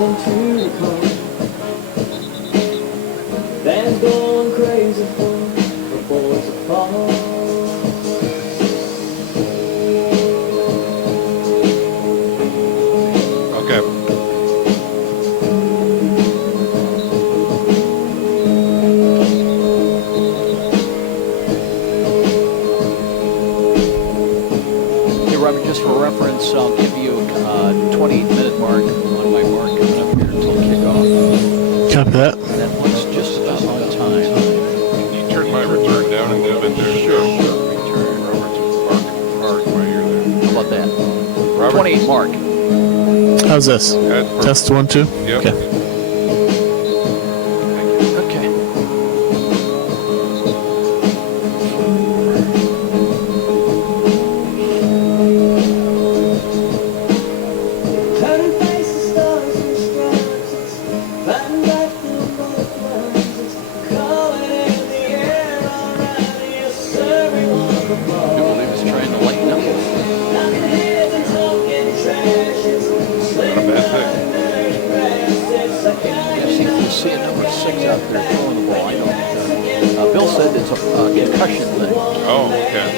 listening to the call. Dad's going crazy for the boys that fall. Okay. Hey, Robert, just for reference, I'll give you a 28-minute mark on my mark coming up here until kickoff. Copy that. And that looks just about on time. Can you turn my return down and move it there? Sure. Return Robert's mark right here there. How about that? Robert? 28 mark. How's this? That's perfect. Test 1, 2? Yep. Okay. Okay. Turning faces, stars and stripes, it's fighting back through both lines, it's calling in the air, alright, yes sir, we want the ball. I believe it's trying to lighten up. Knocking heads and talking trash, it's slipping Not a bad down the dirty grass, it's a guy Yes, you can see a number 6 out there throwing the ball. I don't Bill said it's a concussion thing. Oh, okay.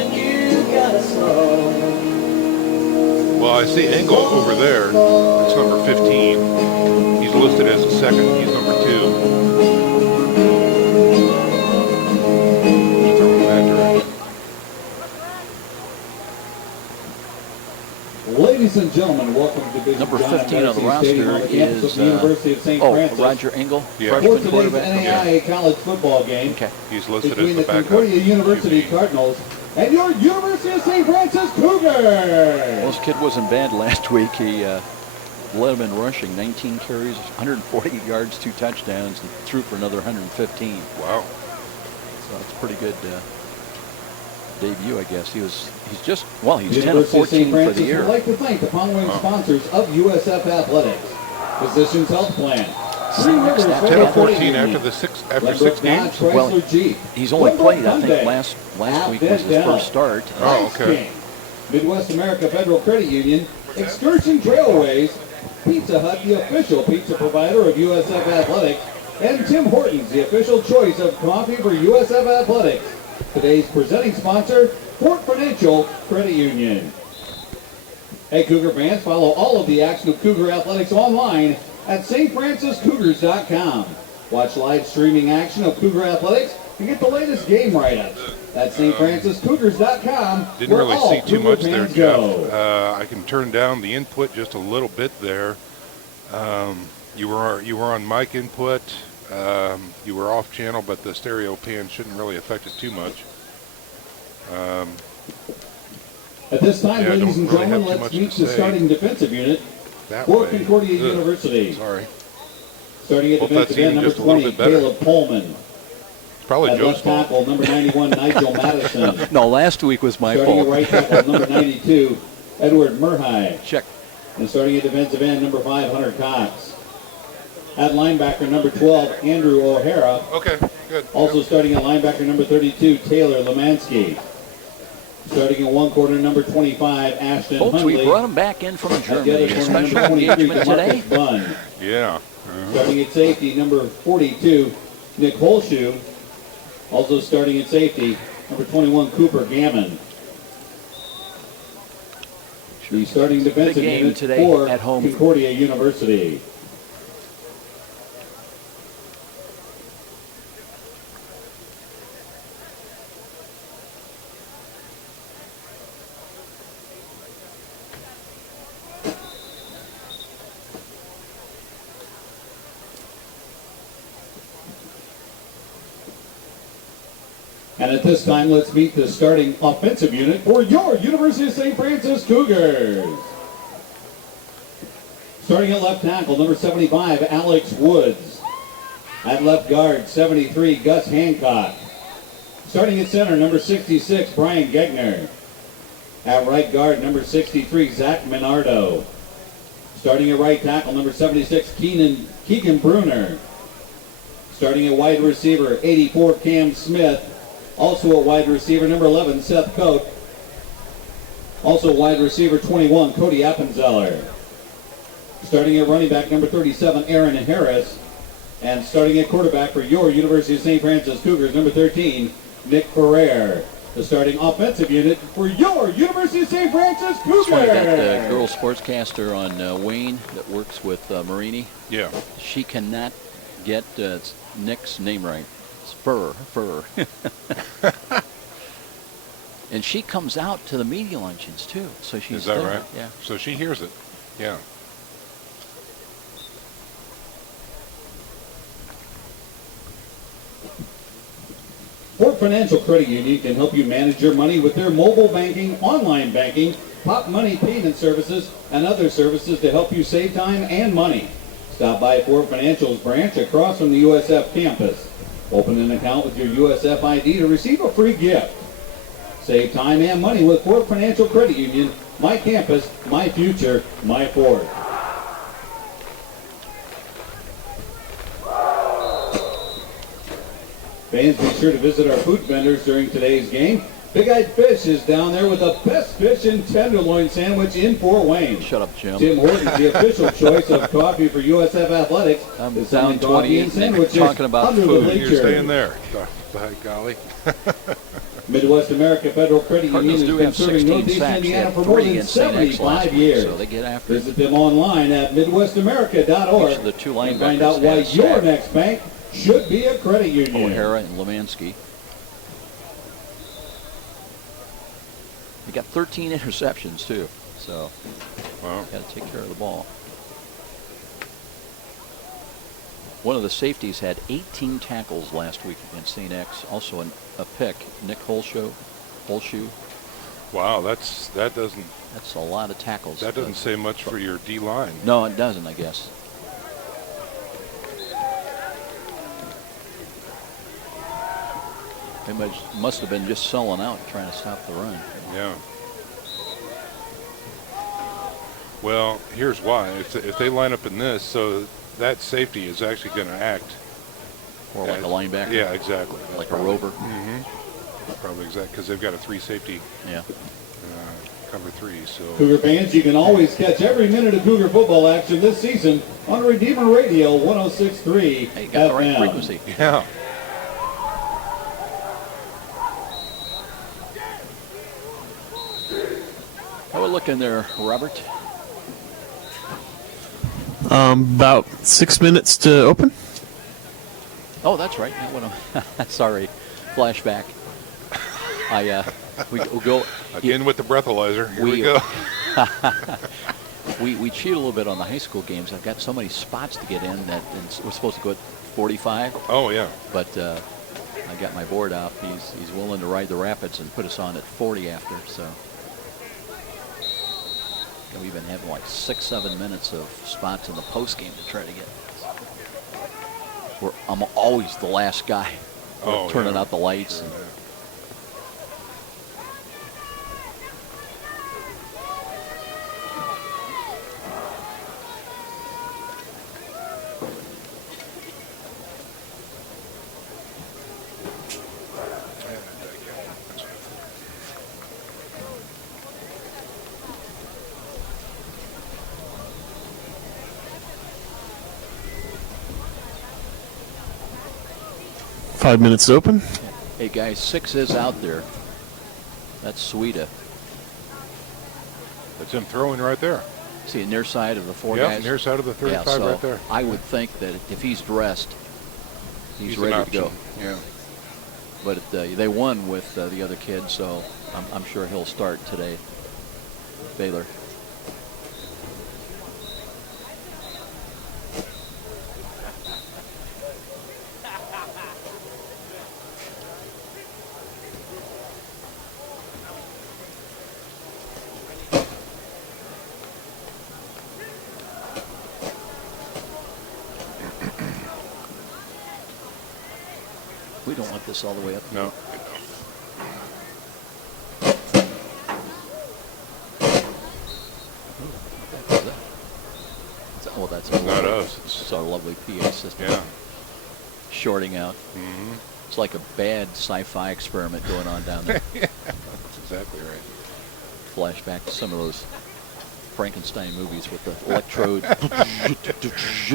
and you gotta slow. Well, I see Engel over there. It's number 15. He's listed as a second. He's number 2. Just throw it in that direction. Ladies and gentlemen, welcome to Bishop Number John 15 on the Darcy Stadium roster on the campus of is the University of St. Francis. Roger Engel, Yeah. For freshman today's quarterback. NAIA college football game Okay. He's listed between as the the backup. Concordia University QB. Cardinals and your University of St. Francis Well, Cougars. this kid wasn't bad last week. He led him in rushing, 19 carries, 140 yards, 2 touchdowns, and threw for another 115. Wow. So it's a pretty good debut, I guess. He's 10 of University of 14 St. for Francis the year. would like to thank the following sponsors of USF Athletics: Physicians Health Plan, Three Rivers 10 Federal of 14 Credit after Union, the 6 after Lindbergh 6 Dodge games. Chrysler Well, Jeep. He's only Lindbergh played, I think, Hyundai, last week was his Dell, first start. Oh, Ice okay. King, Midwest America Federal Credit Union, Excursion Trailways, Pizza Hut, the official pizza provider of USF Athletics, and Tim Hortons, the official choice of coffee for USF Athletics. Today's presenting sponsor, Fort Financial Credit Union. Hey Cougar fans, follow all of the action of Cougar Athletics online at stfranciscougars.com. Watch live streaming action of Cougar Athletics and get the latest game write-ups at stfranciscougars.com. Didn't really see too much there, Jeff. Go. I can turn down the input just a little bit there. You were on mic input. You were off channel, but the stereo pan shouldn't really affect it too much. At this time, Yeah, ladies don't and really gentlemen, have too let's much meet to the say. starting defensive unit That for way. Concordia Ugh, University. Sorry. Starting at Hope that's defensive end, even number just a little 20, bit better. Caleb Pullman. It's probably At Joe's left fault. tackle, number 91, Nigel Madison. No, last week was my Starting at fault. right tackle, number 92, Edward Murhai. Check. And starting at defensive end, number 5, Hunter Cox. At linebacker, number 12, Andrew O'Hara. Okay, good. Also starting at linebacker, number 32, Taylor Lemansky. Starting at one corner, number 25, Ashton Folks, we Hundley. brought him back in from At the Germany. other A corner, special number 23, engagement today. DeMarcus Bunn. Yeah. Starting at safety, number 42, Nick Holshoe. Also starting at safety, number 21, Cooper Gammon. The starting defensive Big game unit today for at home. Concordia University. And at this time, let's meet the starting offensive unit for your University of St. Francis Cougars. Starting at left tackle, number 75, Alex Woods. At left guard, 73, Gus Hancock. Starting at center, number 66, Brian Gegner. At right guard, number 63, Zach Minardo. Starting at right tackle, number 76, Keegan Bruner. Starting at wide receiver, 84, Cam Smith. Also a wide receiver, number 11, Seth Coate. Also wide receiver, 21, Cody Appenzeller. Starting at running back, number 37, Aaron Harris. And starting at quarterback for your University of St. Francis Cougars, number 13, Nick Ferrer. The starting offensive unit for your University of St. Francis Cougars. That's funny, that girl sportscaster on Wayne that works with Marini. Yeah. She cannot get Nick's name right. It's Furr. And she comes out to the media luncheons too. So she's Is that there. right? Yeah. So she hears it. Yeah. Fort Financial Credit Union can help you manage your money with their mobile banking, online banking, pop money payment services, and other services to help you save time and money. Stop by Fort Financial's branch across from the USF campus. Open an account with your USF ID to receive a free gift. Save time and money with Fort Financial Credit Union. My campus, my future, my Fort. Fans, be sure to visit our food vendors during today's game. Big Eyed Fish is down there with the best fish and tenderloin sandwich in Fort Wayne. Shut up, Jim. Tim Hortons, the official choice of coffee for USF Athletics. I'm is down selling coffee 28 and sandwiches talking about under the food. lake You're cherry. staying there. By golly. Midwest America Federal Credit Cardinals Union do has been have serving 16 Northeast sacks. They Indiana had for more 3 than against St. X last 75 week, years. so they get after it. Visit them online at midwestamerica.org Each of the two and find linebackers out why had a your sack. next bank should be a credit union. O'Hara and Lemansky. They got 13 interceptions too, so Wow. got to take care of the ball. One of the safeties had 18 tackles last week against St. X. Also a pick, Nick Holshoe. Wow, that doesn't That's a lot of tackles. say much for your D line. No, it doesn't, I guess. They must have been just selling out trying to stop the run. Yeah. Well, here's why. If they line up in this, so that safety is actually going to act. Or like a linebacker. Yeah, exactly. Like a rover. Probably exactly, because they've got a 3 safety Yeah. cover 3. So Cougar fans, you can always catch every minute of Cougar football action this season on Redeemer Radio 106.3 Hey, you got the right FM. frequency. yeah. How we looking there, Robert? About 6 minutes to open. Oh, that's right. That one. Sorry, flashback. We go Again with the breathalyzer. Here we go. we cheat a little bit on the high school games. I've got so many spots to get in that we're supposed to go at 45. Oh, yeah. But I got my board out. He's willing to ride the rapids and put us on at 40 after. So we've been having like 6-7 minutes of spots in the post game to try to get. I'm always the last guy turning out the lights. And, Five minutes to open. hey guys, 6 is out there. That's Suida. That's him throwing right there. See, near side of the 4 Yeah, guys. near side of the 35 so right there. I would think that if he's dressed, he's an ready to go. option. Yeah. But they won with the other kid, so I'm sure he'll start today. Baylor. We don't want this all the way up. No. Oh, that's a Not lovely, us. It's our lovely PA system. Yeah. Shorting out. Mm-hmm. It's like a bad sci-fi experiment going on down there. That's exactly right. Flashback to some of those Frankenstein movies with the electrode.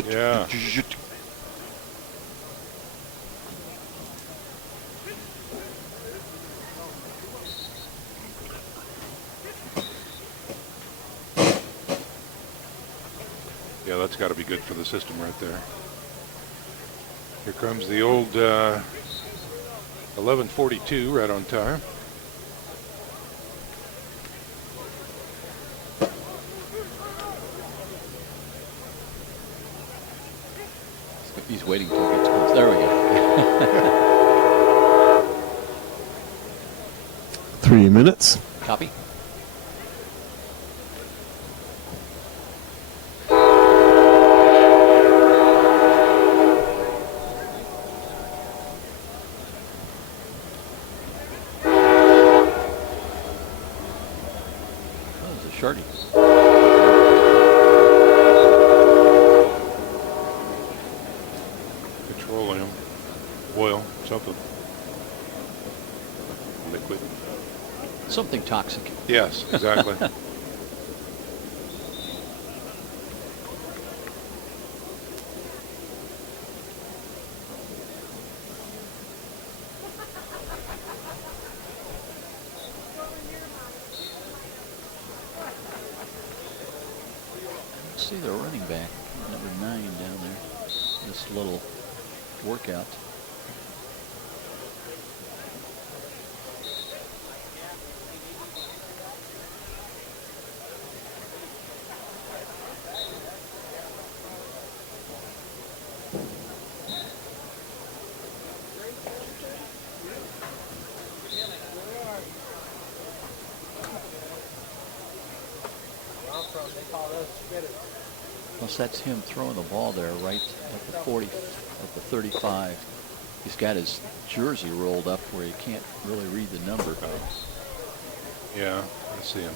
Yeah. Yeah, that's got to be good for the system right there. Here comes the old 11:42 right on time. He's waiting till it gets close. There we go. 3 minutes. Copy. Shorty. Petroleum, oil, something. Liquid. Something toxic. Yes, exactly. See the running back, number 9 down there. This little workout. Plus, that's him throwing the ball there right at the 40, at the 35. He's got his jersey rolled up where you can't really read the number. Yeah, I see him.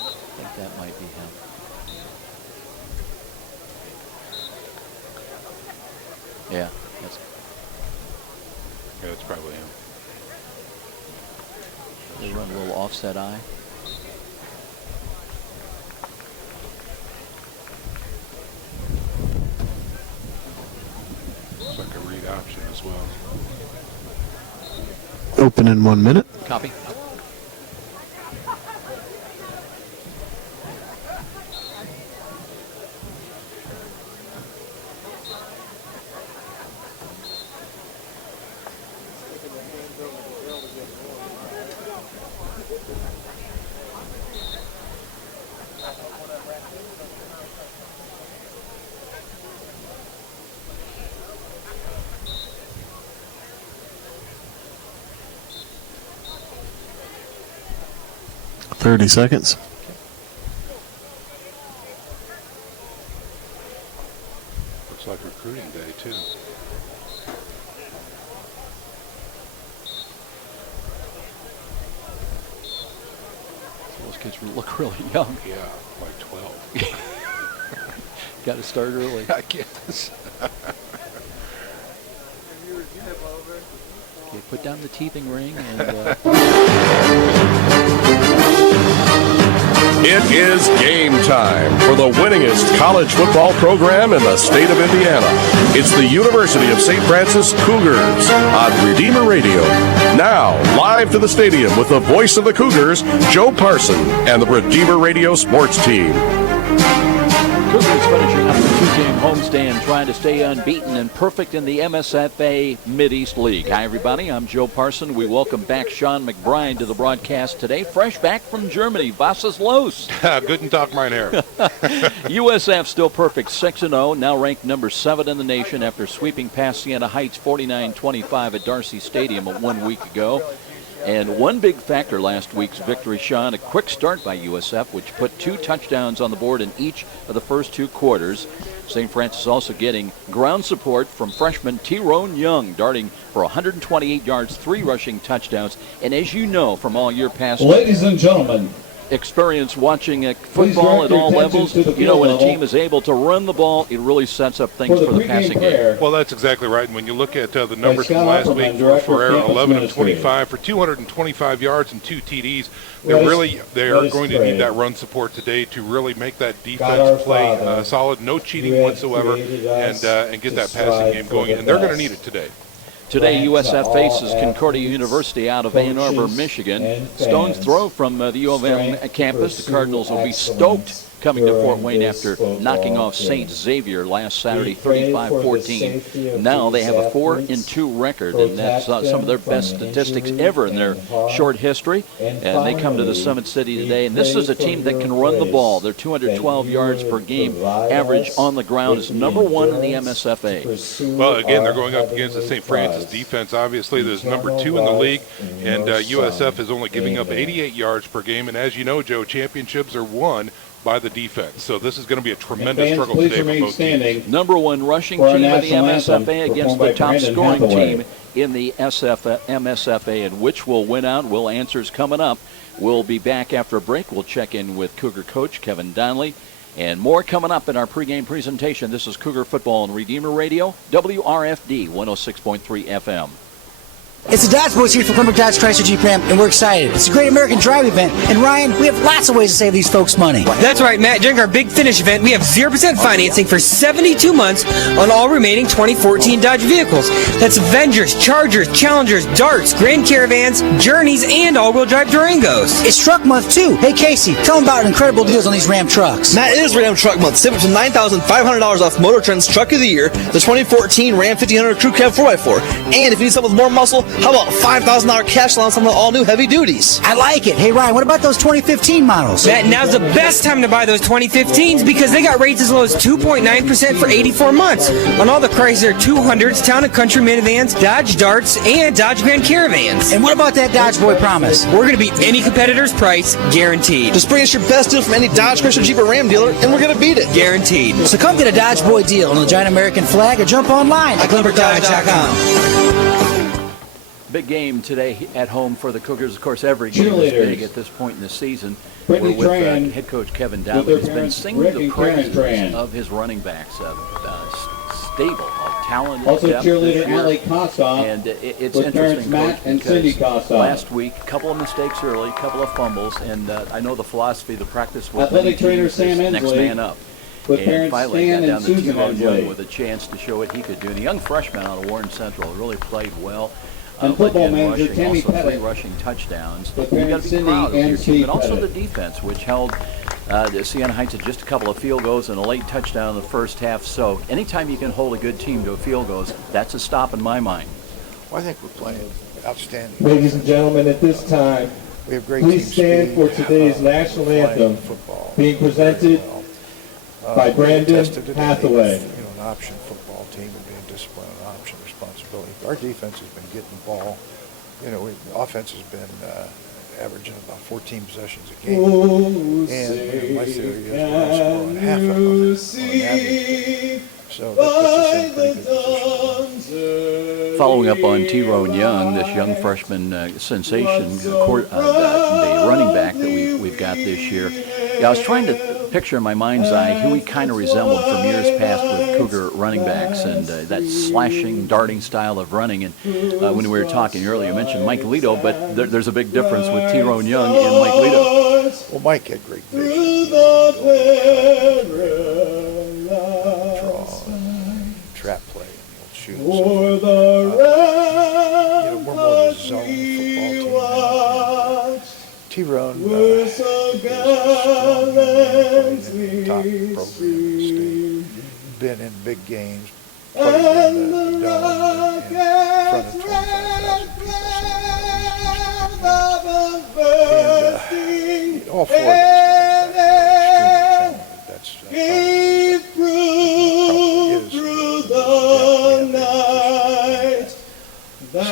I think that might be him. Yeah, that's probably him. They run a little offset eye. Looks like a read option as well. Open in 1 minute. Copy. Okay. 30 seconds. Looks like recruiting day too. Those kids look really young. Yeah, like 12. Got to start early. I guess. Okay, put down the teething ring and. It is game time for the winningest college football program in the state of Indiana. It's the University of St. Francis Cougars on Redeemer Radio. Now, live to the stadium with the voice of the Cougars, Joe Parson, and the Redeemer Radio sports team. Cougars finishing up the 2-game homestand, trying to stay unbeaten and perfect in the MSFA Mid-East League. Hi, everybody. I'm Joe Parson. We welcome back Sean McBride to the broadcast today. Fresh back from Germany. Was ist los? Guten Tag, mein Herr. USF still perfect, 6-0, now ranked number 7 in the nation after sweeping past Siena Heights 49-25 at Darcy Stadium 1 week ago. And one big factor last week's victory, Sean, a quick start by USF, which put 2 touchdowns on the board in each of the first 2 quarters. St. Francis also getting ground support from freshman Tyrone Young, darting for 128 yards, 3 rushing touchdowns. And as you know from all year past... Ladies and gentlemen, experience watching football at all levels. You know, when a team is able to run the ball, it really sets up things for the passing game. Well, that's exactly right. And when you look at the numbers from last week for Ferrer, 11 of 25 for 225 yards and 2 TDs. They are going to need that run support today to really make that defense play solid, no cheating whatsoever, and get that passing game going. And they're going to need it today. Today, USF faces Concordia University out of Ann Arbor, Michigan. Stone's throw from the U of M campus. The Cardinals will be stoked coming to Fort Wayne after knocking off St. Xavier last Saturday, 35-14. Now they have a 4-2 record, and that's some of their best statistics ever in their short history. And they come to the Summit City today, and this is a team that can run the ball. Their 212 yards per game average on the ground is number 1 in the MSFA. Well, again, they're going up against the St. Francis defense. Obviously, there's number 2 in the league, and USF is only giving up 88 yards per game. And as you know, Joe, championships are won by the defense. So this is going to be a tremendous struggle today for both teams. Number 1 rushing team in the MSFA against the top scoring team in the MSFA, and which will win out. Will answers coming up. We'll be back after a break. We'll check in with Cougar coach Kevin Donnelly, and more coming up in our pregame presentation. This is Cougar Football on Redeemer Radio, WRFD 106.3 FM. It's the Dodge Boys here for Clemmer Dodge Chrysler Jeep Ram, and we're excited. It's a great American Drive event, and Ryan, we have lots of ways to save these folks money. That's right, Matt. During our Big Finish event, we have 0% financing for 72 months on all remaining 2014 Dodge vehicles. That's Avengers, Chargers, Challengers, Darts, Grand Caravans, Journeys, and all-wheel drive Durangos. It's Truck Month, too. Hey, Casey, tell them about incredible deals on these Ram trucks. Matt, it is Ram Truck Month. Save up to $9,500 off Motor Trend's Truck of the Year, the 2014 Ram 1500 Crew Cab 4x4. And if you need something with more muscle, how about $5,000 cash allowance on the all-new heavy duties? I like it. Hey, Ryan, what about those 2015 models? Matt, now's the best time to buy those 2015s because they got rates as low as 2.9% for 84 months on all the Chrysler 200s, Town & Country minivans, Dodge Darts, and Dodge Grand Caravans. And what about that Dodge Boy promise? We're going to beat any competitor's price, guaranteed. Just bring us your best deal from any Dodge, Chrysler, Jeep, or Ram dealer, and we're going to beat it. Guaranteed. So come get a Dodge Boy deal on the giant American flag or jump online at ClemmerDodge.com. Big game today at home for the Cougars. Of course, every game is big at this point in the season. Brittany We're with Tran, head coach Kevin Donnelly, who's been singing the praises Tran. of his running backs. Stable, of talented Also depth cheerleader this year. Allie Kostoff, And it's with parents interesting, Matt Coach, and Cindy because Kostoff. last week, a couple of mistakes early, a couple of fumbles, and I know the philosophy, the practice with Athletic many trainer teams Sam is next Ensley, man up. with And parents finally Stan got down and to Susan Tyrone Young Ensley. with a chance to show what he could do. And the young freshman out of Warren Central really played well. And football led in manager rushing, Tammy also 3 Pettit. rushing touchdowns. With You got parents to be Cindy proud of and your Steve team, and also Pettit. the defense, which held the Siena Heights had just a couple of field goals and a late touchdown in the first half. So anytime you can hold a good team to a field goal, that's a stop in my mind. Well, I think we're playing outstanding. Ladies and gentlemen, at this time, We have great please team stand speed, for today's national flying anthem football. being presented by we Brandon attested today, Hathaway. an option football team and being disciplined and option responsibility. Our defense has been getting the ball. Offense has been averaging about 14 possessions a game. And my theory is we're not scoring half of them on average. So that puts us in pretty good position. Following up on Tyrone Young, this young freshman sensation, the running back that we've got this year. Yeah, I was trying to picture in my mind's eye who he kind of resembled from years past with Cougar running backs and that slashing, darting style of running. And when we were talking earlier, you mentioned Mike Lito, but there's a big difference with Tyrone Young and Mike Lito. Well, Mike had great vision. Trap play, and he'll shoot. We're more of a zone football team. Tyrone is a strong man, playing in the top program in the state. Been in big games, played in the dome in front of 25,000 people. And all 4 of those guys are extremely talented. That's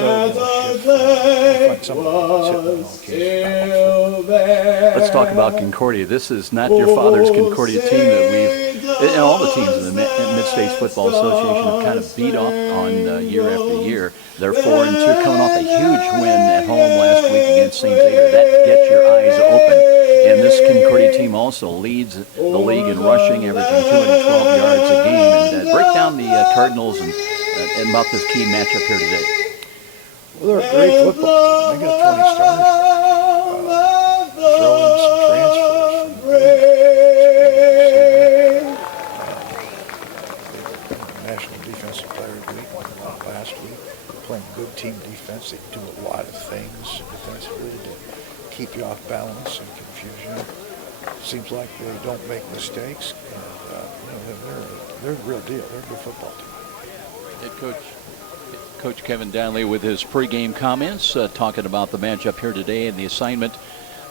Let's talk about Concordia. This is not your father's Concordia team that and all the teams in the Mid-States Football Association have kind of beat up on year after year. They're 4-2, coming off a huge win at home last week against St. Xavier. That gets your eyes open. And this Concordia team also leads the league in rushing, averaging 212 yards a game. And break down the Cardinals and about this key matchup here today. Well, they're a great football team. They got 20 starters. Throw in some transfers. National Defensive Player of the Week last week. Playing good team defense. They do a lot of things defensively to keep you off balance and confusion. Seems like they don't make mistakes. And, they're a real deal. They're a good football team. Head Coach Kevin Donnelly with his pregame comments, talking about the matchup here today and the assignment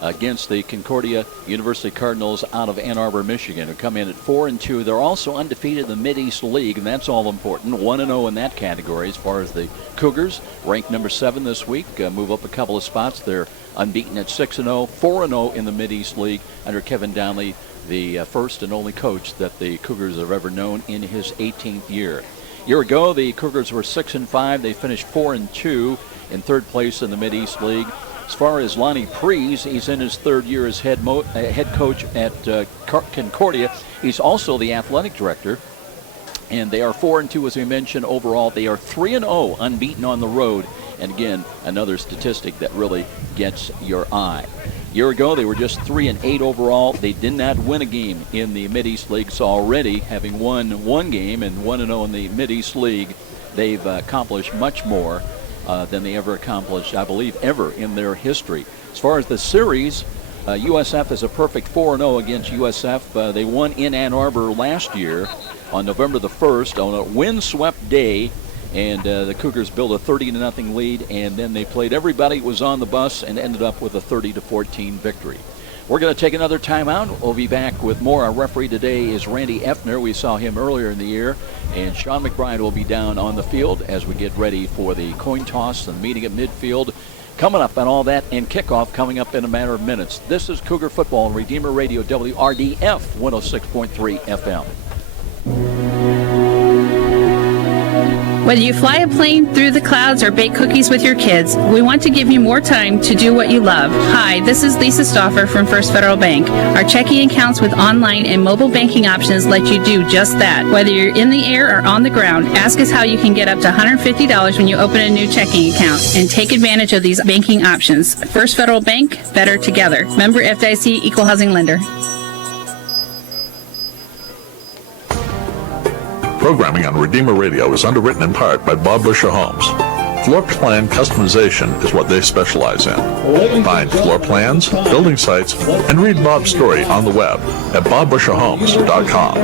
against the Concordia University Cardinals out of Ann Arbor, Michigan, who come in at 4-2. They're also undefeated in the Mid-East League, and that's all important. 1-0 in that category as far as the Cougars, ranked number 7 this week, move up a couple of spots. They're unbeaten at 6-0, 4-0 in the Mid-East League under Kevin Donnelly, the first and only coach that the Cougars have ever known in his 18th year. A year ago, the Cougars were 6-5. They finished 4-2 in third place in the Mid-East League. As far as Lonnie Prees, he's in his third year as head coach at Concordia. He's also the athletic director. And they are 4-2, as we mentioned. Overall, they are 3-0, unbeaten on the road. And again, another statistic that really gets your eye. A year ago, they were just 3-8 overall. They did not win a game in the Mid-East League. So already, having won one game and 1-0 in the Mid-East League, they've accomplished much more than they ever accomplished, I believe, ever in their history. As far as the series, USF is a perfect 4-0 against USF. They won in Ann Arbor last year on November the 1st on a windswept day. And the Cougars built a 30-0 lead, and then they played everybody who was on the bus and ended up with a 30-14 victory. We're going to take another timeout. We'll be back with more. Our referee today is Randy Effner. We saw him earlier in the year. And Sean McBride will be down on the field as we get ready for the coin toss and meeting at midfield. Coming up on all that, and kickoff coming up in a matter of minutes. This is Cougar Football on Redeemer Radio, WRDF 106.3 FM. Whether you fly a plane through the clouds or bake cookies with your kids, we want to give you more time to do what you love. Hi, this is Lisa Stauffer from First Federal Bank. Our checking accounts with online and mobile banking options let you do just that. Whether you're in the air or on the ground, ask us how you can get up to $150 when you open a new checking account and take advantage of these banking options. First Federal Bank, better together. Member FDIC, Equal Housing Lender. Programming on Redeemer Radio is underwritten in part by Bob Busher Homes. Floor plan customization is what they specialize in. Find floor plans, building sites, and read Bob's story on the web at bobbusherhomes.com.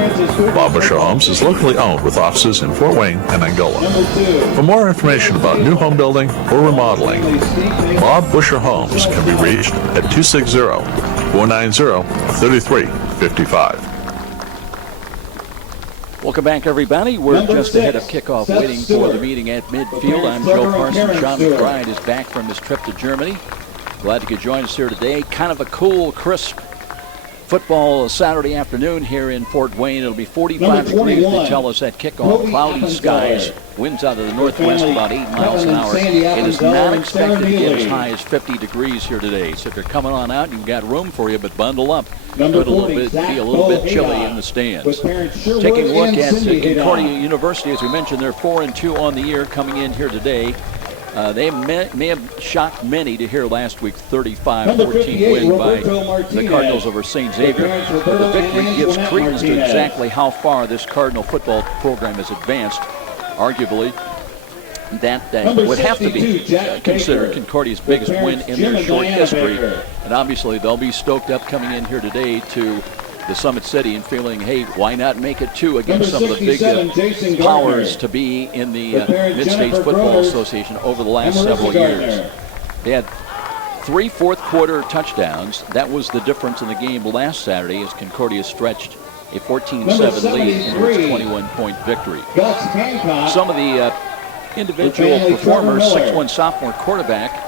Bob Busher Homes is locally owned with offices in Fort Wayne and Angola. For more information about new home building or remodeling, Bob Busher Homes can be reached at 260-490-3355. Welcome back, everybody. We're just ahead of kickoff, waiting for the meeting at midfield. I'm Joe Parsons. Sean McBride is back from his trip to Germany. Glad you could join us here today. Kind of a cool, crisp football Saturday afternoon here in Fort Wayne. It'll be 45 degrees, they tell us, at kickoff. Cloudy skies, winds out of the northwest about 8 miles an hour. It is not expected to get as high as 50 degrees here today. So if you're coming on out, you've got room for you, but bundle up. Could be a little bit chilly in the stands. Taking a look at Concordia University, as we mentioned, they're 4-2 on the year coming in here today. They may have shocked many to hear last week 35-14 win by the Cardinals over St. Xavier. But the victory gives credence to exactly how far this Cardinal football program has advanced. Arguably, that would have to be considered Concordia's biggest win in their short history. And obviously, they'll be stoked up coming in here today to the Summit City and feeling, hey, why not make it 2 against some of the big powers to be in the Mid-States Football Association over the last several years. They had 3 fourth-quarter touchdowns. That was the difference in the game last Saturday as Concordia stretched a 14-7 lead into its 21-point victory. Some of the individual performers, 6'1" sophomore quarterback,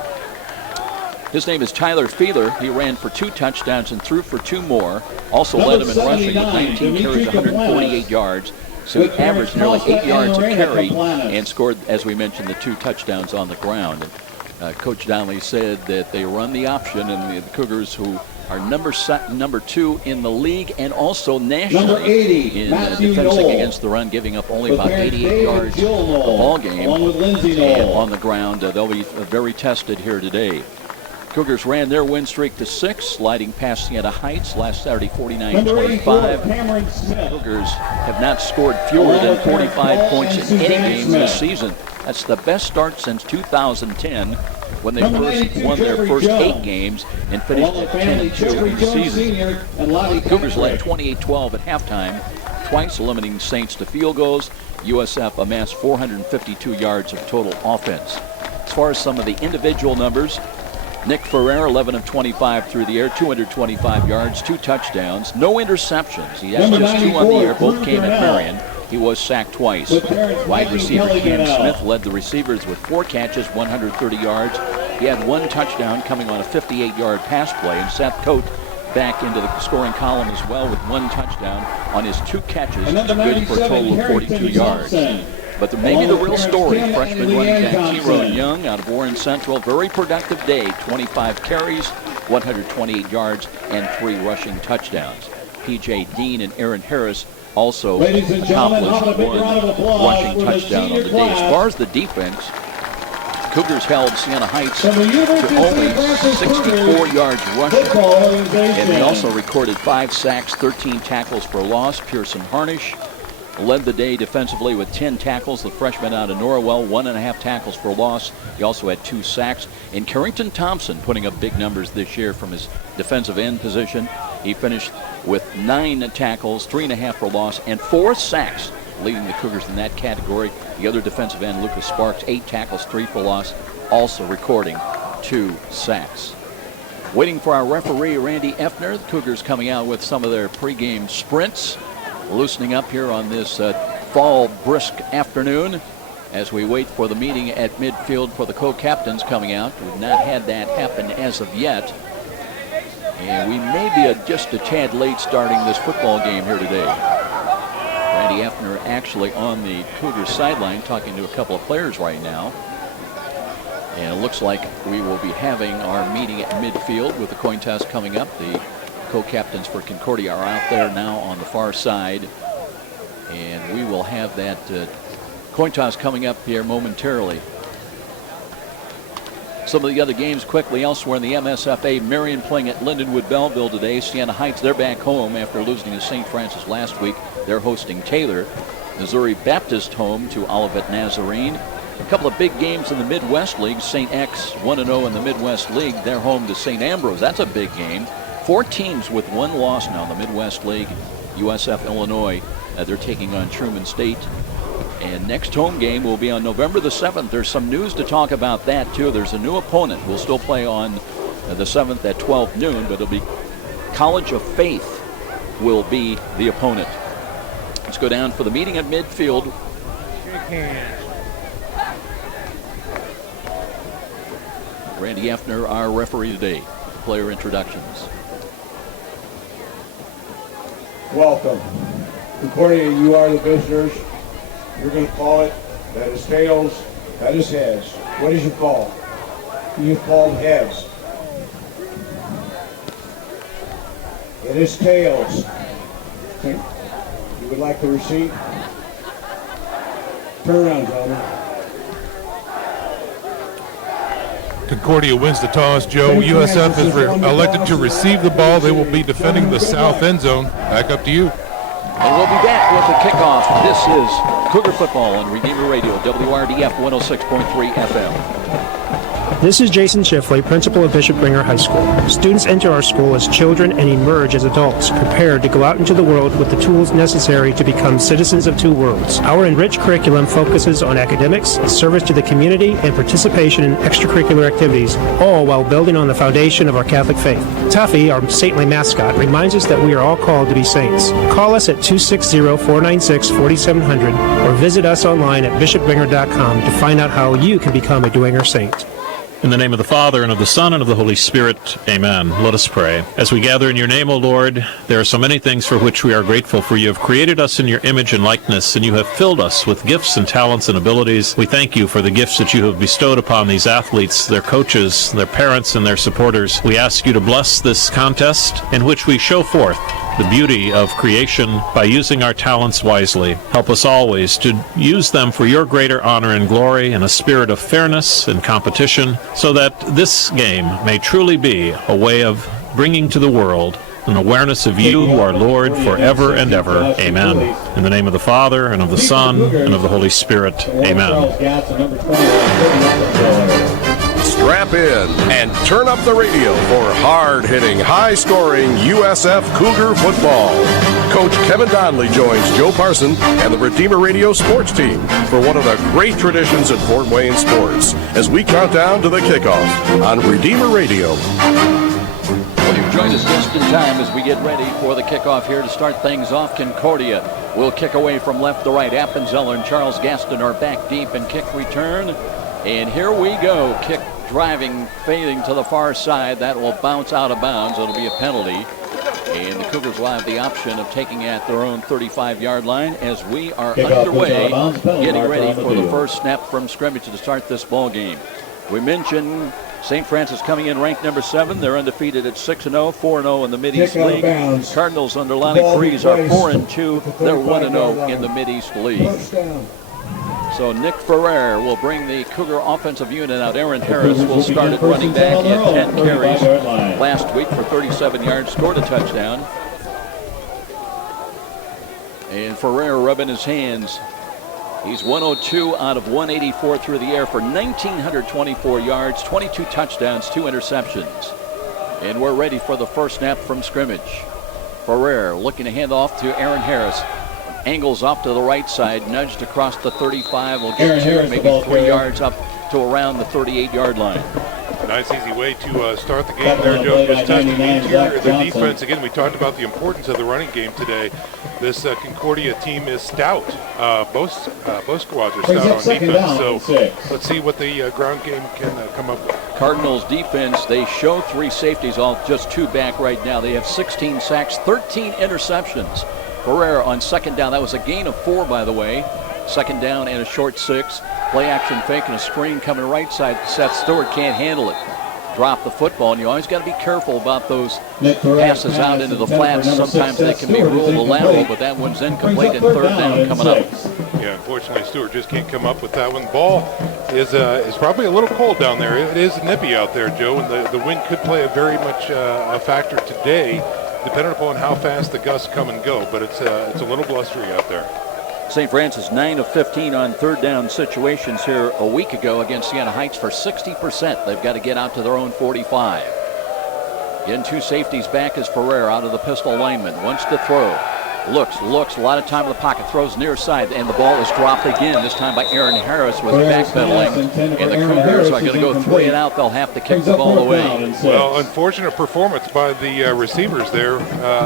his name is Tyler Feeler. He ran for 2 touchdowns and threw for 2 more. Also led him in rushing with 19 carries, 148 yards. So he averaged nearly 8 yards a carry and scored, as we mentioned, the 2 touchdowns on the ground. And Coach Donnelly said that they run the option, and the Cougars, who are number 2 in the league and also nationally Number 80, in Matthew defensing Knoll. against the run, giving up only With about parents 88 Dave yards and Jill a Knoll, ball game. along with Lindsay And Knoll. on the ground, they'll be very tested here today. Cougars ran their win streak to 6, sliding past Siena Heights last Saturday, 49-25. Cameron Smith. Cougars have not scored fewer than 45 points in any game this season. That's the best start since 2010, when they first won their first 8 games and finished at 10-2 in the season. Cougars led 28-12 at halftime, twice limiting Saints to field goals. USF amassed 452 yards of total offense. As far as some of the individual numbers, Nick Ferrer, 11 of 25 through the air, 225 yards, 2 touchdowns, no interceptions. He has just 2 on the air, both came at Marion. He was sacked twice. Wide receiver Cam Smith led the receivers with 4 catches, 130 yards. He had 1 touchdown coming on a 58-yard pass play, and Seth Coate back into the scoring column as well with 1 touchdown on his 2 catches, good for a total of 42 yards. But maybe the real story, freshman running back Tyrone Young out of Warren Central, very productive day, 25 carries, 128 yards, and 3 rushing touchdowns. P.J. Dean and Aaron Harris also accomplished 1 rushing touchdown on the day. As far as the defense, Cougars held Siena Heights to only 64 yards rushing, and they also recorded 5 sacks, 13 tackles for loss. Pearson Harnish led the day defensively with 10 tackles. The freshman out of Norwell, 1.5 tackles for loss. He also had 2 sacks. And Carrington Thompson putting up big numbers this year from his defensive end position. He finished with 9 tackles, 3.5 for loss, and 4 sacks, leading the Cougars in that category. The other defensive end, Lucas Sparks, 8 tackles, 3 for loss, also recording 2 sacks. Waiting for our referee, Randy Effner. The Cougars coming out with some of their pregame sprints, loosening up here on this fall brisk afternoon as we wait for the meeting at midfield for the co-captains coming out. We've not had that happen as of yet. And we may be just a tad late starting this football game here today. Randy Effner actually on the Cougars sideline talking to a couple of players right now. And it looks like we will be having our meeting at midfield with the coin toss coming up. The co-captains for Concordia are out there now on the far side, and we will have that coin toss coming up here momentarily. Some of the other games quickly elsewhere in the MSFA. Marion playing at Lindenwood Belleville today. Siena Heights, they're back home after losing to St. Francis last week. They're hosting Taylor. Missouri Baptist home to Olivet Nazarene. A couple of big games in the Midwest League. St. X 1-0 in the Midwest League. They're home to St. Ambrose. That's a big game. 4 teams with 1 loss now in the Midwest League. USF Illinois, they're taking on Truman State. And next home game will be on November the 7th. There's some news to talk about that, too. There's a new opponent. We'll still play on the 7th at 12 noon, but it'll be College of Faith will be the opponent. Let's go down for the meeting at midfield. Randy Effner, our referee today. Player introductions. Welcome. Concordia, you are the visitors. You're going to call it. That is tails. That is heads. What did you call? You called heads. It is tails. Okay. You would like the receipt? Turn around, gentlemen. Concordia wins the toss, Joe. USF is elected to receive the ball. They will be defending the south end zone. Back up to you. And we'll be back with the kickoff. This is Cougar Football on Redeemer Radio, WRDF 106.3 FM. This is Jason Schiffley, principal of Bishop Bringer High School. Students enter our school as children and emerge as adults, prepared to go out into the world with the tools necessary to become citizens of 2 worlds. Our enriched curriculum focuses on academics, service to the community, and participation in extracurricular activities, all while building on the foundation of our Catholic faith. Tuffy, our saintly mascot, reminds us that we are all called to be saints. Call us at 260-496-4700 or visit us online at bishopbringer.com to find out how you can become a Dwenger saint. In the name of the Father, and of the Son, and of the Holy Spirit, amen. Let us pray. As we gather in your name, O Lord, there are so many things for which we are grateful, for you have created us in your image and likeness, and you have filled us with gifts and talents and abilities. We thank you for the gifts that you have bestowed upon these athletes, their coaches, their parents, and their supporters. We ask you to bless this contest in which we show forth the beauty of creation by using our talents wisely. Help us always to use them for your greater honor and glory in a spirit of fairness and competition, so that this game may truly be a way of bringing to the world an awareness of you, who are Lord, forever and ever. Amen. In the name of the Father, and of the Son, and of the Holy Spirit. Amen. Strap in and turn up the radio for hard-hitting, high-scoring USF Cougar football. Coach Kevin Donnelly joins Joe Parson and the Redeemer Radio sports team for one of the great traditions in Fort Wayne sports as we count down to the kickoff on Redeemer Radio. Well, you've joined us just in time as we get ready for the kickoff here to start things off. Concordia will kick away from left to right. Appenzeller and Charles Gaston are back deep in kick return. And here we go. Kick driving, fading to the far side. That will bounce out of bounds. It'll be a penalty. And the Cougars will have the option of taking at their own 35-yard line as we are underway, getting ready for the first snap from scrimmage to start this ball game. We mentioned St. Francis coming in ranked number 7. They're undefeated at 6-0, 4-0 in the Mid-East League. Cardinals under Lonnie Freeze are 4-2. They're 1-0 in the Mid-East League. So Nick Ferrer will bring the Cougar offensive unit out. Aaron Harris will start at running back. He had 10 carries last week for 37 yards, scored a touchdown. And Ferrer rubbing his hands. He's 102 out of 184 through the air for 1,924 yards, 22 touchdowns, 2 interceptions. And we're ready for the first snap from scrimmage. Ferrer looking to hand off to Aaron Harris. Angles off to the right side, nudged across the 35. Will get to maybe 3 yards up to around the 38-yard line. Nice, easy way to start the game there, Joe. Just testing the interior of the defense. Again, we talked about the importance of the running game today. This Concordia team is stout. Both squads are stout on defense. So let's see what the ground game can come up with. Cardinals defense, they show 3 safeties, all just 2 back right now. They have 16 sacks, 13 interceptions. Ferrer on second down. That was a gain of 4, by the way. Second down and a short 6. Play action fake and a screen coming right side. Seth Stewart can't handle it. Drop the football, and you always got to be careful about those passes out into the flats. Sometimes they can be ruled a lateral, but that one's incomplete and third down coming up. Yeah, unfortunately, Stewart just can't come up with that one. The ball is probably a little cold down there. It is nippy out there, Joe, and the wind could play a very much a factor today, depending upon how fast the gusts come and go. But it's a little blustery out there. St. Francis 9 of 15 on third down situations here a week ago against Siena Heights for 60%. They've got to get out to their own 45. Again, 2 safeties back is Ferrer out of the pistol lineman. Wants to throw. Looks, a lot of time in the pocket, throws near side, and the ball is dropped again, this time by Aaron Harris with backpedaling. And the Cougars are going to go 3 and out. They'll have to kick the ball away. Well, unfortunate performance by the receivers there.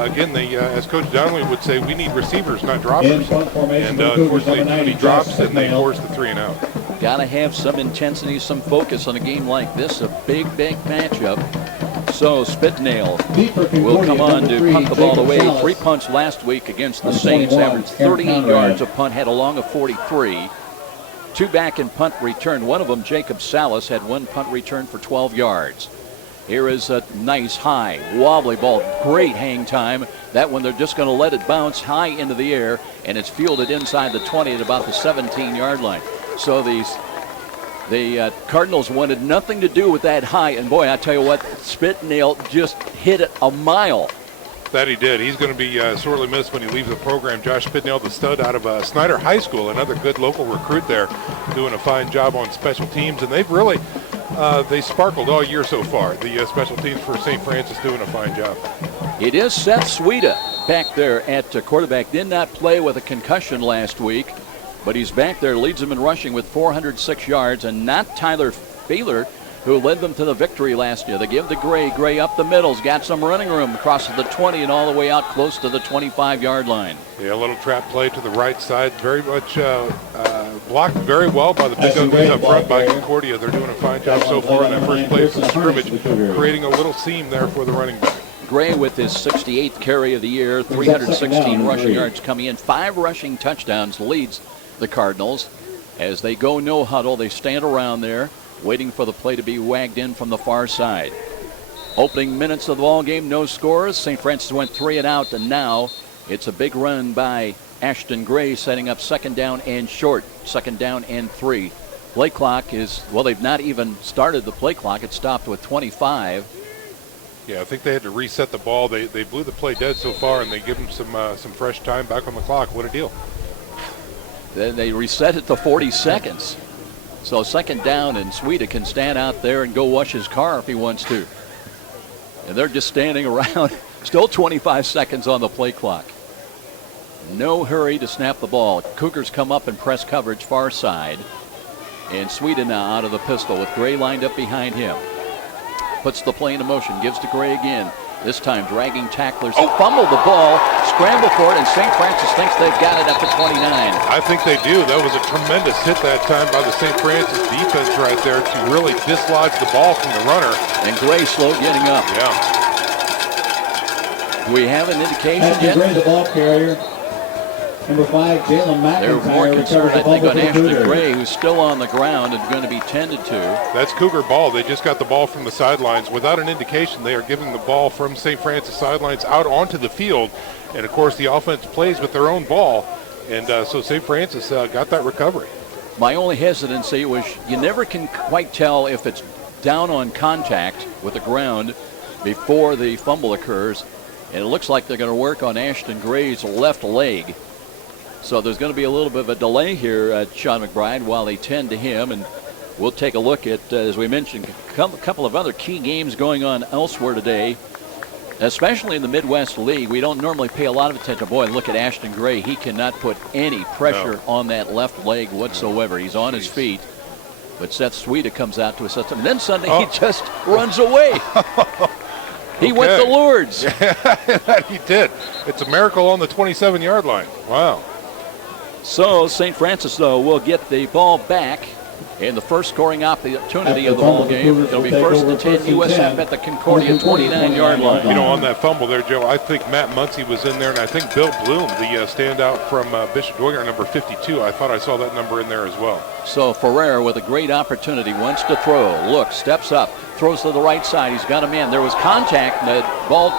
Again, as Coach Donnelly would say, we need receivers, not droppers. And unfortunately, too many drops, and they forced the 3 and out. Got to have some intensity, some focus on a game like this, a big matchup. So Spitnail will come on to punt the ball away. 3 punts last week against the Saints, averaged 38 yards a punt, had a long of 43. 2 back in punt return. One of them, Jacob Salas, had 1 punt return for 12 yards. Here is a nice high, wobbly ball. Great hang time. That one, they're just going to let it bounce high into the air, and it's fielded inside the 20 at about the 17-yard line. So the Cardinals wanted nothing to do with that high, and boy, I tell you what, Spitnail just hit it a mile. That he did. He's going to be sorely missed when he leaves the program. Josh Spitnail, the stud out of Snyder High School, another good local recruit there, doing a fine job on special teams, and they've really they sparkled all year so far. The special teams for St. Francis doing a fine job. It is Seth Sweda back there at quarterback. Did not play with a concussion last week, but he's back there, leads them in rushing with 406 yards, and not Tyler Baylor, who led them to the victory last year. They give to Gray. Gray up the middle's got some running room, crosses the 20 and all the way out close to the 25-yard line. Yeah, a little trap play to the right side. Very much blocked very well by the big uglies up front by Concordia. They're doing a fine job so far in that first play from scrimmage, creating a little seam there for the running back. Gray with his 68th carry of the year, 316 rushing yards coming in, 5 rushing touchdowns, leads the Cardinals. As they go no huddle, they stand around there waiting for the play to be wagged in from the far side. Opening minutes of the ball game, no scores. St. Francis went 3 and out, and now it's a big run by Ashton Gray, setting up second down and short, 2nd down and 3. Play clock is, well, they've not even started the play clock. It stopped with 25. Yeah, I think they had to reset the ball. They blew the play dead so far, and they give them some fresh time back on the clock. What a deal. Then they reset it to 40 seconds. So 2nd down, and Sweden can stand out there and go wash his car if he wants to. And they're just standing around. Still 25 seconds on the play clock. No hurry to snap the ball. Cougars come up and press coverage far side. And Sweden now out of the pistol with Gray lined up behind him. Puts the play into motion, gives to Gray again. This time dragging tacklers, fumble the ball, scramble for it, and St. Francis thinks they've got it at the 29. I think they do. That was a tremendous hit that time by the St. Francis defense right there to really dislodge the ball from the runner. And Gray slow getting up. Yeah. Do we have an indication yet? Gray, the ball carrier. Number 5, Jalen McIntyre. They're more concerned, I think, on Ashton Gray, who's still on the ground and going to be tended to. That's Cougar ball. They just got the ball from the sidelines. Without an indication, they are giving the ball from St. Francis sidelines out onto the field. And, of course, the offense plays with their own ball. And so St. Francis got that recovery. My only hesitancy was you never can quite tell if it's down on contact with the ground before the fumble occurs. And it looks like they're going to work on Ashton Gray's left leg. So there's going to be a little bit of a delay here, Sean McBride, while they tend to him. And we'll take a look at, as we mentioned, a couple of other key games going on elsewhere today, especially in the Midwest League. We don't normally pay a lot of attention. Boy, look at Ashton Gray. He cannot put any pressure on that left leg whatsoever. He's on his feet. But Seth Sweden comes out to assist him. And then suddenly he just runs away. He went to Lourdes. Yeah, he did. It's a miracle on the 27-yard line. Wow. So St. Francis, though, will get the ball back in the first scoring opportunity of the ball game. It'll be 1st and 10 USF at the Concordia 29-yard line. You know, on that fumble there, Joe, I think Matt Muncy was in there, and I think Bill Bloom, the standout from Bishop Dwenger, number 52. I thought I saw that number in there as well. So Ferrer with a great opportunity, wants to throw, looks, steps up, throws to the right side. He's got a man. There was contact, and the ball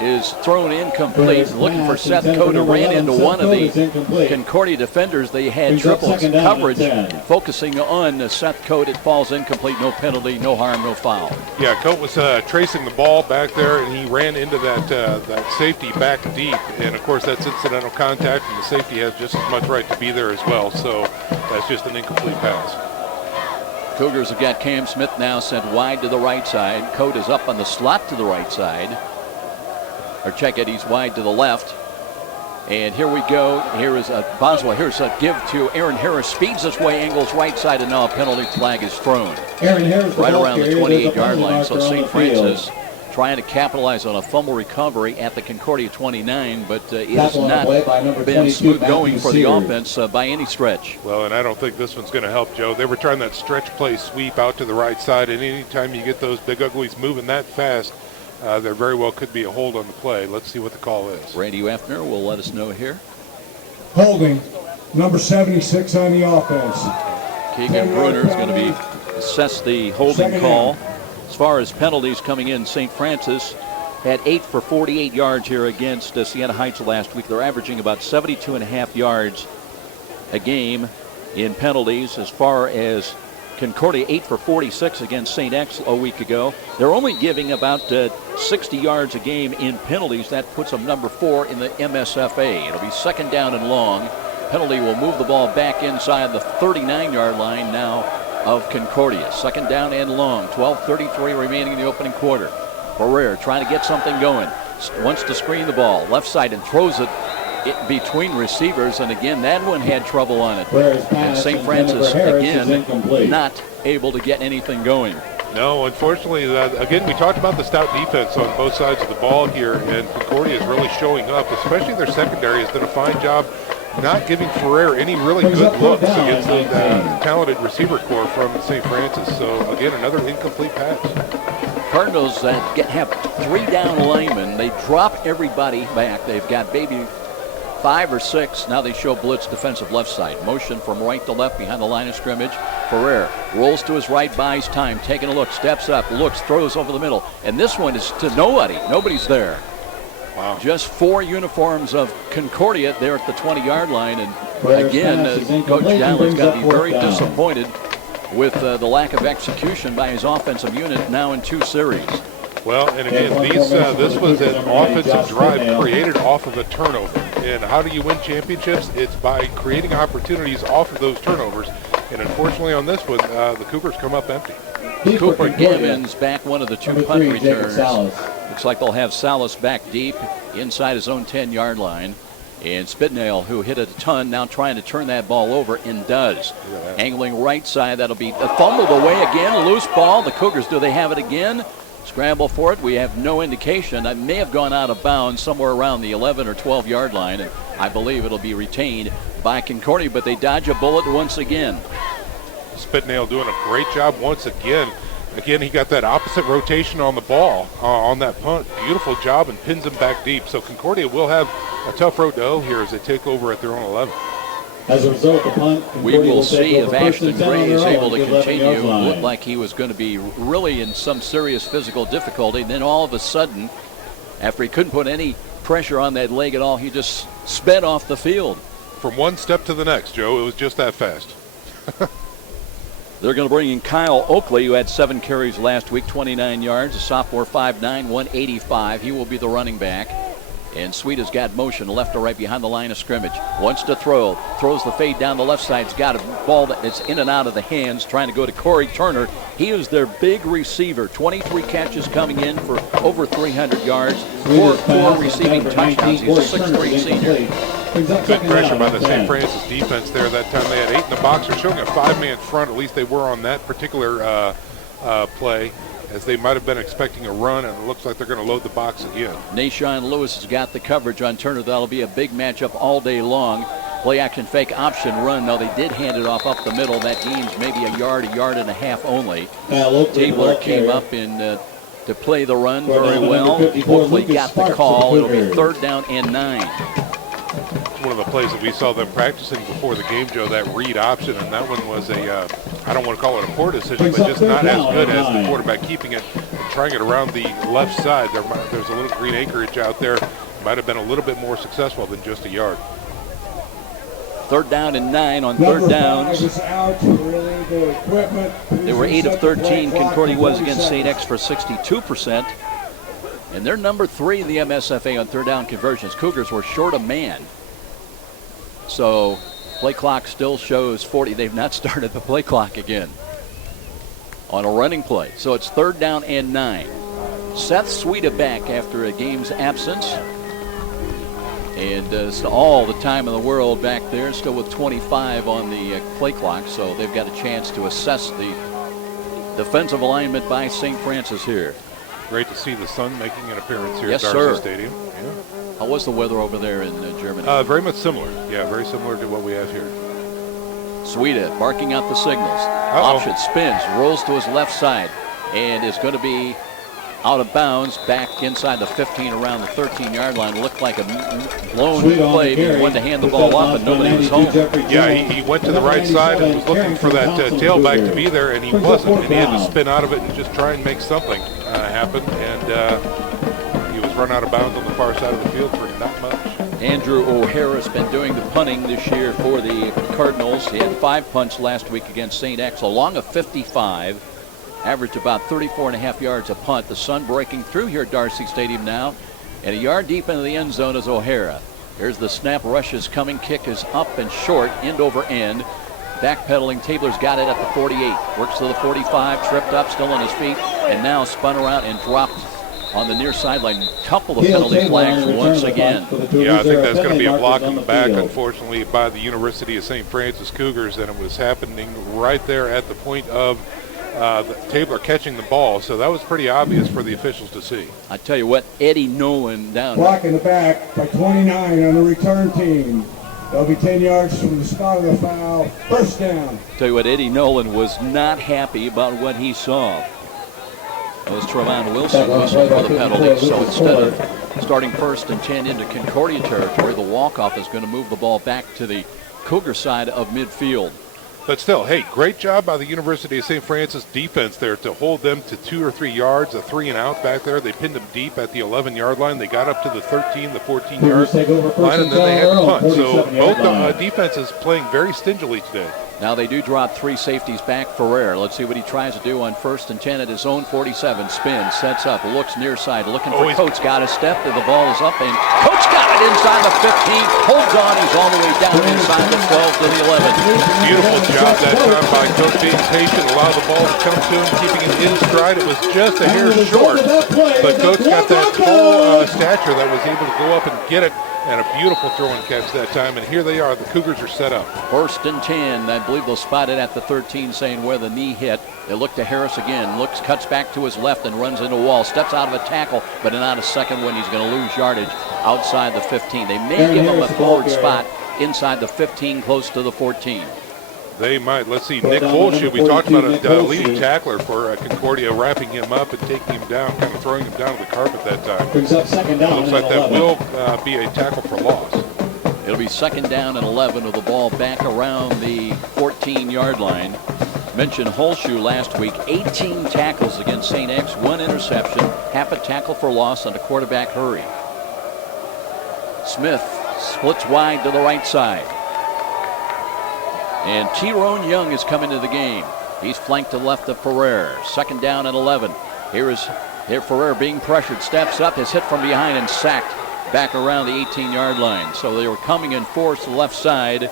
is thrown incomplete. Looking for Seth Coda, ran into one of the Concordia defenders. They had triple coverage, focusing on Seth Coda. It falls incomplete, no penalty, no harm, no foul. Yeah, Cote was tracing the ball back there, and he ran into that safety back deep. And, of course, that's incidental contact, and the safety has just as much right to be there as well. So that's just an incomplete pass. Cougars have got Cam Smith now sent wide to the right side. Cote is up on the slot to the right side. Or check it, he's wide to the left. And here we go. Here is Boswell. Here's a give to Aaron Harris. Speeds this way, angles right side, and now a penalty flag is thrown. Aaron Harris, right around the 28-yard line. So St. Francis trying to capitalize on a fumble recovery at the Concordia 29, but it has not been smooth going for the offense by any stretch. Well, and I don't think this one's going to help, Joe. They were trying that stretch play sweep out to the right side, and anytime you get those big uglies moving that fast, there very well could be a hold on the play. Let's see what the call is. Randy Weffner will let us know here. Holding, number 76 on the offense. Keegan Bruner is going to be assess the holding call. As far as penalties coming in, St. Francis had 8 for 48 yards here against Siena Heights last week. They're averaging about 72.5 yards a game in penalties. As far as Concordia, 8 for 46 against St. X a week ago. They're only giving about 60 yards a game in penalties. That puts them number 4 in the MSFA. It'll be 2nd down and long. Penalty will move the ball back inside the 39-yard line now of Concordia. 2nd down and long. 12:33 remaining in the opening quarter. Ferrer trying to get something going. Wants to screen the ball left side and throws it between receivers, and again that one had trouble on it. And St. Francis again not able to get anything going. No, unfortunately, again, we talked about the stout defense on both sides of the ball here, and Concordia is really showing up, especially their secondary has done a fine job not giving Ferrer any really good looks against the talented receiver corps from St. Francis. So, again, another incomplete pass. Cardinals have 3 down linemen. They drop everybody back. They've got maybe 5 or 6. Now they show blitz defensive left side. Motion from right to left behind the line of scrimmage. Ferrer rolls to his right, buys time, taking a look, steps up, looks, throws over the middle. And this one is to nobody. Nobody's there. Wow. Just 4 uniforms of Concordia there at the 20-yard line. And again, Coach Dowler's got to be very disappointed with the lack of execution by his offensive unit now in 2 series. Well, and again, this was an offensive drive created off of a turnover. And how do you win championships? It's by creating opportunities off of those turnovers. And unfortunately on this one, the Cougars come up empty. Cooper Gammons back one of the 2 punt returns. Looks like they'll have Salas back deep inside his own 10-yard line. And Spitnail, who hit it a ton, now trying to turn that ball over and does. Angling right side, that'll be fumbled away again. Loose ball. The Cougars, do they have it again? Scramble for it. We have no indication. It may have gone out of bounds somewhere around the 11 or 12-yard line, and I believe it'll be retained by Concordia, but they dodge a bullet once again. Spitnail doing a great job once again. Again, he got that opposite rotation on the ball on that punt. Beautiful job, and pins him back deep. So Concordia will have a tough road to hoe here as they take over at their own 11. As a result, the punt, we will see if Ashton Gray is able to continue. It looked like he was going to be really in some serious physical difficulty. And then all of a sudden, after he couldn't put any pressure on that leg at all, he just sped off the field. From one step to the next, Joe, it was just that fast. They're going to bring in Kyle Oakley, who had 7 carries last week, 29 yards, a sophomore, 5'9", 185. He will be the running back. And Sweet has got motion left to right behind the line of scrimmage. Wants to throw. Throws the fade down the left side. He's got a ball that's in and out of the hands, trying to go to Corey Turner. He is their big receiver. 23 catches coming in for over 300 yards. 4 receiving touchdowns. He's a 6'3" senior. Good pressure by the St. Francis defense there. That time they had 8 in the box. They're showing a 5-man front. At least they were on that particular play, as they might have been expecting a run, and it looks like they're going to load the box again. Nashawn Lewis has got the coverage on Turner. That'll be a big matchup all day long. Play action fake option run. No, they did hand it off up the middle. That gains maybe a yard and a half only. Tabler came up in to play the run very well. Hopefully got the call. It'll be 3rd down and 9. One of the plays that we saw them practicing before the game, Joe, that read option, and that one was I don't want to call it a poor decision, but just not as good as the quarterback keeping it and trying it around the left side. There's a little green acreage out there. Might have been a little bit more successful than just a yard. 3rd down and 9 on 3rd downs. They were 8 of 13. Concordia was against St. X for 62%. And they're number 3 in the MSFA on 3rd down conversions. Cougars were short a man. So play clock still shows 40. They've not started the play clock again on a running play. So it's 3rd down and 9. Seth Sweeta back after a game's absence. And it's all the time in the world back there, still with 25 on the play clock. So they've got a chance to assess the defensive alignment by St. Francis here. Great to see the sun making an appearance here yes, at Darcy sir. Stadium. Yeah. How was the weather over there in Germany? Very much similar. Yeah, very similar to what we have here. Sweeta barking out the signals. Option spins, rolls to his left side, and is going to be out of bounds back inside the 15 around the 13-yard line. Looked like a blown play. He wanted to hand the ball off, and nobody was home. Yeah, he went to the right side and was looking for that tailback to be there, and he wasn't. And he had to spin out of it and just try and make something happen. And he was run out of bounds on the far side of the field for not much. Andrew O'Hara's been doing the punting this year for the Cardinals. He had 5 punts last week against St. X, along a 55. Averaged about 34.5 yards a punt. The sun breaking through here at Darcy Stadium now. And a yard deep into the end zone is O'Hara. Here's the snap. Rush is coming. Kick is up and short. End over end. Backpedaling. Tabler's got it at the 48. Works to the 45. Tripped up. Still on his feet. And now spun around and dropped on the near sideline. Couple of penalty flags once again. Yeah, I think that's going to be a block in the back, unfortunately, by the University of St. Francis Cougars. And it was happening right there at the point of Tabler catching the ball, so that was pretty obvious for the officials to see. I tell you what, Eddie Nolan down. Block in the back by 29 on the return team. They'll be 10 yards from the spot of the foul. First down. Tell you what, Eddie Nolan was not happy about what he saw. It was Trevon Wilson whistled for the penalty, so instead of starting 1st and 10 into Concordia territory, the walk-off is going to move the ball back to the Cougar side of midfield. But still, hey, great job by the University of St. Francis defense there to hold them to 2 or 3 yards, a 3-and-out back there. They pinned them deep at the 11-yard line. They got up to the 13, the 14-yard line, and then they had to punt. So both defenses playing very stingily today. Now they do drop 3 safeties back. Ferrer, let's see what he tries to do on 1st and 10 at his own 47. Spins, sets up, looks near side, looking for Coates. Got a step, and the ball is up, and Coates got it inside the 15. Holds on, he's all the way down inside the 12 to the 11. Beautiful job that time by Coates, being patient, allow the ball to come to him, keeping it in stride. It was just a hair short, but Coates got that tall stature that was able to go up and get it. And a beautiful throw and catch that time. And here they are. The Cougars are set up. 1st and 10. I believe they'll spot it at the 13, saying where the knee hit. They look to Harris again. Looks, cuts back to his left and runs into a wall. Steps out of a tackle, but not a second one. He's going to lose yardage outside the 15. They may give him a forward spot inside the 15, close to the 14. They might. Let's see. Nick Holshoe, we talked about a leading tackler for Concordia, wrapping him up and taking him down, kind of throwing him down to the carpet that time. Brings up 2nd down. Looks like that will be a tackle for loss. It'll be 2nd down and 11 with the ball back around the 14-yard line. Mentioned Holshoe last week, 18 tackles against St. X, 1 interception, half a tackle for loss on a quarterback hurry. Smith splits wide to the right side. And Tyrone Young is coming to the game. He's flanked to the left of Ferrer. 2nd down and 11. Here Ferrer being pressured, steps up, is hit from behind and sacked back around the 18-yard line. So they were coming in force to the left side,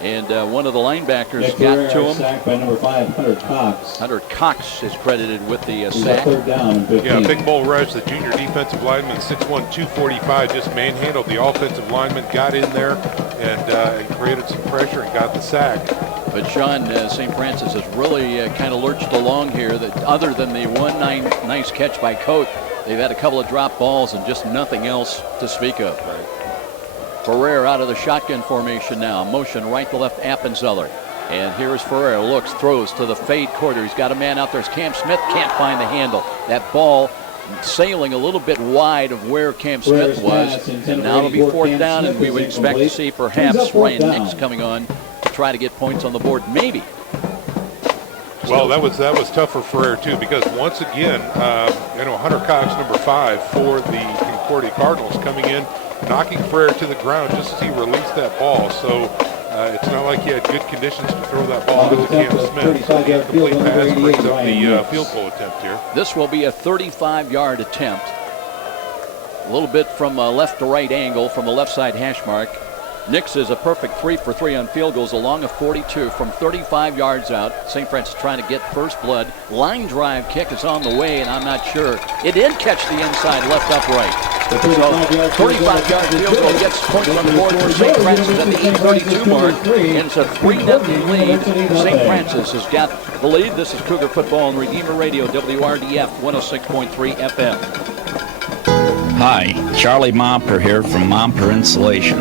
and one of the linebackers got to him. Sacked by number 5, Hunter Cox. Hunter Cox is credited with the sack. 3rd down and 15. Yeah, Big Bull Rush, the junior defensive lineman, 6'1", 245, just manhandled the offensive lineman, got in there and created some pressure and got the sack. But Sean, St. Francis has really kind of lurched along here. That other than the one nice catch by Coate, they've had a couple of drop balls and just nothing else to speak of. Ferrer out of the shotgun formation now. Motion right to left, Appenzeller. And here's Ferrer, looks, throws to the fade quarter. He's got a man out there. It's Cam Smith, can't find the handle. That ball sailing a little bit wide of where Cam Smith was. And now it'll be 4th down, and we would expect to see perhaps Ryan Nix coming on to try to get points on the board, maybe. Well, that was tough for Ferrer too, because once again, Hunter Cox, number 5 for the Concordia Cardinals, coming in, knocking Ferrer to the ground just as he released that ball. So it's not like he had good conditions to throw that ball to Cam Smith. So the complete pass brings up the field goal attempt here. This will be a 35-yard attempt. A little bit from left to right angle from the left side hash mark. Nix is a perfect 3 for 3 on field goals along a 42 from 35 yards out. St. Francis trying to get first blood. Line drive kick is on the way, and I'm not sure. It did catch the inside left upright. So 35-yard field goal gets points on the board for St. Francis at the 8:32 mark, and it's a 3-0 lead. St. Francis has got the lead. This is Cougar Football on Redeemer Radio, WRDF 106.3 FM. Hi, Charlie Momper here from Momper Insulation.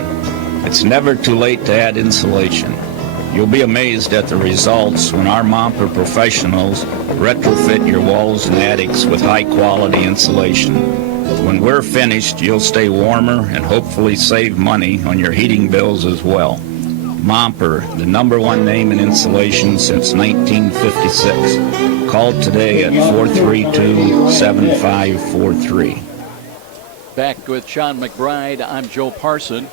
It's never too late to add insulation. You'll be amazed at the results when our Momper professionals retrofit your walls and attics with high-quality insulation. When we're finished, you'll stay warmer and hopefully save money on your heating bills as well. Momper, the #1 name in insulation since 1956. Call today at 432-7543. Back with Sean McBride, I'm Joe Parson.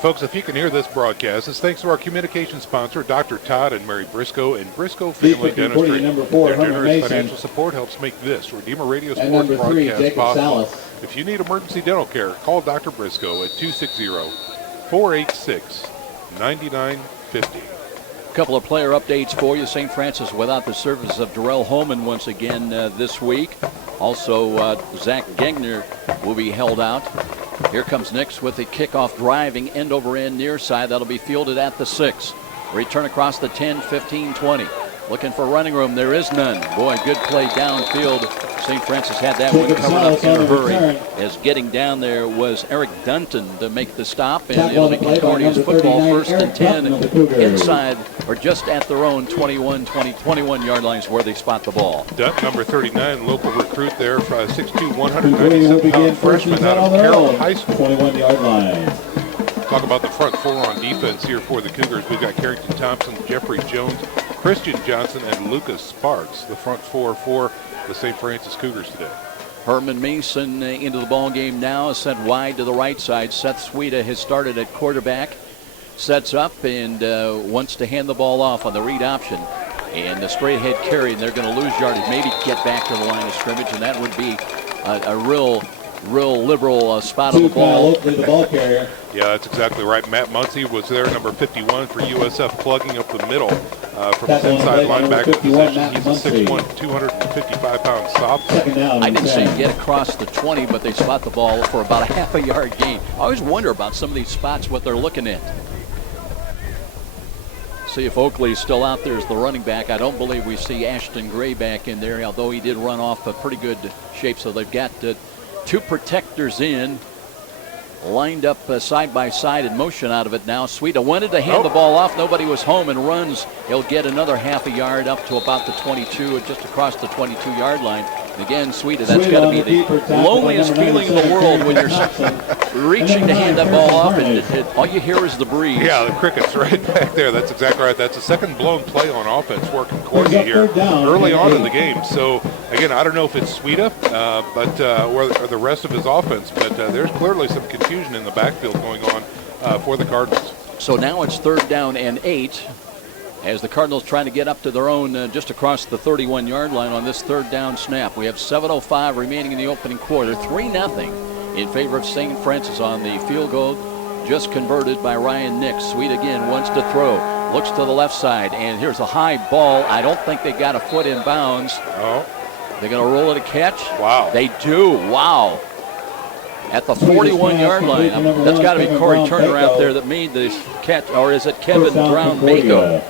Folks, if you can hear this broadcast, it's thanks to our communication sponsor, Dr. Todd and Mary Briscoe and Briscoe Family Dentistry. Their generous financial support helps make this Redeemer Radio Sports broadcast possible. If you need emergency dental care, call Dr. Briscoe at 260-486-9950. A couple of player updates for you. St. Francis without the service of Darrell Holman once again this week. Also, Zach Gegner will be held out. Here comes Nix with the kickoff driving end over end near side. That'll be fielded at the 6. Return across the 10, 15, 20. Looking for running room. There is none. Boy, good play downfield. St. Francis had that one covered up in a hurry. As getting down there was Eric Dunton to make the stop. And it'll be Concordia's football, 1st and 10 inside or just at their own 21-yard lines where they spot the ball. Dunton, number 39, local recruit there, 6'2", 197-pound freshman out of Carroll High School. 21-yard line. Talk about the front four on defense here for the Cougars. We've got Carrington Thompson, Jeffrey Jones, Christian Johnson, and Lucas Sparks, the front four for the St. Francis Cougars today. Herman Mason into the ball game now, sent wide to the right side. Seth Sweda has started at quarterback, sets up and wants to hand the ball off on the read option. And the straight ahead carry, and they're going to lose yardage, maybe get back to the line of scrimmage, and that would be a real liberal spot on the ball. The ball carrier. Yeah, that's exactly right. Matt Muncy was there, number 51 for USF, plugging up the middle from his inside linebacker position. He's a 6'1", 255-pound sophomore. I didn't see him get across the 20, but they spot the ball for about a half a yard gain. I always wonder about some of these spots, what they're looking at. See if Oakley's still out there as the running back. I don't believe we see Ashton Gray back in there, although he did run off a pretty good shape. So they've got two protectors in, lined up side by side in motion out of it now. Sweda wanted to hand the ball off. Nobody was home and runs. He'll get another half a yard up to about the 22, just across the 22-yard line. And again, Sweda, that's got to be the loneliest feeling in the world when you're reaching to hand that ball off and all you hear is the breeze. Yeah, the crickets right back there. That's exactly right. That's a second blown play on offense for Concordia here early on in the game. So, again, I don't know if it's Sweda or the rest of his offense, but there's clearly some confusion in the backfield going on for the Cardinals. So now it's 3rd down and 8 as the Cardinals trying to get up to their own just across the 31-yard line on this 3rd down snap. We have 7:05 remaining in the opening quarter, 3-0 in favor of St. Francis on the field goal just converted by Ryan Nix. Sweet again wants to throw, looks to the left side, and here's a high ball. I don't think they got a foot in bounds. Oh. They're going to roll it a catch? Wow. They do. Wow. At the 41-yard line. That's got to be Corey Turner out there that made this catch, or is it Kevin Brown-Mako?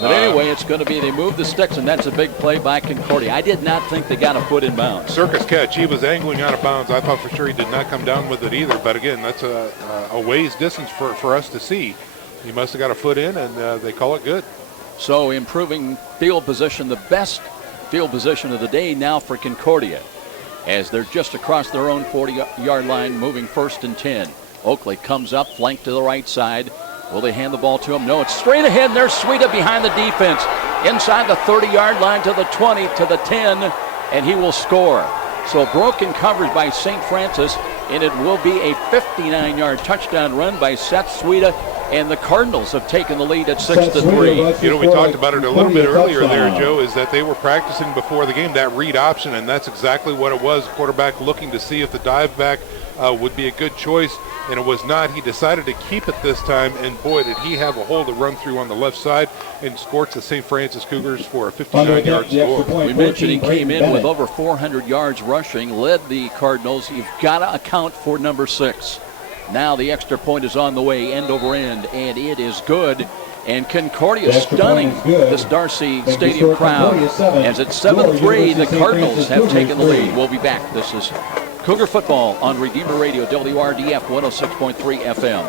But anyway, it's going to be, they move the sticks, and that's a big play by Concordia. I did not think they got a foot in bounds. Circus catch. He was angling out of bounds. I thought for sure he did not come down with it either. But again, that's a ways distance for us to see. He must have got a foot in, and they call it good. So improving field position, the best field position of the day now for Concordia, as they're just across their own 40-yard line, moving 1st and 10. Oakley comes up, flanked to the right side. Will they hand the ball to him? No, it's straight ahead, and there's Sweda behind the defense. Inside the 30-yard line to the 20, to the 10, and he will score. So broken coverage by St. Francis, and it will be a 59-yard touchdown run by Seth Sweda, and the Cardinals have taken the lead at 6-3. You know, we talked about it a little bit earlier there, Joe, is that they were practicing before the game, that read option, and that's exactly what it was. Quarterback looking to see if the dive back would be a good choice, and it was not. He decided to keep it this time, and boy, did he have a hole to run through on the left side and scored the St. Francis Cougars for a 59-yard score. We mentioned he came in with over 400 yards rushing, led the Cardinals. You've got to account for number 6. Now the extra point is on the way, end over end, and it is good. And Concordia stunning this Darcy Stadium crowd. As it's 7-3, the Cardinals have taken the lead. We'll be back. This is Cougar Football on Redeemer Radio, WRDF 106.3 FM.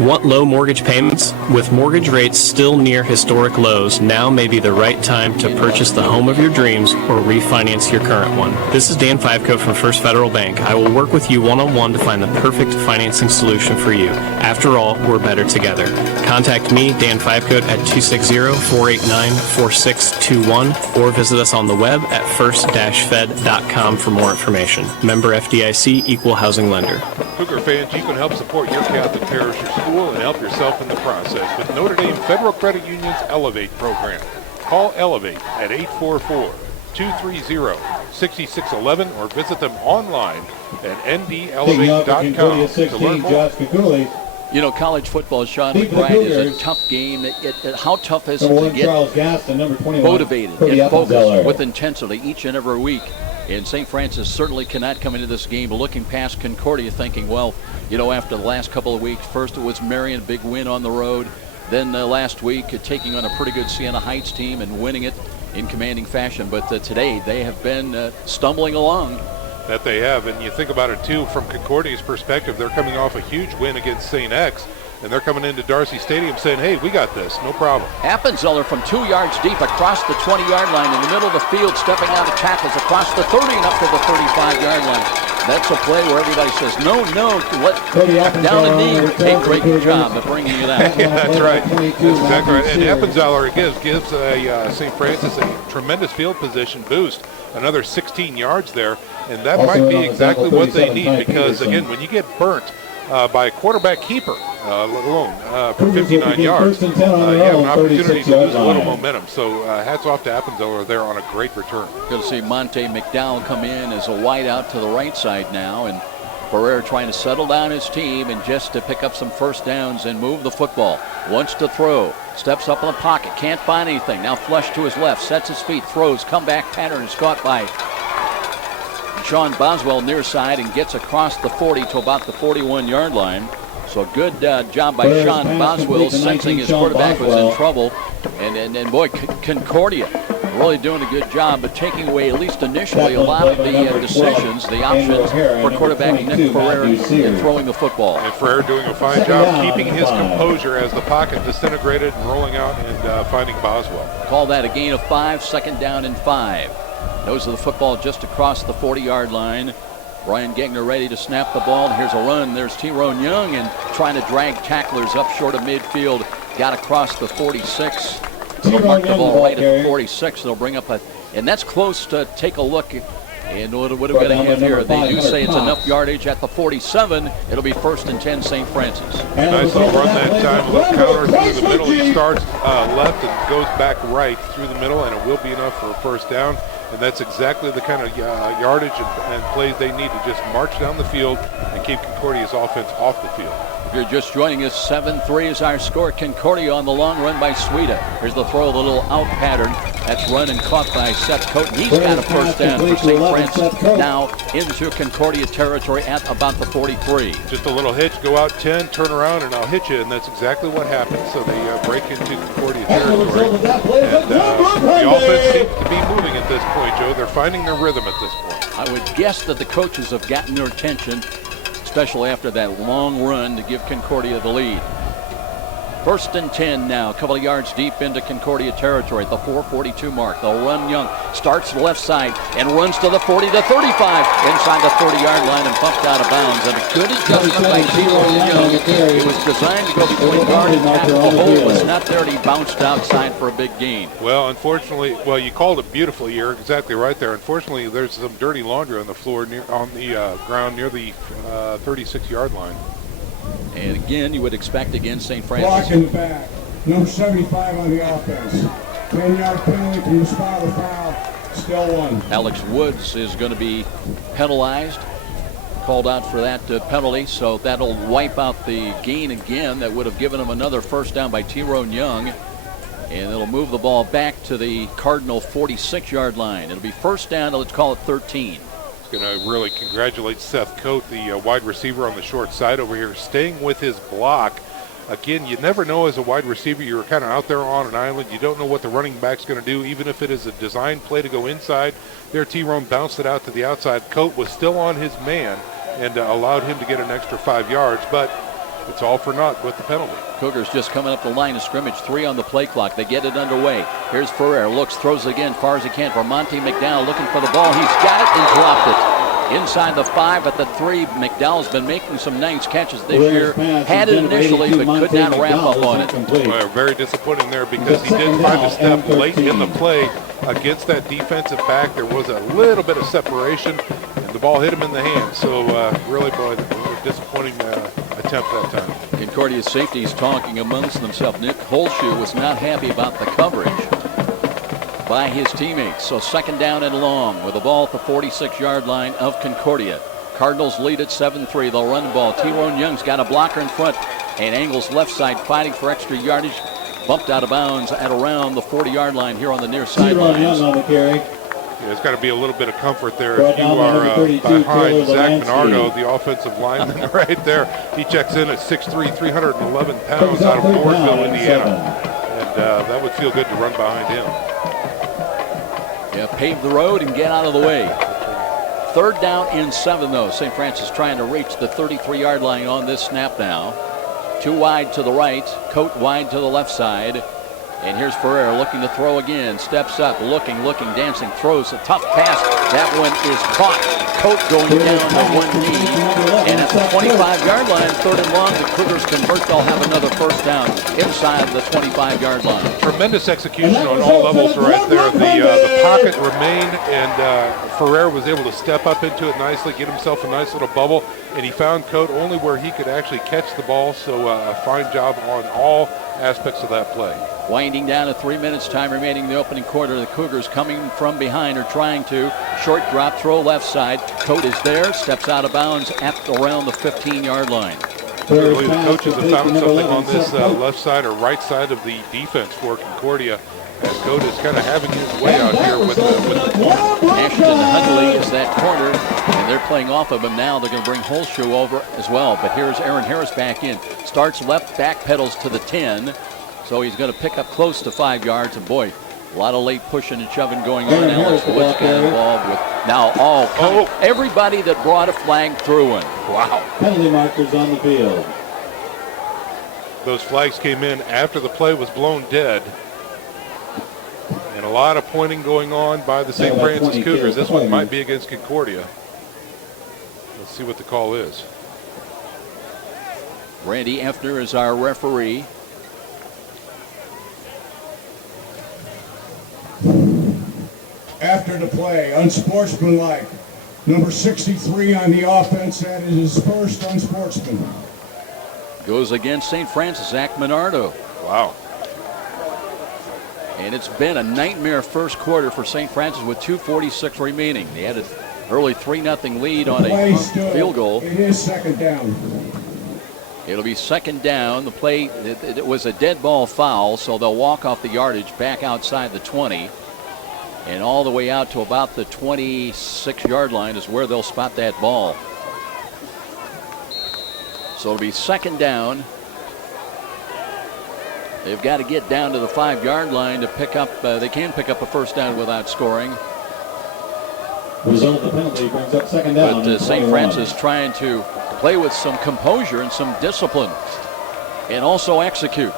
Want low mortgage payments? With mortgage rates still near historic lows, now may be the right time to purchase the home of your dreams or refinance your current one. This is Dan Fivecoat from First Federal Bank. I will work with you one-on-one to find the perfect financing solution for you. After all, we're better together. Contact me, Dan Fivecoat, at 260-489-4621 or visit us on the web at first-fed.com for more information. Member FDIC, Equal Housing Lender. Cougar fans, you can help support your Catholic parish or school and help yourself in the process with Notre Dame Federal Credit Union's Elevate program. Call Elevate at 844-230-6611 or visit them online at ndelevate.com to learn more. You know, college football, Sean McBride, is a tough game. How tough is it to get motivated and focused with intensity each and every week? And St. Francis certainly cannot come into this game looking past Concordia thinking, well, you know, after the last couple of weeks, first it was Marion, big win on the road. then last week taking on a pretty good Siena Heights team and winning it in commanding fashion. But today they have been stumbling along. That they have, and you think about it too from Concordia's perspective, they're coming off a huge win against St. X, and they're coming into Darcy Stadium saying, hey, we got this, no problem. Appenzeller from 2 yards deep across the 20-yard line in the middle of the field, stepping out of tackles across the 30 and up to the 35-yard line. That's a play where everybody says, no, let down the knee. A great job of bringing it out. Yeah, that's right. That's exactly right. And Appenzeller gives St. Francis a tremendous field position boost, another 16 yards there, and that might be exactly what they need because, again, when you get burnt by a quarterback keeper, let alone for 59 yards, you have an opportunity to lose a little momentum. So hats off to Appenzeller there on a great return. Good to see Monte McDowell come in as a wide out to the right side now, and Ferrer trying to settle down his team and just to pick up some first downs and move the football. Wants to throw, steps up in the pocket, can't find anything. Now flush to his left, sets his feet, throws, comeback pattern is caught by Sean Boswell near side and gets across the 40 to about the 41-yard line. So good job by Sean Boswell, sensing his quarterback was in trouble. And boy, Concordia really doing a good job of taking away, at least initially, a lot of the decisions, the options for quarterback Nick Ferrer in throwing the football. And Ferrer doing a fine job keeping his composure as the pocket disintegrated and rolling out and finding Boswell. Call that a gain of 5, second down and 5. Nose of the football just across the 40-yard line. Brian Gegner ready to snap the ball. Here's a run. There's Tyrone Young and trying to drag tacklers up short of midfield. Got across the 46. They'll mark the ball right at the 46. They'll bring up and that's close to take a look. And what are we going to have here? They do say it's enough yardage at the 47. It'll be 1st and 10 St. Francis. Nice little run that time. Little counter through the middle. He starts left and goes back right through the middle, and it will be enough for a first down. And that's exactly the kind of yardage and plays they need to just march down the field and keep Concordia's offense off the field. If you're just joining us, 7-3 is our score. Concordia on the long run by Sweda. Here's the throw, the little out pattern. That's run and caught by Sept. He's got a first down for St. Francis. Now into Concordia territory at about the 43. Just a little hitch, go out 10, turn around, and I'll hit you. And that's exactly what happened. So they break into Concordia territory. And the offense seems to be moving at this point, Joe. They're finding their rhythm at this point. I would guess that the coaches have gotten their attention, especially after that long run to give Concordia the lead. 1st and 10 now, a couple of yards deep into Concordia territory at the 4:42 mark. They'll run Young, starts the left side and runs to the 40 to 35 inside the 40-yard line and bumped out of bounds. And a good adjustment by Tyrone Young. It was designed to go between guard and tackle. The hole was not there, and he bounced outside for a big gain. Well, unfortunately, you called it beautifully. You're exactly right there. Unfortunately, there's some dirty laundry on the floor, on the ground near the 36-yard line. And again, you would expect against St. Francis. Blocking back. Number 75 on the offense. 10-yard penalty from the spot of the foul. Still one. Alex Woods is going to be penalized. Called out for that penalty, so that'll wipe out the gain again. That would have given him another first down by Tyrone Young. And it'll move the ball back to the Cardinal 46-yard line. It'll be first down, let's call it 13. Going to really congratulate Seth Coate, the wide receiver on the short side over here, staying with his block. Again, you never know as a wide receiver. You're kind of out there on an island. You don't know what the running back's going to do, even if it is a design play to go inside. There, Tyrone bounced it out to the outside. Coate was still on his man and allowed him to get an extra 5 yards, but it's all for naught with the penalty. Cougars just coming up the line of scrimmage, 3 on the play clock. They get it underway. Here's Ferrer, looks, throws again, far as he can for Monte McDowell, looking for the ball. He's got it and dropped it. Inside the 5 at the 3. McDowell's been making some nice catches this year. Had it initially, but could not wrap up on it. Well, very disappointing there because he did find a step late in the play against that defensive back. There was a little bit of separation, and the ball hit him in the hand. So really, boy, a disappointing attempt that time. Concordia safeties talking amongst themselves. Nick Holshoe was not happy about the coverage by his teammates. So second down and long with the ball at the 46-yard line of Concordia. Cardinals lead at 7-3. They'll run the ball. Tyrone Young's got a blocker in front and angles left side, fighting for extra yardage. Bumped out of bounds at around the 40-yard line here on the near sidelines. On the carry. There's got to be a little bit of comfort there if you are behind Zach Minardo, the offensive lineman right there. He checks in at 6'3", 311 pounds out of Mooresville, Indiana. And that would feel good to run behind him. Yeah, pave the road and get out of the way. 3rd down and 7, though. St. Francis trying to reach the 33-yard line on this snap now. 2 wide to the right, Cote wide to the left side. And here's Ferrer looking to throw again. Steps up, looking, dancing, throws a tough pass. That one is caught. Cote going down to one knee. And at the 25-yard line, 3rd and long, the Cougars convert. They'll have another first down inside the 25-yard line. Tremendous execution on all levels right there. The pocket remained, and Ferrer was able to step up into it nicely, get himself a nice little bubble, and he found Cote only where he could actually catch the ball. So a fine job on all aspects of that play. Winding down to 3 minutes time remaining in the opening quarter. The Cougars coming from behind are trying to. Short drop throw left side. Cote is there, steps out of bounds at around the 15-yard line. Clearly the coaches have found something on this left side or right side of the defense for Concordia. And Cote is kind of having his way out here with the Ashton Huntley is that corner, and they're playing off of him now. They're going to bring Holshoe over as well. But here's Aaron Harris back in. Starts left, back pedals to the 10. So he's going to pick up close to 5 yards. And boy, a lot of late pushing and shoving going on. Alex Woods got involved with now everybody that brought a flag threw in. Wow. Penalty markers on the field. Those flags came in after the play was blown dead. And a lot of pointing going on by the St. Francis Cougars. This one might be against Concordia. Let's see what the call is. Randy Effner is our referee. After the play, unsportsmanlike. Number 63 on the offense, that is his first unsportsman. Goes against St. Francis, Zach Minardo. Wow. And it's been a nightmare first quarter for St. Francis with 2:46 remaining. They had an early 3-0 lead on a field goal. It is 2nd down. It'll be 2nd down. The play, it was a dead ball foul, so they'll walk off the yardage back outside the 20. And all the way out to about the 26-yard line is where they'll spot that ball. So it'll be 2nd down. They've got to get down to the 5-yard line to pick up. They can pick up a first down without scoring. Result of the penalty brings up 2nd down. But St. Francis trying to play with some composure and some discipline and also execute.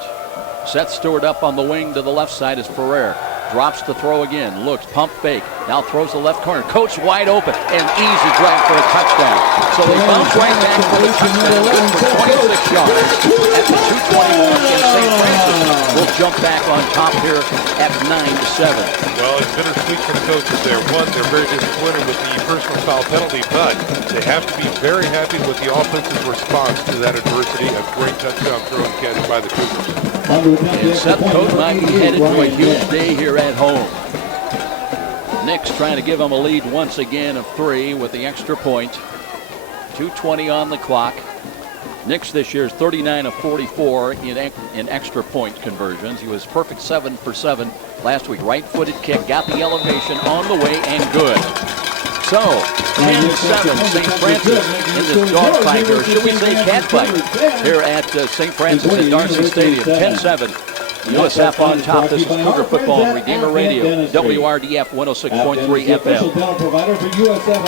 Seth Stewart up on the wing to the left side is Ferrer. Drops the throw again, looks, pump fake, now throws the left corner. Coach wide open, and easy drag for a touchdown. So they bounce right back for the touchdown, good for 26 yards at the 2:20 mark, and St. Francis will jump back on top here at 9-7. Well, it's bittersweet for the coaches there. One, they're very disappointed with the personal foul penalty, but they have to be very happy with the offensive response to that adversity. A great touchdown throw and catch by the Cougars. And Seth Cote might be headed to a huge day here at home. Nix trying to give them a lead once again of 3 with the extra point. 2:20 on the clock. Nix this year is 39 of 44 in extra point conversions. He was perfect 7 for 7 last week. Right-footed kick, got the elevation on the way and good. So 10-7 St. Francis in this dogfight, or should we say catfight, here at St. Francis at Darcy Stadium. 10-7. USF on top. This is Cougar Football on Redeemer Radio, WRDF 106.3 FM.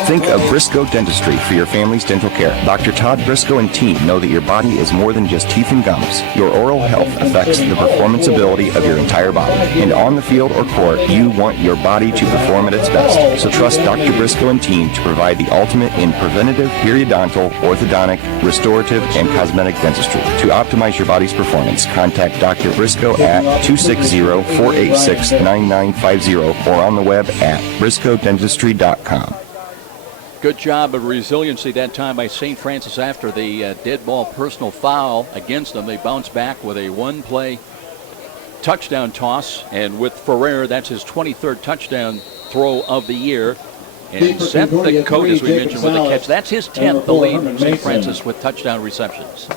Think of Briscoe Dentistry for your family's dental care. Dr. Todd Briscoe and team know that your body is more than just teeth and gums. Your oral health affects the performance ability of your entire body. And on the field or court, you want your body to perform at its best. So trust Dr. Briscoe and team to provide the ultimate in preventative, periodontal, orthodontic, restorative, and cosmetic dentistry. To optimize your body's performance, contact Dr. Briscoe at 260-486-9950 or on the web at briscoedentistry.com. Good job of resiliency that time by St. Francis after the dead ball personal foul against them. They bounced back with a one-play touchdown toss, and with Ferrer, that's his 23rd touchdown throw of the year. And Seth the Cote, as we mentioned, with a catch. That's his 10th, the lead from St. Francis with touchdown receptions.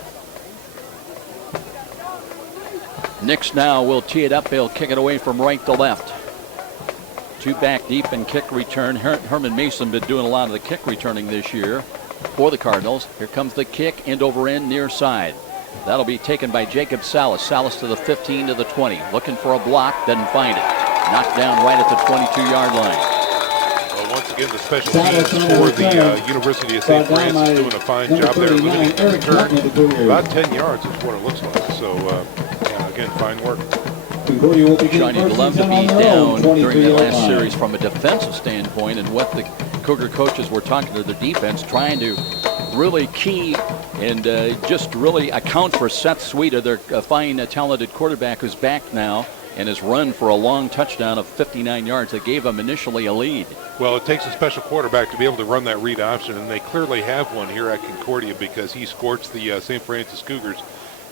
Nix now will tee it up. He'll kick it away from right to left. Two back deep and kick return. Herman Mason been doing a lot of the kick returning this year for the Cardinals. Here comes the kick, end over end, near side. That'll be taken by Jacob Salas. Salas to the 15 to the 20. Looking for a block, doesn't find it. Knocked down right at the 22-yard line. Well, once again, the special teams for the University of St. Francis doing a fine job there. Limiting the return. About 10 yards is what it looks like. So, again, fine work. Johnny would love to be down during the last series from a defensive standpoint, and what the Cougar coaches were talking to their defense, trying to really key and just really account for Seth Sweeta, their fine, talented quarterback who's back now and has run for a long touchdown of 59 yards that gave them initially a lead. Well, it takes a special quarterback to be able to run that read option, and they clearly have one here at Concordia because he scorched the St. Francis Cougars.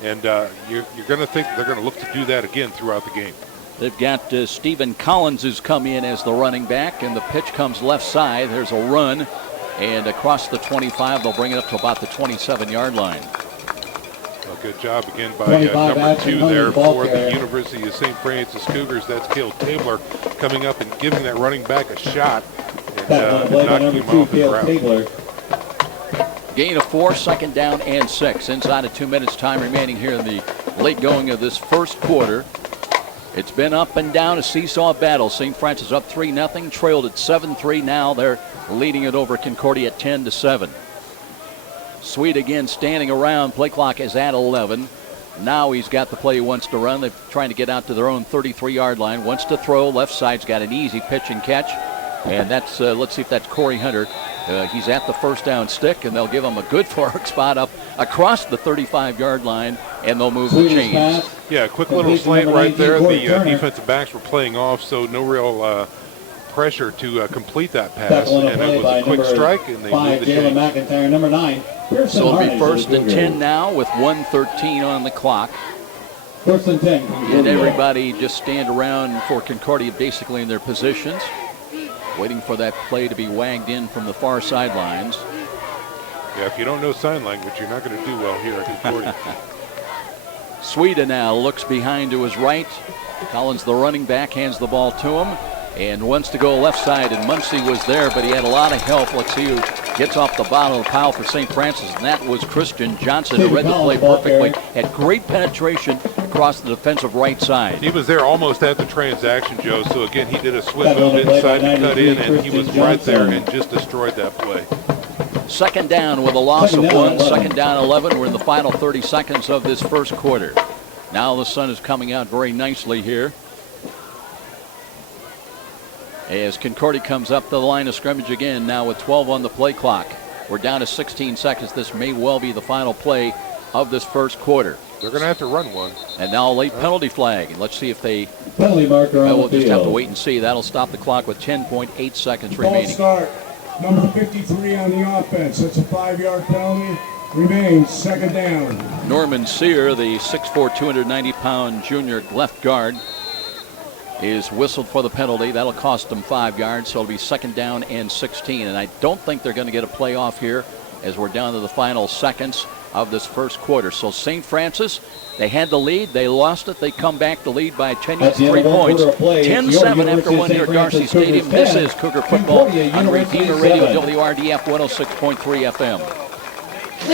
And you're going to think they're going to look to do that again throughout the game. They've got Stephen Collins who's come in as the running back, and the pitch comes left side. There's a run, and across the 25, they'll bring it up to about the 27-yard line. Well, good job again by number 2 there for the University of St. Francis Cougars. That's Caleb Tabler coming up and giving that running back a shot and knocking him off the ground. Gain of 4, second down and 6. Inside of 2 minutes time remaining here in the late going of this first quarter. It's been up and down, a seesaw battle. St. Francis up 3-0, trailed at 7-3. Now they're leading it over Concordia at 10-7. Sweet again standing around. Play clock is at 11. Now he's got the play he wants to run. They're trying to get out to their own 33-yard line. Wants to throw. Left side's got an easy pitch and catch. And that's, let's see if that's Corey Hunter. He's at the first down stick, and they'll give him a good fork spot up across the 35-yard line, and they'll move the chains. Yeah, quick little slant right there. The defensive backs were playing off, so no real pressure to complete that pass. And it was a quick strike, and they moved the chains. McIntyre, number 9. So it'll be first and 10 now with 1:13 on the clock. First and 10. And everybody just stand around for Concordia basically in their positions, waiting for that play to be wagged in from the far sidelines. Yeah, if you don't know sign language, you're not going to do well here at Concordia. Sweeta now looks behind to his right. Collins, the running back, hands the ball to him and wants to go left side, and Muncie was there, but he had a lot of help. Let's see who gets off the bottom of the pile for St. Francis, and that was Christian Johnson, who read the play perfectly. Had great penetration across the defensive right side. He was there almost at the transaction, Joe, so again, he did a swift move inside to cut in, and he was right there and just destroyed that play. Second down with a loss of 1, second down 11. We're in the final 30 seconds of this first quarter. Now the sun is coming out very nicely here as Concordia comes up to the line of scrimmage again, now with 12 on the play clock. We're down to 16 seconds. This may well be the final play of this first quarter. They're going to have to run one. And now a late penalty flag. And let's see if they... Penalty marker on we'll the just have to field. wait and see. That'll stop the clock with 10.8 seconds False remaining. start. Number 53 on the offense. That's a 5-yard penalty. Remains second down. Norman Sear, the 6'4", 290-pound junior left guard, is whistled for the penalty. That'll cost them 5 yards, so it'll be second down and 16. And I don't think they're going to get a play off here as we're down to the final seconds of this first quarter. So St. Francis, they had the lead. They lost it. They come back to lead by 3 points. 10-7 after one here at Darcy Stadium. This is Cougar football on Redeemer Radio, WRDF 106.3 FM.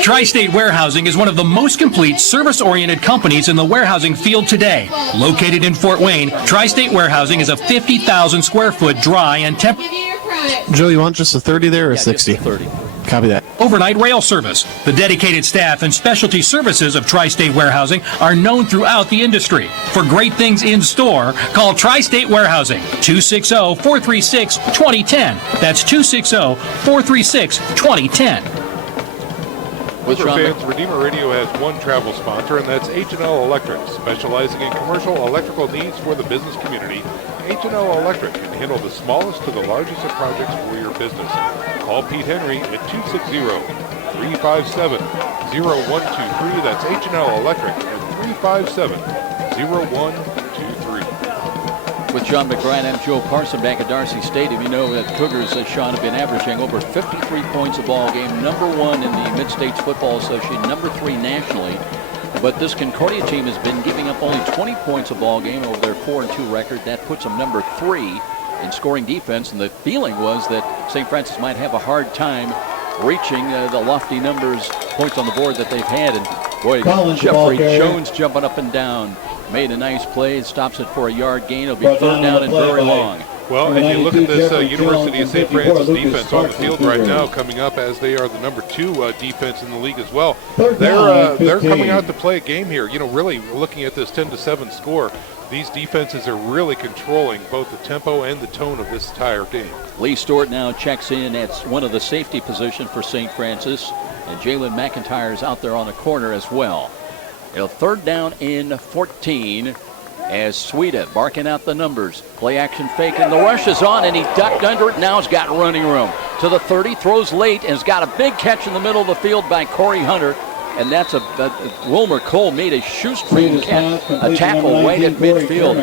Tri-State Warehousing is one of the most complete service-oriented companies in the warehousing field today. Located in Fort Wayne, Tri-State Warehousing is a 50,000 square foot dry and temp... Joe, you want just a 30 there or 60? 30. Copy that. Overnight rail service. The dedicated staff and specialty services of Tri-State Warehousing are known throughout the industry. For great things in store, call Tri-State Warehousing, 260-436-2010. That's 260-436-2010. Cougar fans, Redeemer Radio has one travel sponsor, and that's H&L Electric, specializing in commercial electrical needs for the business community. H&L Electric can handle the smallest to the largest of projects for your business. Call Pete Henry at 260-357-0123. That's H&L Electric at 357-0123. With John McBride, I'm Joe Parson back at Darcy Stadium. You know that Cougars, Sean, have been averaging over 53 points a ball game. Number 1 in the Mid-States Football Association, number 3 nationally. But this Concordia team has been giving up only 20 points a ball game over their 4-2 record. That puts them number 3 in scoring defense, and the feeling was that St. Francis might have a hard time reaching the lofty numbers, points on the board that they've had. And boy, Jeffrey Jones jumping up and down, made a nice play, stops it for a yard gain. It'll be third down and very long. Well, and you look at this University of St. Francis defense on the field right now, coming up as they are the number 2 defense in the league as well. They're coming out to play a game here. You know, really looking at this 10-7 score, these defenses are really controlling both the tempo and the tone of this entire game. Lee Stewart now checks in at one of the safety position for St. Francis, and Jalen McIntyre is out there on the corner as well. Third down and 14. As Sweda barking out the numbers. Play action fake, and the rush is on, and he ducked under it. Now he's got running room. To the 30, throws late, and has got a big catch in the middle of the field by Corey Hunter. And that's Wilmer Cole made a shoestring a tackle right at midfield.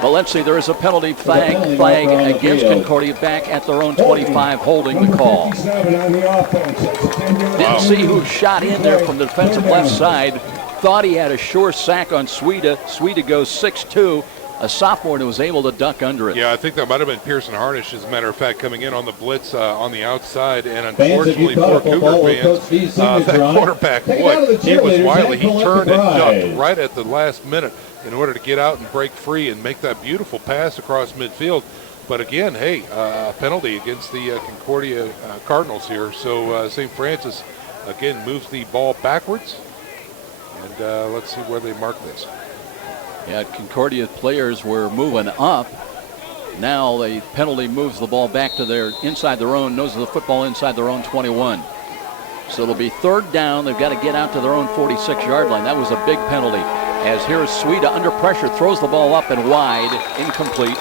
But let's see, there is a penalty flag against Concordia back at their own 25, holding the call. Didn't see who shot in there from the defensive left side. Thought he had a sure sack on Sweda. Sweda goes 6'2", a sophomore, and was able to duck under it. Yeah, I think that might have been Pearson Harnish, as a matter of fact, coming in on the blitz on the outside. And unfortunately for Cougar fans, that quarterback, boy, he was wily. He turned and ducked right at the last minute in order to get out and break free and make that beautiful pass across midfield. But again, hey, a penalty against the Concordia Cardinals here. So St. Francis, again, moves the ball backwards. And let's see where they mark this. Yeah, Concordia players were moving up. Now the penalty moves the ball back to their inside their own, nose of the football inside their own 21. So it'll be third down. They've got to get out to their own 46-yard line. That was a big penalty. As here's Sweda under pressure, throws the ball up and wide, incomplete.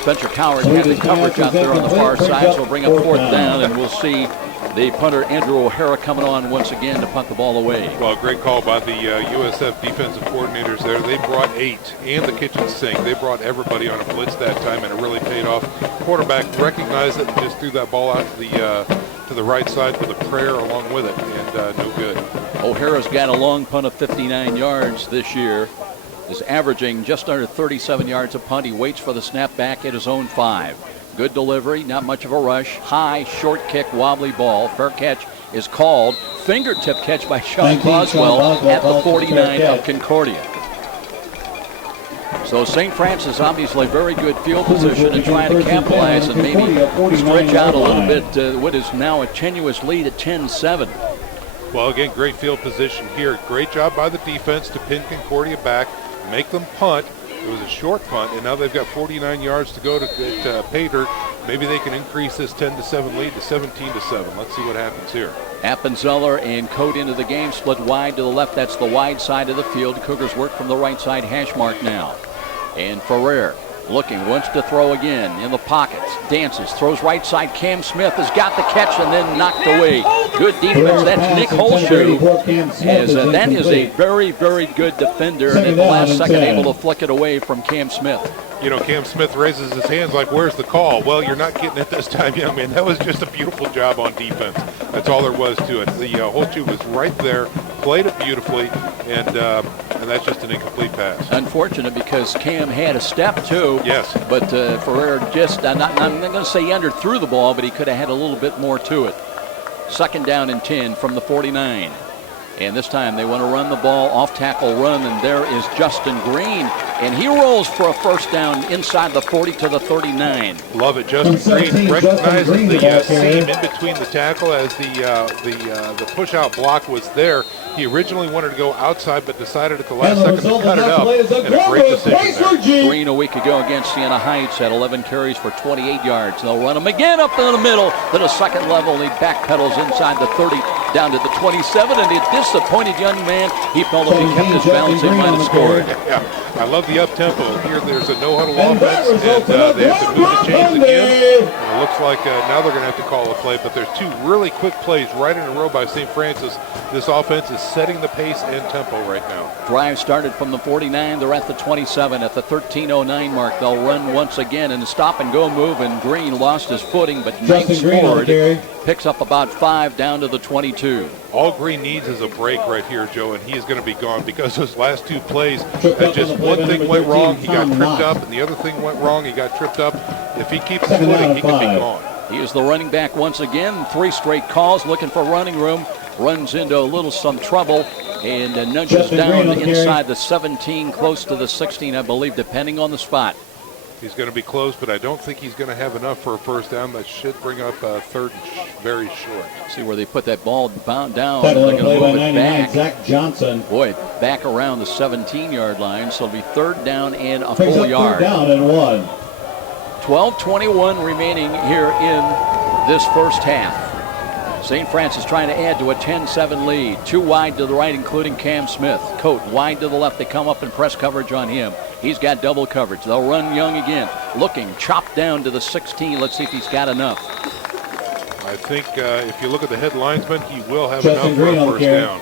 Spencer Coward had the coverage out there on the far side, so we'll bring up fourth down, and we'll see the punter Andrew O'Hara coming on once again to punt the ball away. Well, great call by the USF defensive coordinators there. They brought 8 and the kitchen sink. They brought everybody on a blitz that time, and it really paid off. Quarterback recognized it and just threw that ball out to the right side with a prayer along with it, and no good. O'Hara's got a long punt of 59 yards this year. Is averaging just under 37 yards a punt. He waits for the snap back at his own 5. Good delivery, not much of a rush. High, short kick, wobbly ball. Fair catch is called. Fingertip catch by Sean Boswell at the 49 of Concordia. So St. Francis obviously very good field position and trying to capitalize and maybe stretch out a little bit what is now a tenuous lead at 10-7. Well, again, great field position here. Great job by the defense to pin Concordia back, make them punt. It was a short punt, and now they've got 49 yards to go to get pay dirt. Maybe they can increase this 10-7 lead to 17-7. Let's see what happens here. Appenzeller and Cote into the game, split wide to the left. That's the wide side of the field. Cougars work from the right side hash mark now. And Ferrer looking, wants to throw again in the pockets. Dances, throws right side. Cam Smith has got the catch and then knocked away. Good defense. That's Nick Holshoe. That is a very, very good defender. And at the last second, able to flick it away from Cam Smith. You know, Cam Smith raises his hands like, where's the call? Well, you're not getting it this time, young man. That was just a beautiful job on defense. That's all there was to it. The Holshoe was right there, played it beautifully, and that's just an incomplete pass. Unfortunate because Cam had a step too. Yes. But Ferrer just, I'm not going to say he underthrew the ball, but he could have had a little bit more to it. Second down and 10 from the 49. And this time they want to run the ball, off tackle run, and there is Justin Green. And he rolls for a first down inside the 40 to the 39. Love it. Justin Green recognizes the seam in between the tackle as the push-out block was there. He originally wanted to go outside, but decided at the last second to cut it up. And a great decision there. Green a week ago against Siena Heights had 11 carries for 28 yards. They'll run him again up in the middle. Then a second level, and he backpedals inside the 30 down to the 27. And a disappointed young man. He felt if he kept his balance, he might have scored. Yeah, I love the up-tempo. Here there's a no-huddle offense, and they have to move the chains again. And it looks looks like now they're going to have to call a play, but there's two really quick plays right in a row by St. Francis. This offense is setting the pace and tempo right now. Drive started from the 49. They're at the 27. At the 13:09 mark, they'll run once again in a stop-and-go move, and Green lost his footing, but Knight scored. Picks up about 5 down to the 22. All Green needs is a break right here, Joe, and he is going to be gone because those last two plays, just one thing went wrong, he got tripped up, and the other thing went wrong, he got tripped up. If he keeps his footing, he could be gone. He is the running back once again. 3 straight calls, looking for running room. Runs into some trouble and nudges down inside the 17, close to the 16, I believe, depending on the spot. He's going to be close, but I don't think he's going to have enough for a first down. That should bring up third and very short. See where they put that ball down. They're going to move it back. Zach Johnson. Boy, back around the 17-yard line, so it'll be third down and a full yard. Third down and 1. 12:21 remaining here in this first half. St. Francis trying to add to a 10-7 lead. 2 wide to the right, including Cam Smith. Coat wide to the left. They come up and press coverage on him. He's got double coverage. They'll run Young again. Looking, chopped down to the 16. Let's see if he's got enough. I think if you look at the head linesman, he will have enough for a first down.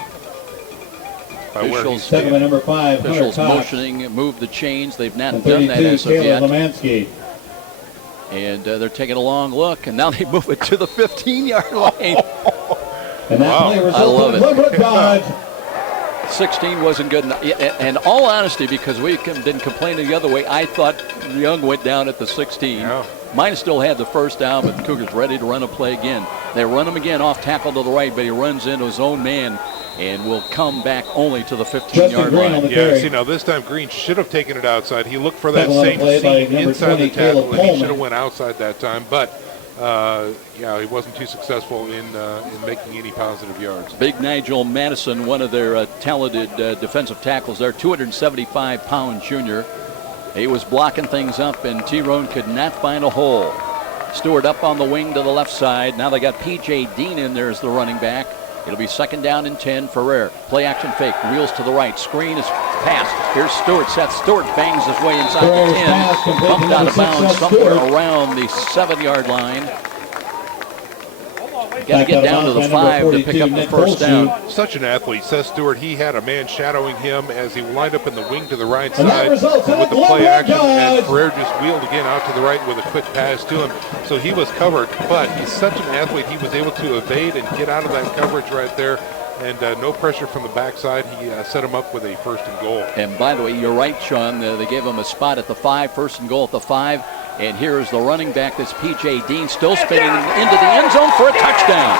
By where he's standing. Number 5, officials motioning, move the chains. They've not done that as of yet. Lemansky. And they're taking a long look, and now they move it to the 15-yard line. And that play I love it. Dodge. 16 wasn't good enough. In all honesty, because we've been complaining the other way, I thought Young went down at the 16. Yeah. Mine still had the first down, but the Cougars ready to run a play again. They run him again off tackle to the right, but he runs into his own man and will come back only to the 15-yard line. Yeah, see, now this time Green should have taken it outside. He looked for that same seam inside the tackle, and he should have went outside that time. But, yeah, he wasn't too successful in making any positive yards. Big Nigel Madison, one of their talented defensive tackles there, 275-pound junior. He was blocking things up, and Tyrone could not find a hole. Stewart up on the wing to the left side. Now they got P.J. Dean in there as the running back. It'll be second down and 10. Ferrer, play action fake, wheels to the right. Screen is passed. Here's Stewart. Seth Stewart bangs his way inside the 10. Bumped out of bounds somewhere around the 7-yard line. Got to get down to the 5 to pick up the first down. Such an athlete. Seth Stewart, he had a man shadowing him as he lined up in the wing to the right side with the play action, and Ferrer just wheeled again out to the right with a quick pass to him. So he was covered, but he's such an athlete, he was able to evade and get out of that coverage right there. And no pressure from the backside. He set him up with a first and goal. And by the way, you're right, Sean. They gave him a spot at the 5, first and goal at the 5. And here is the running back, that's P.J. Dean, still spinning into the end zone for a touchdown.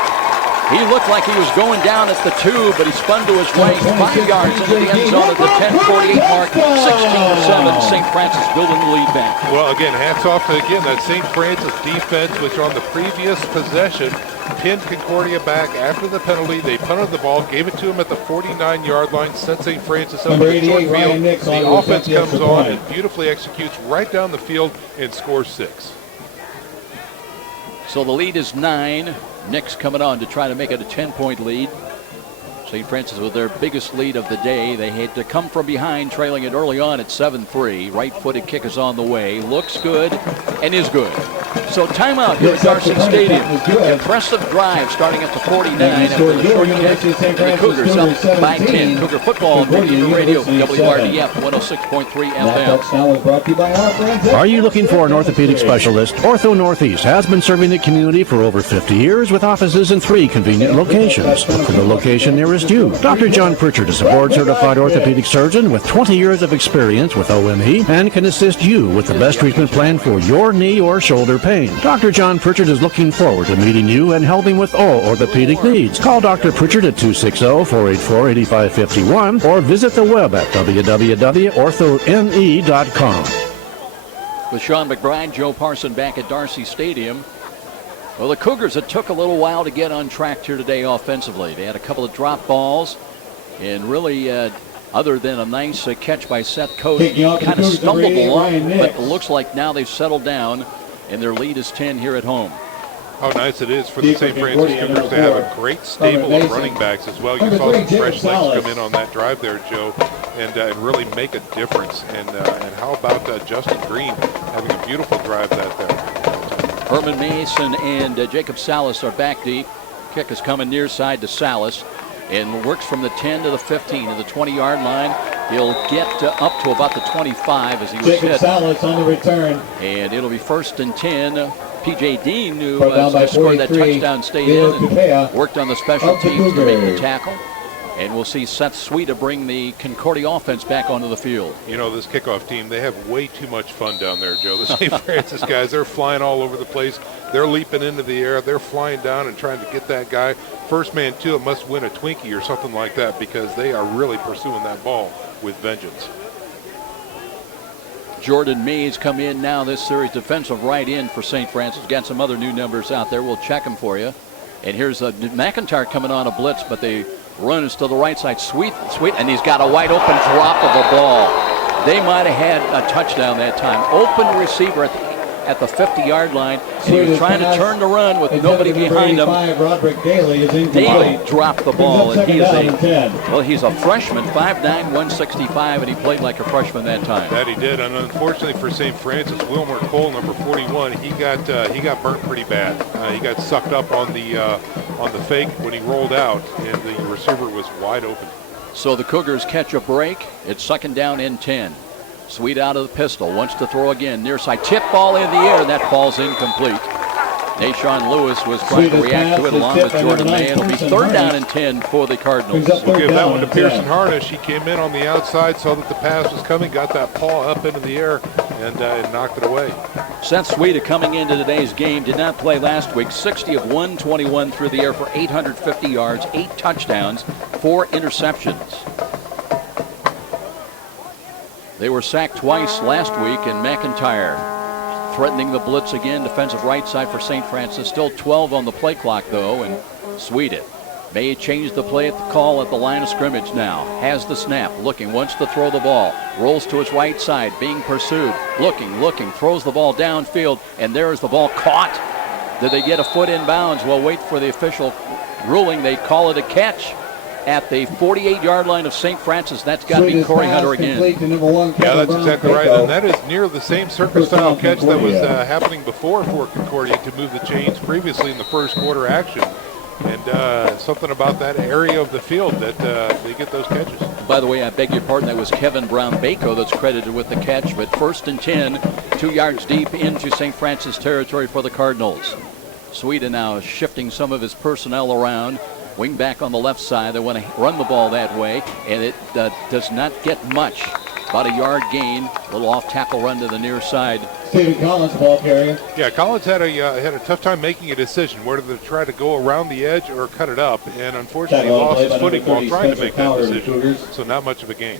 He looked like he was going down at the 2, but he spun to his right, 5 yards into the end zone at the 10:48 mark, 16-7. St. Francis building the lead back. Well, again, hats off to, again, that St. Francis defense, which on the previous possession pinned Concordia back after the penalty. They punted the ball, gave it to him at the 49-yard line, set St. Francis up in the short field. The offense comes on and beautifully executes right down the field and scores 6. So the lead is 9. Nix coming on to try to make it a 10-point lead. St. Francis with their biggest lead of the day. They had to come from behind, trailing it early on at 7-3. Right-footed kick is on the way. Looks good and is good. So timeout here at Darcy Stadium. Impressive drive starting at the 49 after the short kick. And the Cougars up by 10. Cougar football on Redeemer Radio, WRDF 106.3 FM. Are you looking for an orthopedic specialist? Ortho Northeast has been serving the community for over 50 years with offices in 3 convenient locations. Look for the location nearest you. Dr. John Pritchard is a board-certified orthopedic surgeon with 20 years of experience with OME and can assist you with the best treatment plan for your knee or shoulder pain. Dr. John Pritchard is looking forward to meeting you and helping with all orthopedic needs. Call Dr. Pritchard at 260-484-8551 or visit the web at www.orthone.com. With Sean McBride, Joe Parson back at Darcy Stadium. Well, the Cougars, it took a little while to get on track here today offensively. They had a couple of drop balls, and really, other than a nice catch by Seth Coate, kind of stumbled along, but it looks like now they've settled down, and their lead is 10 here at home. How nice it is for the St. Francis Cougars to have a great stable of running backs as well. You saw some fresh legs come in on that drive there, Joe, and really make a difference. And how about Justin Green having a beautiful drive that there? Herman Mason and Jacob Salas are back deep. Kick is coming near side to Salas and works from the 10 to the 15 to the 20-yard line. He'll get up to about the 25 as he was Jacob hit. Salas on the return. And it'll be 1st and 10. P.J. Dean, who Brought scored down by that 43, touchdown, stayed Leo in Capea and worked on the special of the teams to make the Cougars. tackle. And we'll see Seth Sweet to bring the Concordia offense back onto the field. You know, this kickoff team, they have way too much fun down there, Joe. The St. Francis guys, they're flying all over the place. They're leaping into the air. They're flying down and trying to get that guy. First man to it must win a Twinkie or something like that because they are really pursuing that ball with vengeance. Jordan Mays come in now this series, defensive right end for St. Francis. Got some other new numbers out there. We'll check them for you. And here's McIntyre coming on a blitz, but they run to the right side. Sweet, and he's got a wide open drop of the ball. They might have had a touchdown that time. Open receiver at the 50-yard line, and he was trying to turn the run with nobody behind him. Roderick Daly is incomplete. Daly dropped the ball, and he's a freshman, 5'9", 165, and he played like a freshman that time. That he did, and unfortunately for St. Francis, Wilmer Cole, number 41, he got burnt pretty bad. He got sucked up on the fake when he rolled out, and the receiver was wide open. So the Cougars catch a break. It's 2nd down and 10. Sweet out of the pistol, wants to throw again, near side, tip ball in the air, and that ball's incomplete. Nashawn Lewis was trying to react to it along with Jordan May. It'll be 3rd down and 10 for the Cardinals. We'll give that one to Pearson Harnish. He came in on the outside, saw that the pass was coming, got that paw up into the air, and knocked it away. Seth Sweet coming into today's game, did not play last week. 60 of 121 through the air for 850 yards, 8 touchdowns, 4 interceptions. They were sacked twice last week, and McIntyre threatening the blitz again, defensive right side for St. Francis. Still 12 on the play clock, though, and Sweet it. May change the play at the call at the line of scrimmage now. Has the snap, looking, wants to throw the ball. Rolls to his right side, being pursued. Looking, throws the ball downfield, and there is the ball caught. Did they get a foot in bounds? We'll wait for the official ruling. They call it a catch at the 48-yard line of St. Francis. That's got to be Corey Hunter again. Yeah, that's exactly right. And that is near the same circus-style catch that was happening before for Concordia to move the chains previously in the first quarter action. And something about that area of the field that they get those catches. By the way, I beg your pardon, that was Kevin Brown-Bako that's credited with the catch, but 1st and 10, 2 yards deep into St. Francis territory for the Cardinals. Sweden now shifting some of his personnel around. Wing back on the left side. They want to run the ball that way, and it does not get much. About a yard gain. A little off tackle run to the near side. Stephen Collins, ball carrier. Yeah, Collins had a tough time making a decision whether to try to go around the edge or cut it up, and unfortunately he lost his footing while trying to make that decision. So not much of a gain.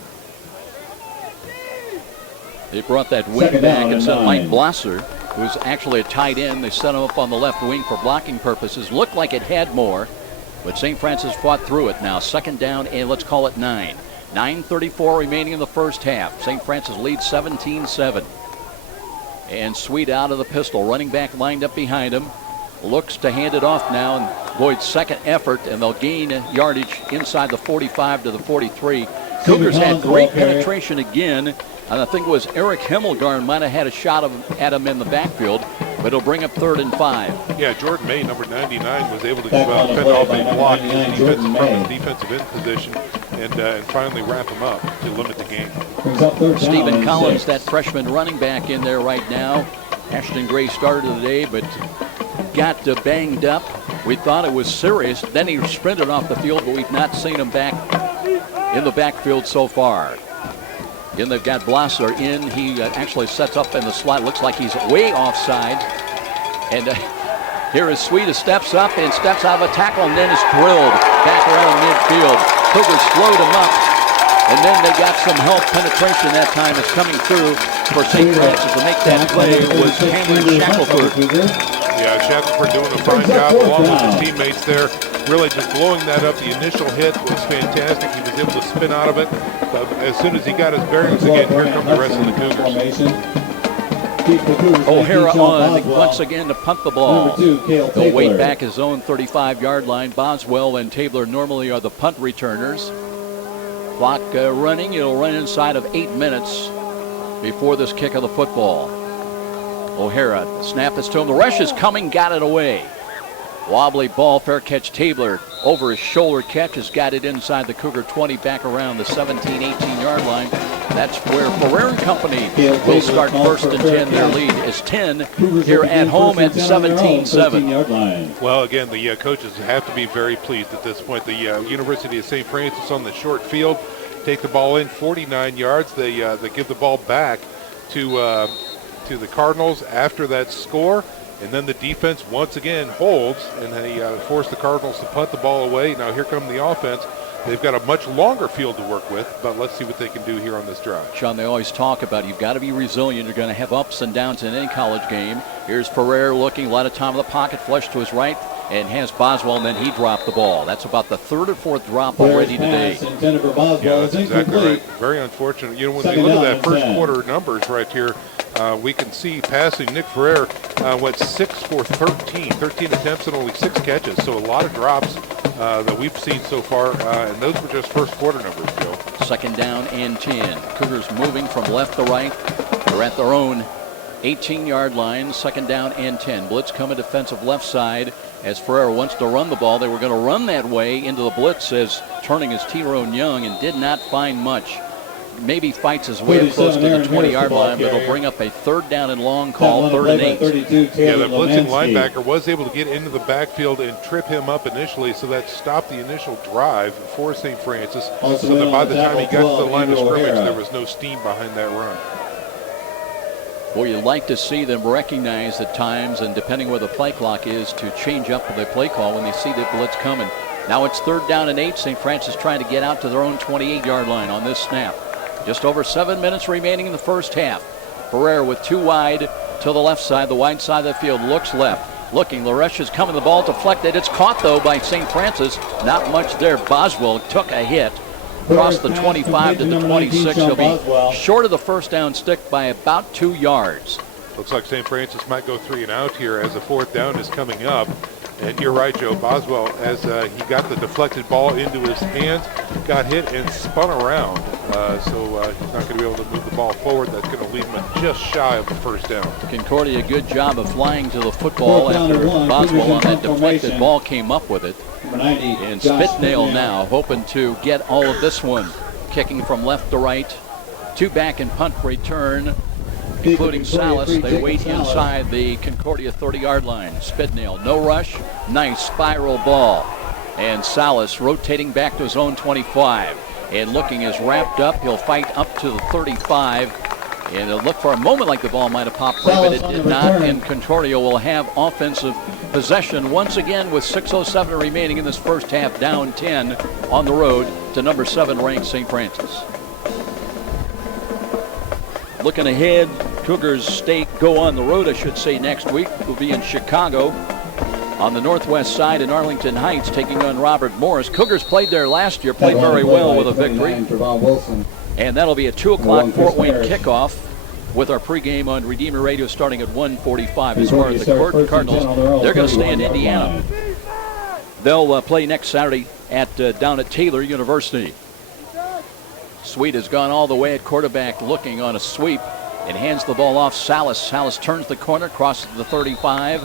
They brought that wing back and sent Mike Blosser, who's actually a tight end. They set him up on the left wing for blocking purposes. Looked like it had more. But St. Francis fought through it now. 2nd down, and let's call it 9. 9:34 remaining in the first half. St. Francis leads 17-7. And Sweet out of the pistol. Running back lined up behind him. Looks to hand it off now. And Boyd's second effort, and they'll gain yardage inside the 45 to the 43. Cougars had great penetration again. And I think it was Eric Himmelgarn might have had a shot at him in the backfield, but it'll bring up 3rd and 5. Yeah, Jordan May, number 99, was able to fend off a block from his defensive end position and finally wrap him up to limit the game. Stephen Collins, that freshman running back in there right now. Ashton Gray started today, but got banged up. We thought it was serious. Then he sprinted off the field, but we've not seen him back in the backfield so far. Again, they've got Blosser in. He actually sets up in the slot. Looks like he's way offside. And here is Sweet, who steps up and steps out of a tackle and then is drilled back around midfield. Cougars slowed him up. And then they got some help. Penetration that time is coming through for St. Francis to make that play. It was Cameron Shackelford. Yeah, Shackelford doing a fine job along with his teammates there. Really just blowing that up. The initial hit was fantastic. He was able to spin out of it. As soon as he got his bearings again, here come the rest of the Cougars. O'Hara on once again to punt the ball. They'll wait back his own 35-yard line. Boswell and Tabler normally are the punt returners. Clock running. It'll run inside of 8 minutes before this kick of the football. O'Hara, snap is to him. The rush is coming, got it away. Wobbly ball, fair catch. Tabler over his shoulder catches, got it inside the Cougar 20, back around the 17, 18-yard line. That's where Ferrer and company will start first and 10. Their lead is 10 here at home at 17-7. Well, again, the coaches have to be very pleased at this point. The University of St. Francis on the short field take the ball in 49 yards. They give the ball back to the Cardinals after that score. And then the defense once again holds, and they force the Cardinals to punt the ball away. Now here come the offense. They've got a much longer field to work with, but let's see what they can do here on this drive. Sean, they always talk about you've got to be resilient. You're going to have ups and downs in any college game. Here's Ferrer looking, a lot of time in the pocket, flush to his right, and has Boswell, and then he dropped the ball. That's about the third or fourth drop already today. Yeah, that's exactly right. Very unfortunate. You know, when we look at that first quarter numbers right here, we can see passing. Nick Ferrer went 6 for 13 attempts and only 6 catches. So a lot of drops that we've seen so far, and those were just first quarter numbers, Joe. Second down and 10. Cougars moving from left to right. They're at their own 18-yard line. Second down and 10. Blitz coming defensive left side as Ferrer wants to run the ball. They were going to run that way into the blitz as turning is Tyrone Young and did not find much. Maybe fights his way up close to the 20-yard line, but it'll bring up a third down and long call, 3rd and 8. Yeah, the blitzing linebacker was able to get into the backfield and trip him up initially, so that stopped the initial drive for St. Francis. So that by the time he got to the line of scrimmage, there was no steam behind that run. Well, you'd like to see them recognize at times, and depending where the play clock is, to change up the play call when they see the blitz coming. Now it's 3rd down and 8. St. Francis trying to get out to their own 28-yard line on this snap. Just over 7 minutes remaining in the first half. Ferrer with 2 wide to the left side. The wide side of the field looks left. Looking, LaRush is coming. The ball deflected. It's caught, though, by St. Francis. Not much there. Boswell took a hit. Across the 25 to the 26. He'll be short of the first down stick by about 2 yards. Looks like St. Francis might go 3 and out here as the 4th down is coming up. And you're right, Joe. Boswell, as he got the deflected ball into his hands, got hit and spun around. So he's not going to be able to move the ball forward. That's going to leave him just shy of the first down. Concordia, good job of flying to the football after Boswell on that deflected ball came up with it. And Spitnail now hoping to get all of this one. Kicking from left to right. 2 back and punt return, including Salas. They wait inside the Concordia 30-yard line. Spitnail, no rush, nice spiral ball. And Salas rotating back to his own 25. And looking is wrapped up. He'll fight up to the 35. And it'll look for a moment like the ball might have popped free, but it did not. And Concordia will have offensive possession once again with 6:07 remaining in this first half, down 10 on the road to number 7 ranked St. Francis. Looking ahead, Cougars go on the road, I should say, next week. We'll be in Chicago on the northwest side in Arlington Heights, taking on Robert Morris. Cougars played there last year, played very well with a victory. And that'll be a 2 o'clock Fort Wayne kickoff with our pregame on Redeemer Radio starting at 1:45. As far as the Cardinals, they're going to stay in Indiana. They'll play next Saturday down at Taylor University. Sweet has gone all the way at quarterback, looking on a sweep and hands the ball off. Salas turns the corner, crosses the 35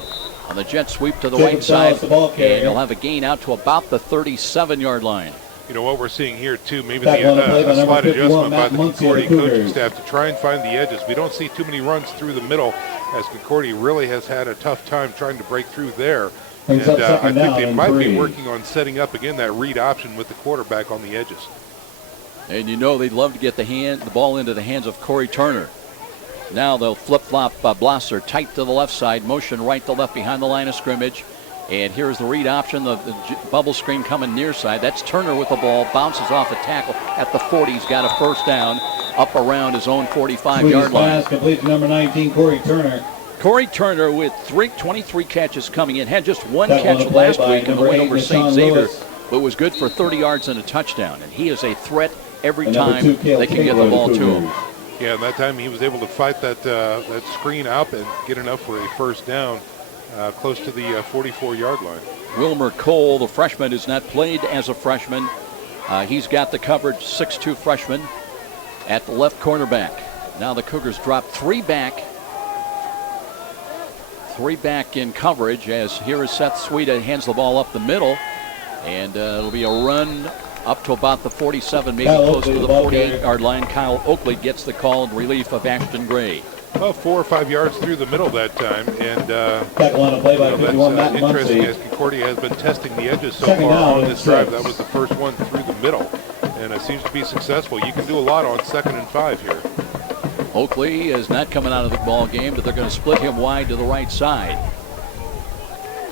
on the jet sweep to the right side, and he'll have a gain out to about the 37-yard line. You know what we're seeing here, too, maybe a slight adjustment by the Concordia coaching staff to try and find the edges. We don't see too many runs through the middle, as Concordia really has had a tough time trying to break through there. And I think they might be working on setting up, again, that read option with the quarterback on the edges. And you know they'd love to get the ball into the hands of Corey Turner. Now they'll flip-flop Blosser tight to the left side, motion right to left behind the line of scrimmage. And here's the read option, the bubble screen coming near side. That's Turner with the ball, bounces off a tackle at the 40. He's got a first down up around his own 45-yard line. Complete to number 19, Corey Turner. Corey Turner with 23 catches coming in. Had just 1 catch last week in the win over St. Xavier, but was good for 30 yards and a touchdown. And he is a threat every time they can get the ball to him. Yeah, and that time he was able to fight that screen up and get enough for a first down close to the 44-yard line. Wilmer Cole, the freshman, has not played as a freshman. He's got the coverage, 6'2" freshman at the left cornerback. Now the Cougars drop 3 back Three back in coverage as here is Seth Sweda, hands the ball up the middle. And it'll be a run up to about the 47, maybe close to the 48-yard line. Kyle Oakley gets the call in relief of Ashton Gray. Well, 4 or 5 yards through the middle that time, and tackle on a play by 51, that's Matt interesting Muncy. as Concordia has been testing the edges so far on this drive. That was the first one through the middle, and it seems to be successful. You can do a lot on 2nd and 5 here. Oakley is not coming out of the ball game, but they're going to split him wide to the right side.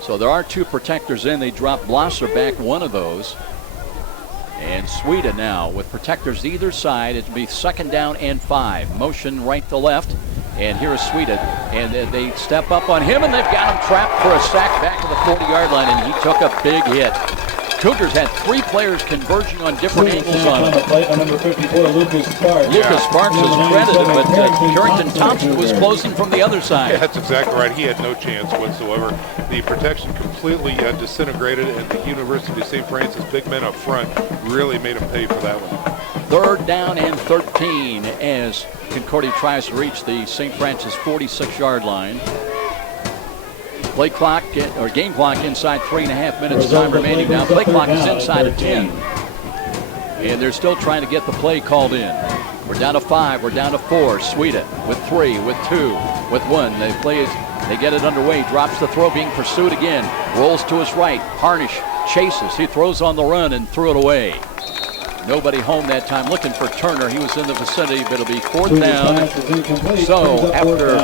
So there are 2 protectors in. They drop Blosser back one of those. And Sweda now with protectors either side. It'll be 2nd down and 5. Motion right to left. And here is Sweda. And they step up on him, and they've got him trapped for a sack back to the 40-yard line, and he took a big hit. Cougars had 3 players converging on different angles on him. Number 54, Lucas Sparks. Lucas Sparks is credited, but Carrington Thompson was closing from the other side. Yeah, that's exactly right. He had no chance whatsoever. The protection completely disintegrated, and the University of St. Francis big men up front really made him pay for that one. 3rd down and 13 as Concordia tries to reach the St. Francis 46-yard line. Play clock or game clock inside 3.5 minutes time remaining now. Play clock is inside of 10. And they're still trying to get the play called in. We're down to 5. We're down to 4. Sweda with 3, with 2, with 1. They get it underway. Drops the throw, being pursued again. Rolls to his right. Harnish chases. He throws on the run and threw it away. Nobody home that time looking for Turner. He was in the vicinity, but it'll be 4th down. So after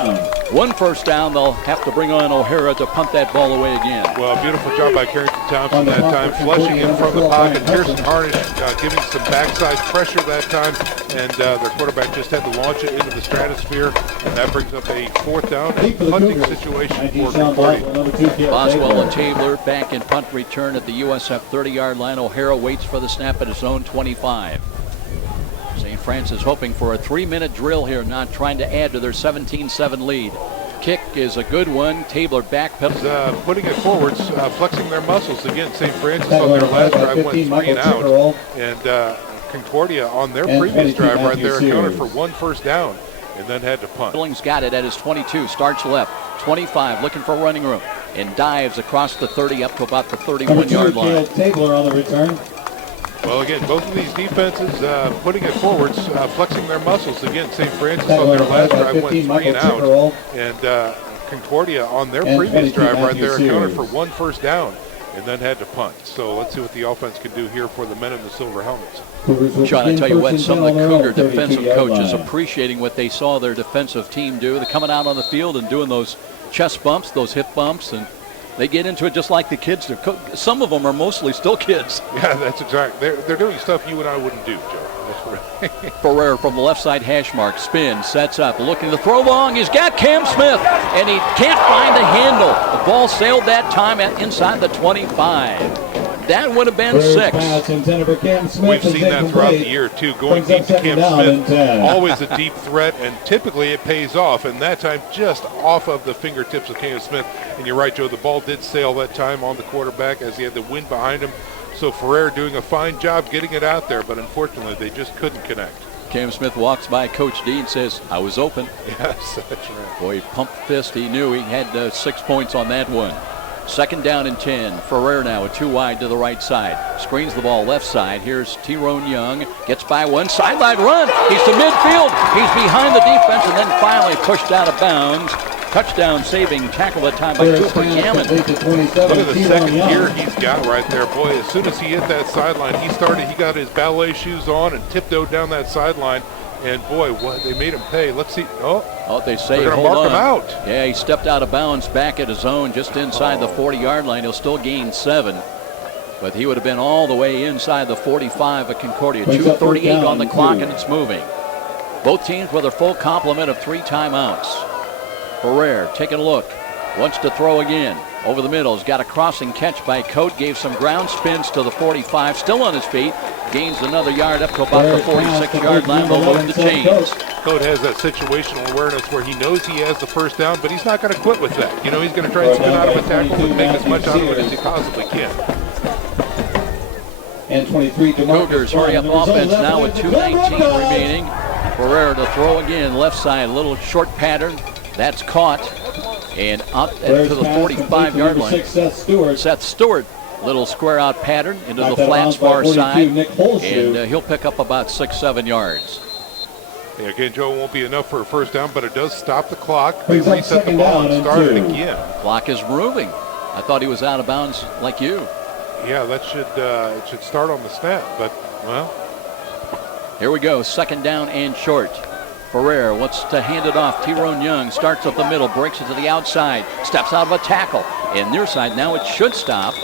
1 first down, they'll have to bring on O'Hara to punt that ball away again. Well, beautiful job by Carrington Thompson that time, flushing in from the pocket. Pearson Harnish giving some backside pressure that time, and their quarterback just had to launch it into the stratosphere, and that brings up a 4th down and punting situation for Concordia. Boswell and Tabler back in punt return at the USF 30-yard line. O'Hara waits for the snap at his own 25. St. Francis hoping for a 3-minute drill here, not trying to add to their 17-7 lead. Kick is a good one. Tabler backpedals. Putting it forwards, flexing their muscles. Again, St. Francis on their last drive went 3 and out. And Concordia on their previous drive right there accounted for 1 first down and then had to punt. Billings got it at his 22. Starts left. 25 looking for running room and dives across the 30 up to about the 31-yard line. Tabler on the return. Well, again, both of these defenses putting it forwards, flexing their muscles. Again, St. Francis on their last drive went 3 and out. And Concordia on their previous drive right there accounted for 1 first down and then had to punt. So let's see what the offense can do here for the men in the silver helmets. John, I tell you what, some of the Cougar defensive coaches appreciating what they saw their defensive team do. They're coming out on the field and doing those chest bumps, those hip bumps, and they get into it just like the kids do. Some of them are mostly still kids. Yeah, that's exactly. They're doing stuff you and I wouldn't do, Joe. Ferrer from the left side hash mark. Spin, sets up, looking to throw long. He's got Cam Smith, and he can't find the handle. The ball sailed that time inside the 25. That would have been 6. We've seen that throughout the year, too. Going deep to Cam Smith, always a deep threat, and typically it pays off. And that time, just off of the fingertips of Cam Smith. And you're right, Joe, the ball did sail that time on the quarterback as he had the wind behind him. So Ferrer doing a fine job getting it out there, but unfortunately they just couldn't connect. Cam Smith walks by Coach D and says, I was open. Yes, that's right. Boy, he pumped fist. He knew he had 6 points on that one. 2nd down and 10. Ferrer now with 2 wide to the right side. Screens the ball left side. Here's Tyrone Young. Gets by one. Sideline run. He's to midfield. He's behind the defense and then finally pushed out of bounds. Touchdown saving tackle that time by Cooper Gammon. Look at the second gear he's got right there. Boy, as soon as he hit that sideline, he got his ballet shoes on and tiptoed down that sideline. And boy, they made him pay. Let's see. They say they're going to mark him out. Yeah, he stepped out of bounds back at his own just inside the 40-yard line. He'll still gain 7. But he would have been all the way inside the 45 at Concordia. 2:38 on the clock, and it's moving. Both teams with a full complement of 3 timeouts. Ferrer taking a look. Wants to throw again. Over the middle. He's got a crossing catch by Coate. Gave some ground spins to the 45. Still on his feet. Gains another yard up to about the 46-yard line. They'll load the chains. Coate has that situational awareness where he knows he has the first down, but he's not going to quit with that. You know, he's going to try and spin out of a tackle and make as much out of it as he possibly can. And 23 to Cougars hurry up offense now with 2:19 remaining. Ferrer to throw again. Left side, little short pattern. That's caught. And up to the 45-yard line. Seth Stewart, little square out pattern into the flats far side. And he'll pick up about 6-7 yards. Yeah, again, Joe, it won't be enough for a first down, but it does stop the clock. They reset the ball and start it again. Clock is moving. I thought he was out of bounds like you. Yeah, that should it should start on the snap, but, well. Here we go, 2nd down and short. Ferrer wants to hand it off. Tyrone Young starts up the middle, breaks it to the outside, steps out of a tackle. And near side, now it should stop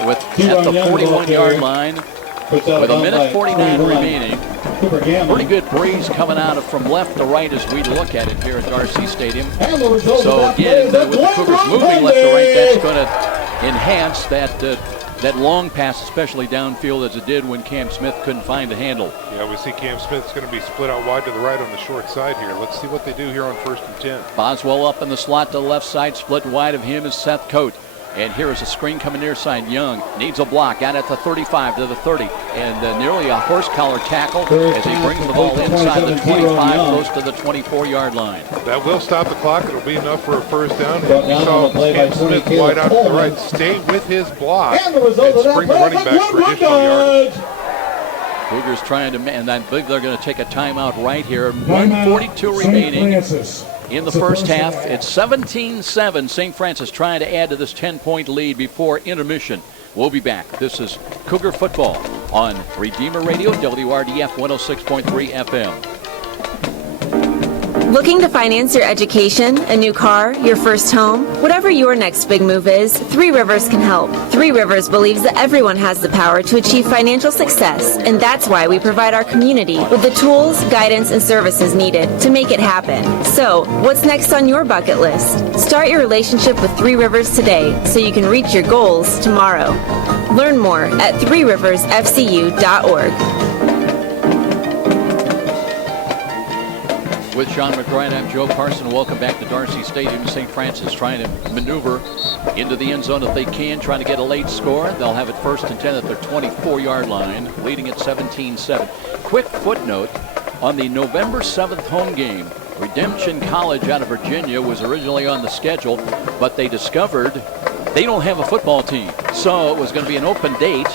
at the 41-yard line with a minute 49 remaining. Pretty good breeze coming out from left to right as we look at it here at Darcy Stadium. So again, with the Cougars moving left to right, that's going to enhance that long pass, especially downfield, as it did when Cam Smith couldn't find a handle. Yeah, we see Cam Smith's going to be split out wide to the right on the short side here. Let's see what they do here on 1st and 10. Boswell up in the slot to the left side, split wide of him is Seth Coate. And here is a screen coming near side. Young needs a block out at the 35 to the 30. And nearly a horse collar tackle as he brings the ball inside the 25, close to the 24-yard line. That will stop the clock. It'll be enough for a first down. And we saw Cam Smith wide out to the right. Stay with his block and spring the running back for additional yards. Cougars trying to, and I believe they're going to take a timeout right here. 1:42 remaining in the first half. It's 17-7. St. Francis trying to add to this 10-point lead before intermission. We'll be back. This is Cougar football on Redeemer Radio, WRDF 106.3 FM. Looking to finance your education, a new car, your first home? Whatever your next big move is, Three Rivers can help. Three Rivers believes that everyone has the power to achieve financial success, and that's why we provide our community with the tools, guidance, and services needed to make it happen. So, what's next on your bucket list? Start your relationship with Three Rivers today so you can reach your goals tomorrow. Learn more at threeriversfcu.org. With Sean McBride, I'm Joe Carson. Welcome back to Darcy Stadium. St. Francis trying to maneuver into the end zone if they can, trying to get a late score. They'll have it 1st and 10 at their 24-yard line, leading at 17-7. Quick footnote on the November 7th home game. Redemption College out of Virginia was originally on the schedule, but they discovered they don't have a football team. So it was going to be an open date,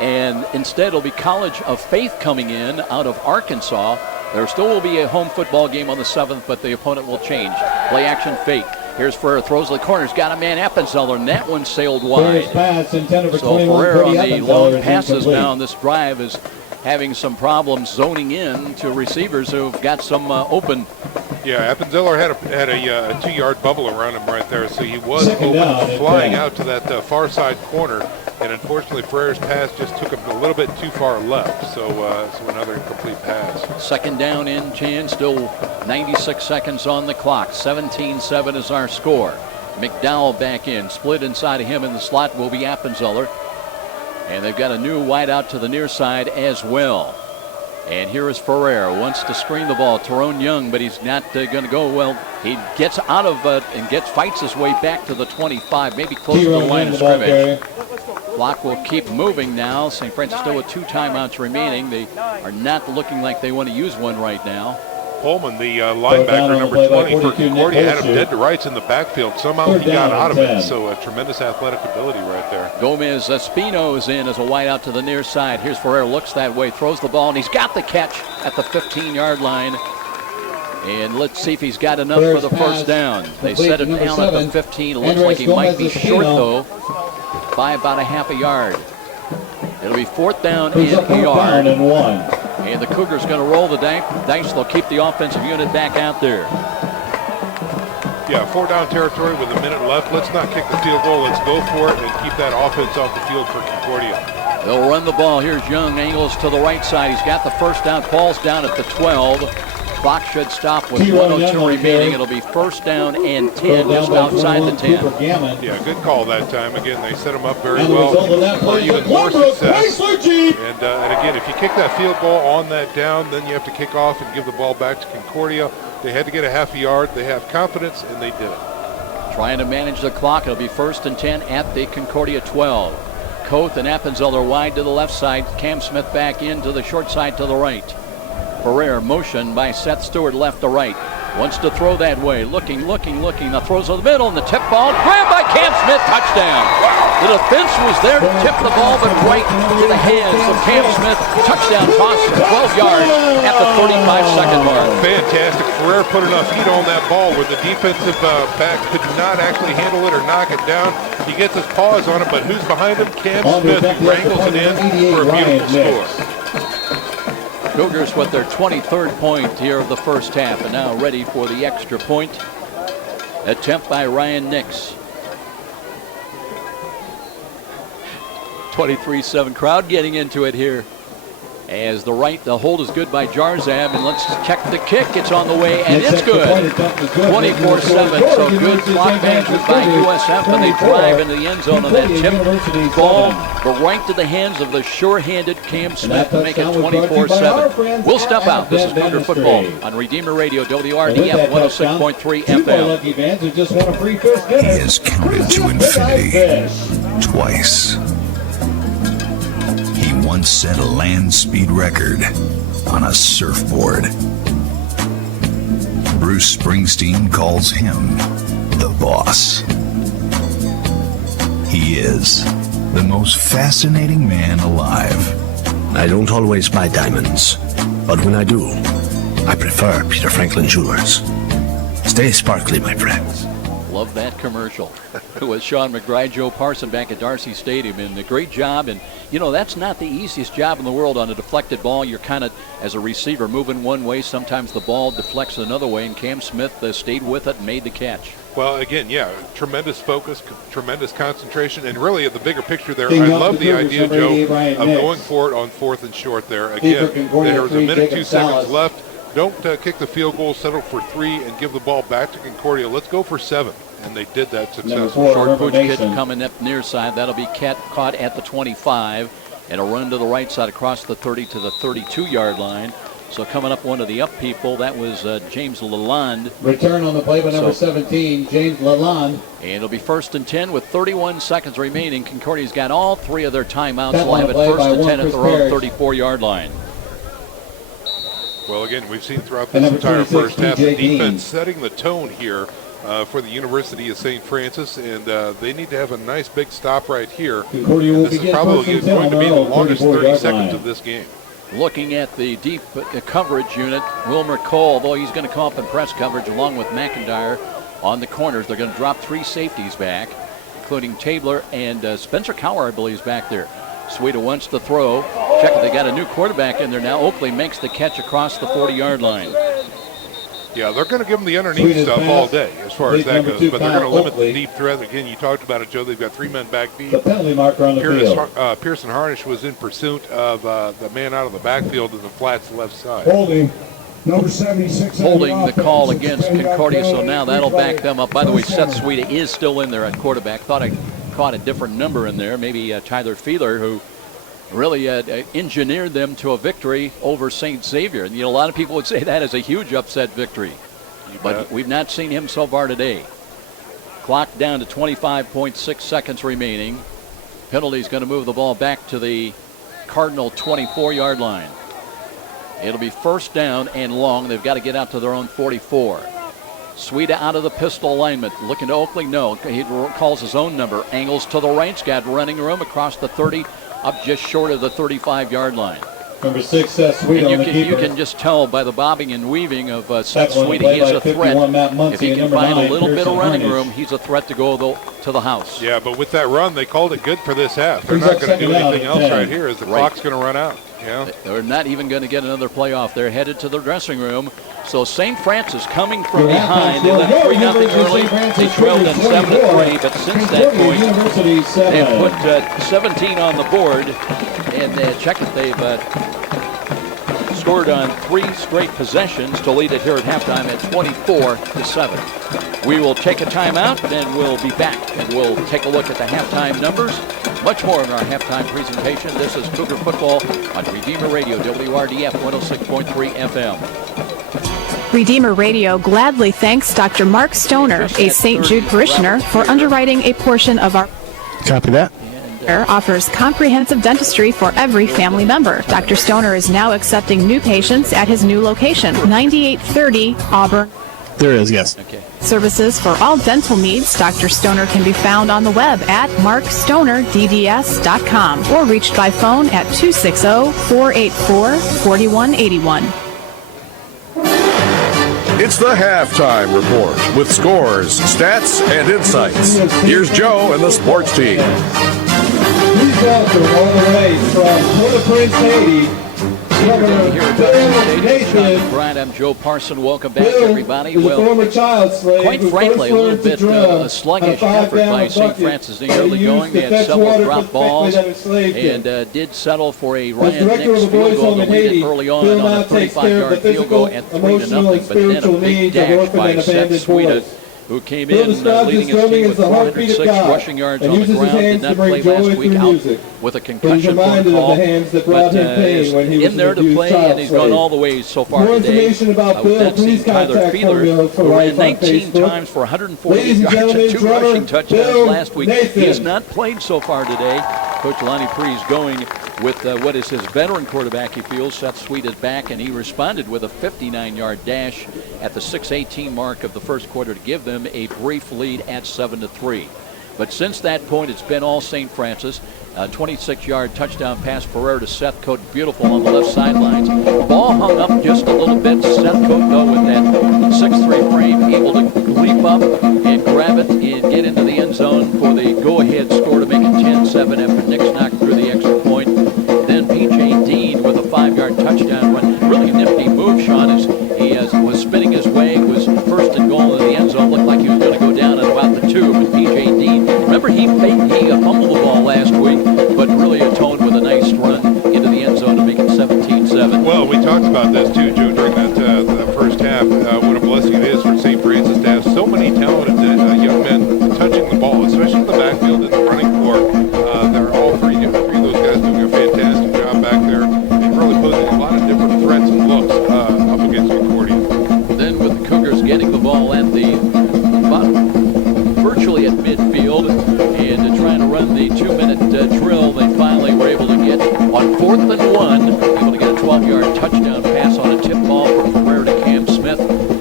and instead it'll be College of Faith coming in out of Arkansas. There still will be a home football game on the 7th, but the opponent will change. Play action fake. Here's Ferrer, throws to the corners, got a man Appenzeller, and that one sailed wide. So Ferrer on the long passes now on this drive is having some problems zoning in to receivers who've got some open. Yeah, Appenzeller had a 2-yard bubble around him right there, so he was open, flying out to that far side corner. And unfortunately, Ferrer's pass just took him a little bit too far left, so another incomplete pass. 2nd down in 10, still 96 seconds on the clock. 17-7 is our score. McDowell back in, split inside of him in the slot will be Appenzeller. And they've got a new wide out to the near side as well. And here is Ferrer, wants to screen the ball. Tyrone Young, but he's not going to go well. He gets out of it and fights his way back to the 25, maybe close to the line of scrimmage. Clock will keep moving now. St. Francis still with 2 timeouts remaining. They are not looking like they want to use one right now. Pullman, the linebacker, number 20 for Concordia, had him dead to rights in the backfield. Somehow he got out of it, so a tremendous athletic ability right there. Gomez Espino is in as a wide out to the near side. Here's Ferrer, looks that way, throws the ball, and he's got the catch at the 15-yard line. And let's see if he's got enough for the first down. They set it down at the 15. It looks like he might be short, though, by about a half a yard. It'll be 4th down and a yard. And the Cougars going to roll the dice. They'll keep the offensive unit back out there. Yeah, 4-down territory with a minute left. Let's not kick the field goal. Let's go for it and keep that offense off the field for Concordia. They'll run the ball. Here's Young, angles to the right side. He's got the first down. Paul's down at the 12. Clock should stop with 1:02 remaining. It'll be 1st down and 10, just outside the 10. Yeah, good call that time. Again, they set them up very well for even more success. And again, if you kick that field goal on that down, then you have to kick off and give the ball back to Concordia. They had to get a half a yard. They have confidence, and they did it. Trying to manage the clock. It'll be 1st and 10 at the Concordia 12. Koth and Appenzeller wide to the left side. Cam Smith back in to the short side to the right. Ferrer motion by Seth Stewart left to right. Wants to throw that way. Looking. Now throws to the middle, and the tip ball. Grabbed by Cam Smith. Touchdown. The defense was there to tip the ball, but right to the hands of Cam Smith. Touchdown toss, 12 yards at the 35-second mark. Fantastic. Ferrer put enough heat on that ball where the defensive back could not actually handle it or knock it down. He gets his paws on it, but who's behind him? Cam Smith, who wrangles it in for a beautiful score. Cougars with their 23rd point here of the first half, and now ready for the extra point. Attempt by Ryan Nix. 23-7 crowd getting into it here. As the hold is good by Jarzab, and let's check the kick. It's on the way, and it's good. 24-7, so good clock management by USF, and they drive into the end zone on that tip ball, but right to the hands of the sure-handed Cam Smith to make it 24-7. We'll step out. This is Cougar football on Redeemer Radio, WRDF 106.3 FM. He has counted to infinity twice. He once set a land speed record on a surfboard. Bruce Springsteen calls him the boss. He is the most fascinating man alive. I don't always buy diamonds, but when I do, I prefer Peter Franklin Jewelers. Stay sparkly, my friends. Love that commercial. It was Sean McBride, Joe Parson back at Darcy Stadium, and a great job. And you know, that's not the easiest job in the world on a deflected ball. You're kind of, as a receiver, moving one way. Sometimes the ball deflects another way, and Cam Smith stayed with it and made the catch. Well, again, yeah, tremendous focus, tremendous concentration, and really at the bigger picture there, I love the idea, Joe, of going for it on 4th and short there. Again, there was a minute, 2 seconds left. Don't kick the field goal, settle for 3, and give the ball back to Concordia. Let's go for 7. And they did that successfully. Short pooch kick coming up near side. That'll be caught at the 25. And a run to the right side across the 30 to the 32-yard line. So coming up one of the up people, that was James Lalonde. Return on the play by number 17, James Lalonde. And it'll be 1st and 10 with 31 seconds remaining. Concordia's got all 3 of their timeouts. They'll have it 1st and 10 at their own 34-yard line. Well, again, we've seen throughout this entire first half the defense setting the tone here for the University of St. Francis, and they need to have a nice big stop right here. This is probably going to be the longest 30 seconds of this game. Looking at the deep coverage unit, Wilmer Cole, although he's going to come up in press coverage along with McIntyre on the corners. They're going to drop 3 safeties back, including Tabler and Spencer Cower, I believe, is back there. Sweda wants to throw. Check it, they got a new quarterback in there now. Oakley makes the catch across the 40-yard line. Yeah, they're going to give them the underneath stuff all day as far as that goes, but they're going to limit the deep threat. Again, you talked about it, Joe. They've got 3 men back deep. The penalty marker on the field. Pearson Harnish was in pursuit of the man out of the backfield in the flats left side. Holding. Number 76. Holding the call against Concordia, so now that'll back them up. By the way, Seth Sweda is still in there at quarterback. Thought I caught a different number in there. Maybe Tyler Fiedler, who really engineered them to a victory over St. Xavier. And, you know, a lot of people would say that is a huge upset victory. But we've not seen him so far today. Clock down to 25.6 seconds remaining. Penalty's going to move the ball back to the Cardinal 24-yard line. It'll be 1st down and long. They've got to get out to their own 44. Sweda out of the pistol alignment. Looking to Oakley. No, he calls his own number. Angles to the right. Got running room across the 30, up just short of the 35-yard line. Number 6, Seth Sweda on the keeper. You can just tell by the bobbing and weaving of Seth Sweda, he's a threat. If he can find a little bit of running room, he's a threat to go to the house. Yeah, but with that run, they called it good for this half. They're not going to do anything else right here as the clock's going to run out. Yeah. They're not even going to get another playoff. They're headed to the dressing room. So St. Francis coming from behind. They led 3-0 early. They trailed in 7-3, but since that point, they've put 17 on the board. And check it, they've scored on 3 straight possessions to lead it here at halftime at 24-7. We will take a timeout, and we'll be back, and we'll take a look at the halftime numbers. Much more in our halftime presentation. This is Cougar Football on Redeemer Radio, WRDF 106.3 FM. Redeemer Radio gladly thanks Dr. Mark Stoner, a St. Jude parishioner, for underwriting a portion of our... Copy that. Offers comprehensive dentistry for every family member. Dr. Stoner is now accepting new patients at his new location, 9830 Auburn. There is, yes. Okay. Services for all dental needs. Dr. Stoner can be found on the web at markstonerdds.com or reached by phone at 260-484-4181. It's the Halftime Report with scores, stats, and insights. Here's Joe and the sports team. Please welcome all the way from Port-au-Prince, Haiti, Governor Bill Nathan. Brian, I'm Joe Parson. Welcome back, Bill everybody. is a former child slave quite who frankly, a first little learned to bit drum a sluggish on a effort by 5-gallon St. bucket Francis in the that he early used going. to They had fetch several water drop for the balls family that enslaved him. and did settle for a As Ryan director Nix of the field Boys goal Home to in lead it Haiti, early on Bill a now takes care of 35-yard the field goal physical, at 3-0. emotional, and But then a spiritual big needs of dash orphan by and Sept abandoned Sweden, boys. who came Bill in describes leading his his filming team as with the heartbeat of 406 God rushing yards and on the uses his ground. Did hands not to bring play joy last through week out music. with a He's concussion reminded of protocol. the hands that brought him pain when he was in there to abused play, child and he's gone slave. all the way so far More today. information about With Bill, that please team, Tyler contact Fiedler, Formula for who ran life on 19 Facebook. times for 148 Ladies and yards and gentlemen, 2 drummer rushing touchdowns Bill last week. Nathan. He has not played so far today. Coach Lonnie Preece going with what is his veteran quarterback, he feels. Seth Sweet is back, and he responded with a 59-yard dash at the 6:18 mark of the first quarter to give them a brief lead at 7-3. But since that point, it's been all St. Francis. 26-yard touchdown pass, Ferrer to Seth Cote, beautiful on the left sidelines. Ball hung up just a little bit. Seth Cote, though, with that 6'3" frame, able to leap up and grab it and get into the end zone for the go-ahead score to make it 10-7 after Nix knocked through the extra point. Then P.J. Dean with a 5-yard touchdown run. Really nifty move, Sean, as he was spinning his way, was first and goal in the end zone. Looked like he was going to go down at about the 2, but P.J. Dean, remember he fumbled the ball last week, but really atoned with a nice run into the end zone to make it 17-7. Well, we talked about this too, Joe, during that first half. What a blessing it is for St. Francis to have so many talented young men touching the ball, especially in the backfield and the running floor. They're all three of those guys doing a fantastic job back there and really posing a lot of different threats and looks up against Concordia. Then with the Cougars getting the ball at the bottom, virtually at midfield, and trying to run the 2-minute drill, they finally were able to get on 4th and 1, able to get a 12-yard touchdown pass on a tip ball from Ferrer to Cam Smith.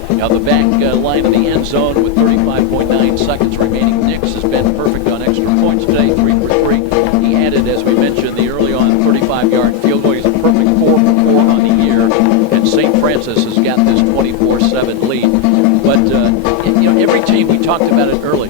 Now the back line of the end zone with 35.9 seconds remaining. Nix has been perfect on extra points today, 3 for 3. He added, as we mentioned, the early on 35-yard field goal. He's a perfect 4 for 4 on the year, and St. Francis has got this 24-7 lead. But every team, we talked about it early,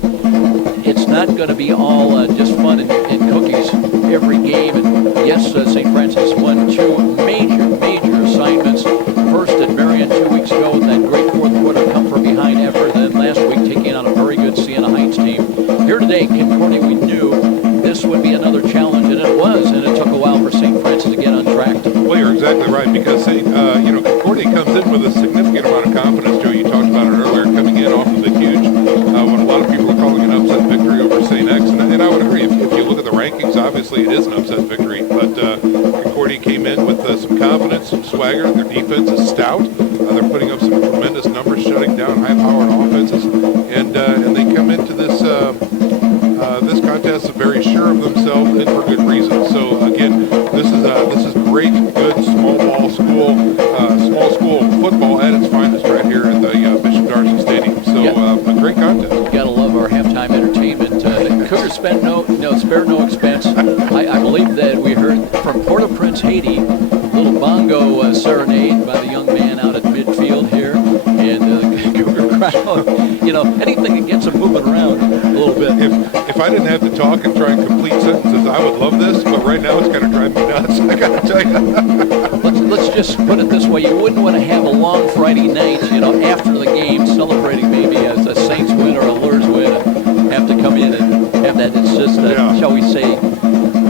it's not going to be all just fun and cookies every game. And yes, St. Francis won 2 major assignments. First at Marion 2 weeks ago with that great fourth quarter come from behind effort. Then last week taking on a very good Siena Heights team. Here today, Concordia, we knew this would be another challenge, and it was. And it took a while for St. Francis to get on track. Well, you're exactly right, because Concordia comes in with a significant amount of confidence, Joe. You talked about it earlier, coming in off of the huge, what a lot of people are calling an upset victory over St. X, and I would agree. If you look at the rankings, obviously it is an upset victory, but Concordia came in with some confidence, some swagger. Their defense is stout. They're putting up some tremendous numbers, shutting down high-powered offenses, and they come into this this contest very sure of themselves and for good reason. So again, this is great, good small school football at its finest right here at the Bishop Darcy Stadium. So a great contest. You gotta love our halftime entertainment. The Cougars spared no expense. I believe that we heard from Port-au-Prince, Haiti, a little bongo serenade by the young man out at midfield here, and the Cougar crowd. Anything that gets them moving around a little bit. If I didn't have to talk and try and complete sentences, I would love this. But right now, it's kind of driving me nuts. I gotta tell you. Let's just put it this way: you wouldn't want to have a long Friday night, after the game, celebrating maybe as a Saints win or a Lures win, and have to come in and have that. It's just, shall we say, a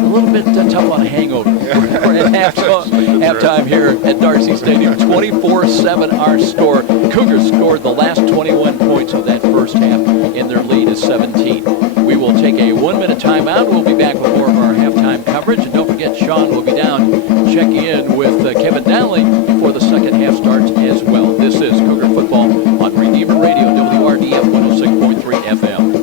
little bit tough on a hangover. We're at halftime here at Darcy Stadium. 24-7 our score. Cougars scored the last 21 points of that first half, and their lead is 17. We will take a 1-minute timeout. We'll be back with more of our halftime coverage. And don't forget, Sean will be down checking in with Kevin Donnelly before the second half starts as well. This is Cougar Football on Redeemer Radio, WRDF 106.3 FM.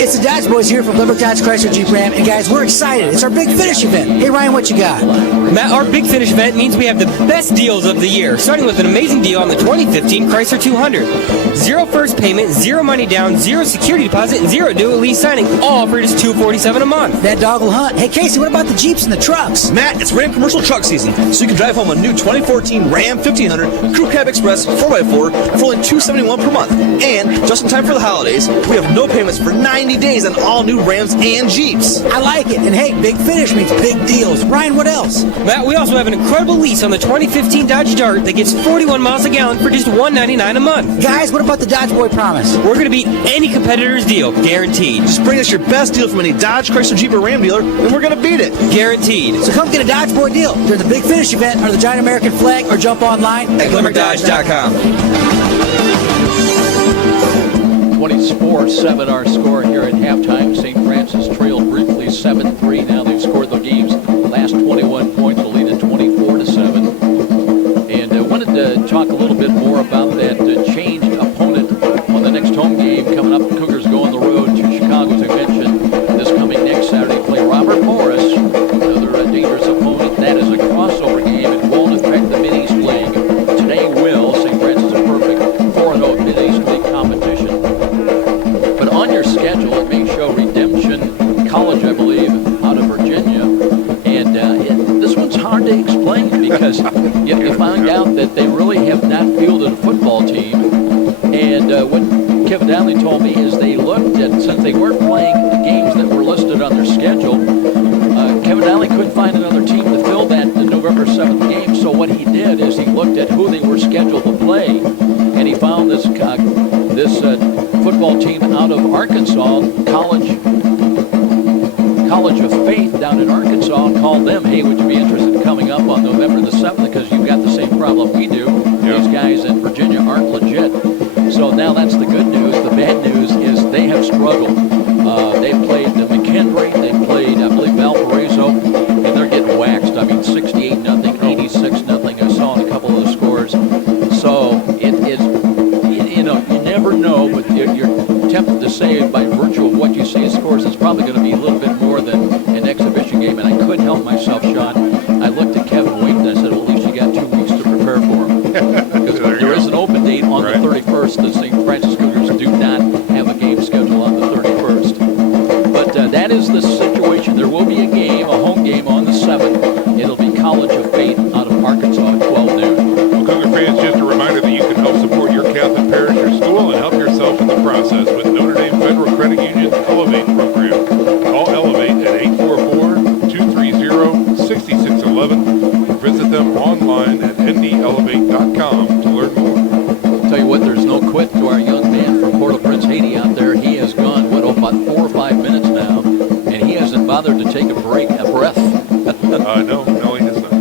It's a the Dodge Boys here from Lubbock Dodge Chrysler Jeep Ram, and guys, we're excited. It's our Big Finish event. Hey, Ryan, what you got? Matt, our Big Finish event means we have the best deals of the year, starting with an amazing deal on the 2015 Chrysler 200. 0 first payment, 0 money down, 0 security deposit, and 0 due at lease signing, all for just $247 a month. That dog will hunt. Hey, Casey, what about the Jeeps and the trucks? Matt, it's Ram commercial truck season, so you can drive home a new 2014 Ram 1500 Crew Cab Express 4x4 for only $271 per month. And just in time for the holidays, we have no payments for 90 days on all new Rams and Jeeps. I like it. And hey, Big Finish means big deals. Ryan, what else? Matt, we also have an incredible lease on the 2015 Dodge Dart that gets 41 miles a gallon for just $199 a month. Guys, what about the Dodge Boy Promise? We're going to beat any competitor's deal, guaranteed. Just bring us your best deal from any Dodge, Chrysler, Jeep, or Ram dealer, and we're going to beat it. Guaranteed. So come get a Dodge Boy deal during the Big Finish event under the giant American flag, or jump online at GlimmerDodge.com. 24-7 our score here at halftime. St. Francis trailed briefly 7-3. Now they've scored the game's last 21 points. They'll lead at 24-7. And I wanted to talk a little bit more about that changed opponent on the next home game coming up. Cougars go on the road to Chicago, as I mentioned, this coming next Saturday. Play Robert Morris, another dangerous opponent. That is a crossover game. It won't affect the Mid-East League. Today will. St. Francis a perfect 4-0 Mid-East League competition. But on your schedule, it may show Redemption College, I believe, out of Virginia. And this one's hard to explain because you find out that they really have not fielded a football team. And what Kevin Downey told me is they looked at, since they weren't playing the games that were listed on their schedule, Kevin Downey couldn't find another team to fill that the November 7th game. So what he did is he looked at who they were scheduled to play, and he found this football team out of Arkansas, College of Faith down in Arkansas, and called them, hey, would you be interested in coming up on November the 7th, because you've got the same problem we do. Yep. These guys in Virginia aren't legit. So now that's the good news. The bad news is they have struggled. They've played McKendree, they've played, I believe, Valparaiso, and they're getting waxed. I mean, 68-0, 86-0. I saw in a couple of the scores. So it is, you never know, but you're tempted to say by virtue of what you see as scores, it's probably going to be a little bit more than an exhibition game. And I couldn't help myself, Sean. I looked at Kevin Wink and I said, well, at least you got 2 weeks to prepare for him. Because there is an open date on the 31st. The St. Francis Cougars do not have a game scheduled on the 31st. But that is the situation. There will be a game, a home game on the 7th. It'll be College of Faith out of Arkansas at 12 noon. Well, Cougar fans, just a reminder that you can help support your Catholic parish or school and help yourself in the process with Notre Dame Federal Credit Union's Elevate program. Call Elevate at 844-230-6611 or visit them online at ndelevate.com to learn more. I'll tell you what, there's no quit to our young man from Port-au-Prince, Haiti out there. He has gone, about 4 or 5 minutes now, and he hasn't bothered to take a breath. No, he has not. No.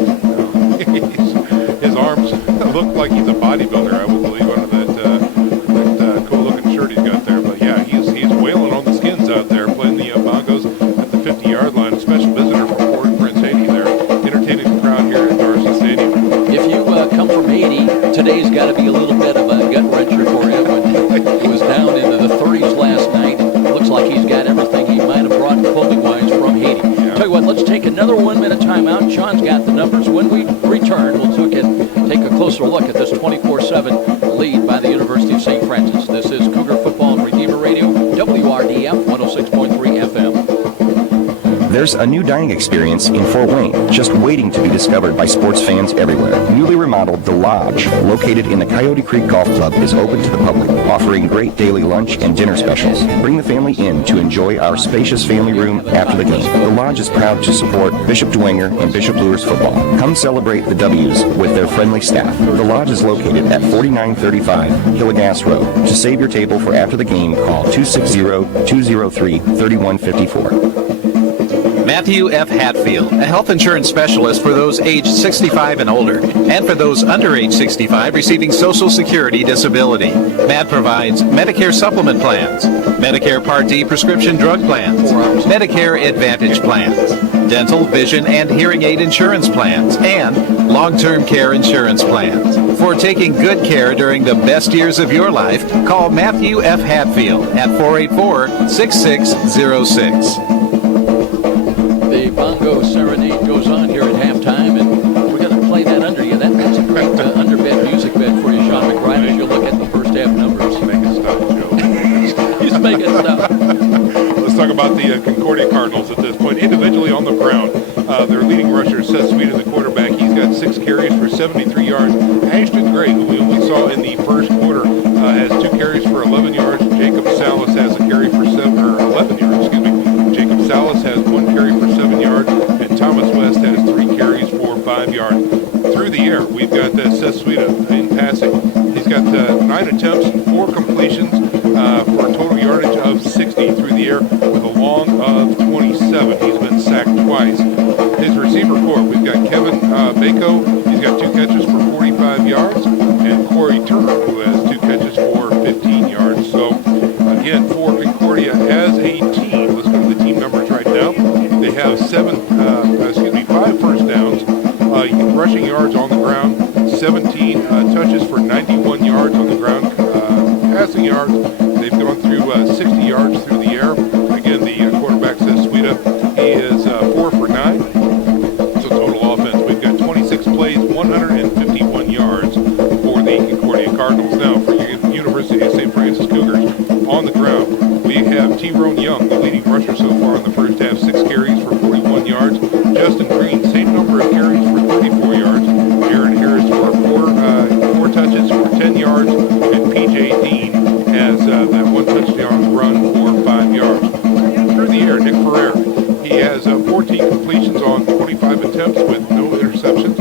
His arms look like he's a bodybuilder, I would believe, under that cool-looking shirt he's got there. But yeah, he's wailing on the skins out there, playing the bongos at the 50-yard line. A special visitor from Port-au-Prince, Haiti there, entertaining the crowd here at Darcy Stadium. If you come from Haiti, today's got to be a little bit of a gut-wrencher for him. When he was down into the 30s last night, it looks like he's got everything he might have brought clothing-wise from Haiti. Yeah. Tell you what, let's take another 1-minute timeout. Sean's got the numbers. When we return, we'll take a closer look at this 24-7 lead by the University of St. Francis. This is Cougar Football and Redeemer Radio, WRDF 106.3 FM. There's a new dining experience in Fort Wayne, just waiting to be discovered by sports fans everywhere. Newly remodeled The Lodge, located in the Coyote Creek Golf Club, is open to the public, offering great daily lunch and dinner specials. Bring the family in to enjoy our spacious family room after the game. The Lodge is proud to support Bishop Dwenger and Bishop Lures football. Come celebrate the W's with their friendly staff. The Lodge is located at 4935 Hillegas Road. To save your table for after the game, call 260-203-3154. Matthew F. Hatfield, a health insurance specialist for those aged 65 and older, and for those under age 65 receiving Social Security disability. Matt provides Medicare supplement plans, Medicare Part D prescription drug plans, Medicare Advantage plans, dental, vision, and hearing aid insurance plans, and long-term care insurance plans. for taking good care during the best years of your life, call Matthew F. Hatfield at 484-6606. The bongo serenade goes on here at halftime, and we're going to play that under you. That's a great underbed music bed for you, Sean McBride, as you look at the first half numbers. Make it stop, Joe. He's making it stop. Let's talk about the Concordia Cardinals at this point. Individually on the ground, their leading rusher, Sept, the quarterback. He's got 6 carries for 73 yards. Ashton Gray, who we only saw in the first quarter, has 2 carries for 11 yards. Jacob Salas has a carry for 11 yards. Jacob Salas has 1 carry for 7 yards, and Thomas West has 3 carries for 5 yards. Through the air, we've got Sept in passing. He's got 9 attempts, 4 completions for a total yardage of 60 through the air with a long of 27. He's been sacked twice. His receiver corps, we've got Kevin Bako. He's got 2 catches for 45 yards, and Corey Turner, who has 2 catches for 15 yards. So, again, for Concordia as a team, let's go to the team numbers right now. They have 5 first downs, rushing yards on the ground, 17 touches for 91 yards on the ground, passing yards. They've gone through 60 yards through the air. Again, the quarterback says Sweda. He is 4 for 9. So total offense, we've got 26 plays, 151 yards for the Concordia Cardinals. Now, for your University of St. Francis Cougars, on the ground, we have Tyrone Young, the leading rusher so far in the first half, 6 carries for 41 yards. Justin Green, same number of carries for 34 yards. Aaron Harris for 4 touches for 10 yards. And P.J. Dean has that 1 touchdown run for 5 yards. Through the air, Nick Ferrer, he has 14 completions on 25 attempts with no interceptions.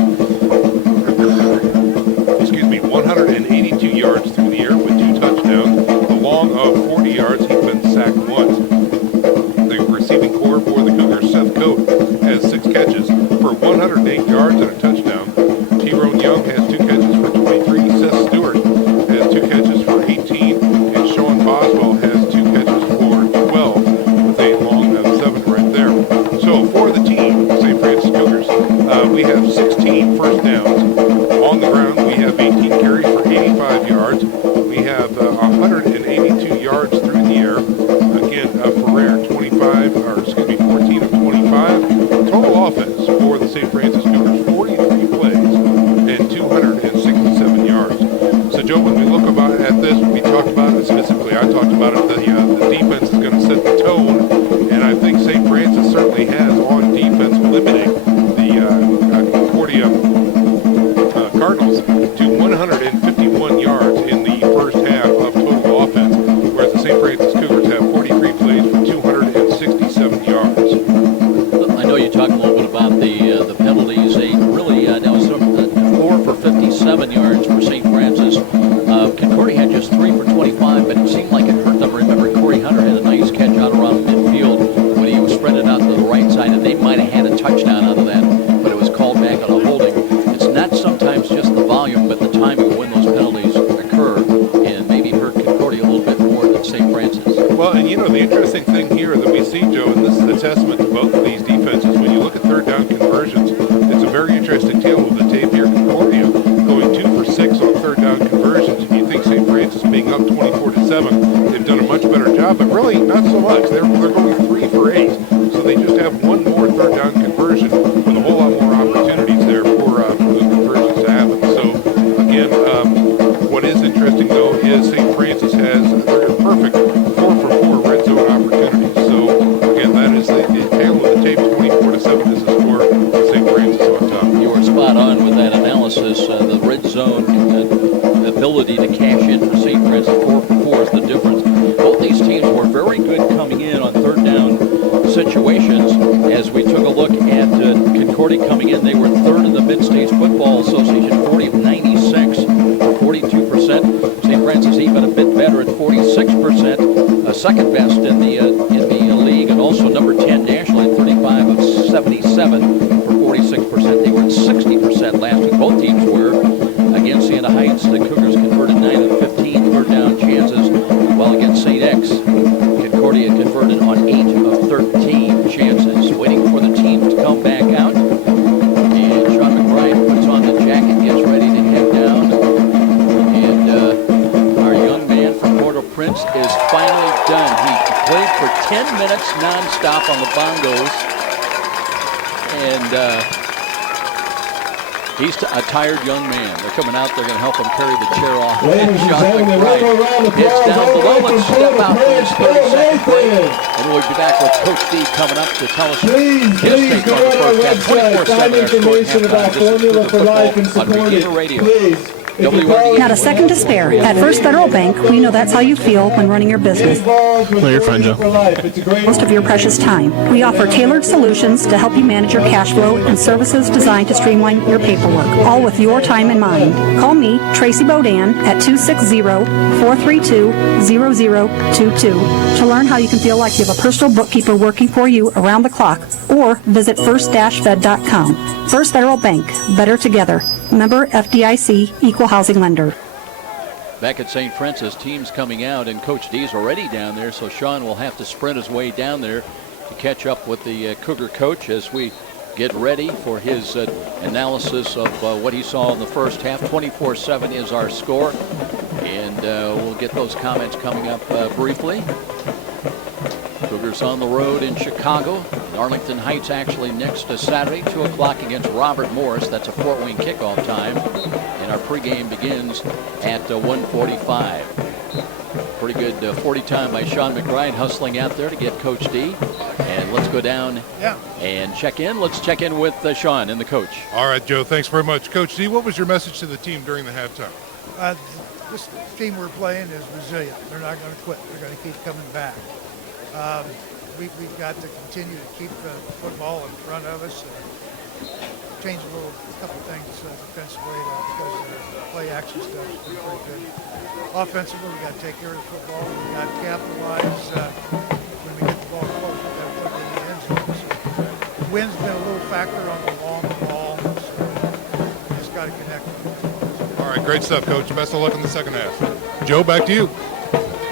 182 yards through the air with 2 touchdowns. The long of 40 yards, he's been sacked once. The receiving corps for the Cougars, Seth Coate, has 6 catches for 108 yards and a touchdown. Tyrone Young has 2 catches for 23. Seth Stewart has 2 catches for 18. And Sean Boswell has 2 catches for 12 with a long of 7 right there. So for the team, St. Francis Cougars, we have 16 first downs. On the ground, we have 18 carries for 85 yards. We have 182 yards through the air. Again, Ferrer, 14 of 25. Total offense for the St. Francis Cougars, 43 plays and 267 yards. So, Joe, when we look at this, we talked about it specifically. I talked about it. The defense is going to set the tone, and I think St. Francis certainly has on defense limiting the Concordia Cardinals to 151 yards in the first half of total offense, whereas the St. Francis Cougars have 43 plays for 267 yards. I know you talked a little bit about the penalties. They really now some 4 for 57 yards for St. Francis. Concordia had just 3 for 25, but it seemed like it hurt them. Remember, Corey Hunter had a nice catch out around midfield when he was spread it out to the right side, and they might have had a touchdown out of that, but it was called back on a holding. It's not sometimes just the volume, but the timing when those penalties occur, and maybe hurt Concordia a little bit more than St. Francis. Well, and the interesting thing here that we see, Joe, and this is a testament to both of these defenses, when you look at third down conversions, it's a very interesting tale of the tape here. Concordia going 2 for 6 on third down conversions, and you think St. Francis being up 24-7, they've done a much better job, but really not so much. They're going 3 for 8, so they just have 1 more third down conversion with a whole lot more opportunities there for those conversions to happen. So, again, what is interesting, though, is St. Francis has their perfect 4 for 4 red zone opportunities. So, again, that is the tale of the tape. 24-7 is the score. St. Francis on top. You were spot on with that analysis. The red zone ability to cash in for St. Francis, 4 for 4 is the difference. Both these teams were very good coming in on third down situations. As we took a look at Concordia coming in, they were 3rd in the Mid-States Football Association, 40 of 96 for 42%. St. Francis even a bit better at 46%, second best in the league, and also number 10 nationally at 35 of 77 for 46%. They were at 60% last week. Both teams were. Against Santa Heights, the Cougars converted 9 of 15 third down chances, while against St. X, Concordia converted on 8 of 13 chances. Waiting for the team to come back out. And Sean McBride puts on the jacket, gets ready to head down. played for 10 minutes nonstop on the bongos. And he's a tired young man. They're coming out. They're going to help him carry the chair off. Ladies and gentlemen, McBride one more round of gets applause down all the below. way Let's from step out for this Pregame, 30-second break. Nathan. And we'll be back with Coach D coming up to tell us Please go on our website, find information about Formula for Life and support it. Please. Not a second to spare. At First Federal Bank, we know that's how you feel when running your business. Well, you're fine, Joe. Most of your precious time. We offer tailored solutions to help you manage your cash flow and services designed to streamline your paperwork, all with your time in mind. Call me, Tracy Bodan, at 260-432-0022 to learn how you can feel like you have a personal bookkeeper working for you around the clock, or visit first-fed.com. First Federal Bank, better together. Member FDIC, Equal Housing Lender. Back at St. Francis, teams coming out, and Coach D's already down there, so Sean will have to sprint his way down there to catch up with the Cougar coach as we get ready for his analysis of what he saw in the first half. 24-7 is our score, and we'll get those comments coming up briefly. Cougars on the road in Chicago. Arlington Heights actually next Saturday, 2 o'clock against Robert Morris. That's a Fort Wayne kickoff time. And our pregame begins at 1:45. Pretty good 40 time by Sean McBride hustling out there to get Coach D. And let's go down and check in. Let's check in with Sean and the coach. All right, Joe, thanks very much. Coach D, what was your message to the team during the halftime? This team we're playing is resilient. They're not going to quit. They're going to keep coming back. We've got to continue to keep the football in front of us. Change a couple things defensively because the play action stuff is pretty good. Offensively, we got to take care of the football. We got to capitalize when we get the ball close. We got to put it in the end zone. So the wind's been a little factor on the long ball. So we just got to connect. All right, great stuff, Coach. Best of luck in the second half. Joe, back to you.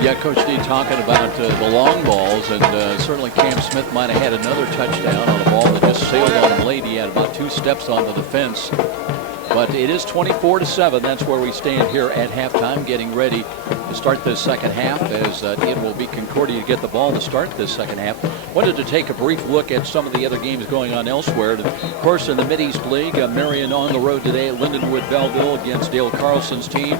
Yeah, Coach D talking about the long balls, and certainly Cam Smith might have had another touchdown on a ball that just sailed on him late. He had about 2 steps on the defense. But it is 24-7. That's where we stand here at halftime, getting ready to start this second half, as it will be Concordia to get the ball to start this second half. Wanted to take a brief look at some of the other games going on elsewhere. And of course, in the Mid-East League, Marion on the road today at Lindenwood Belleville against Dale Carlson's team.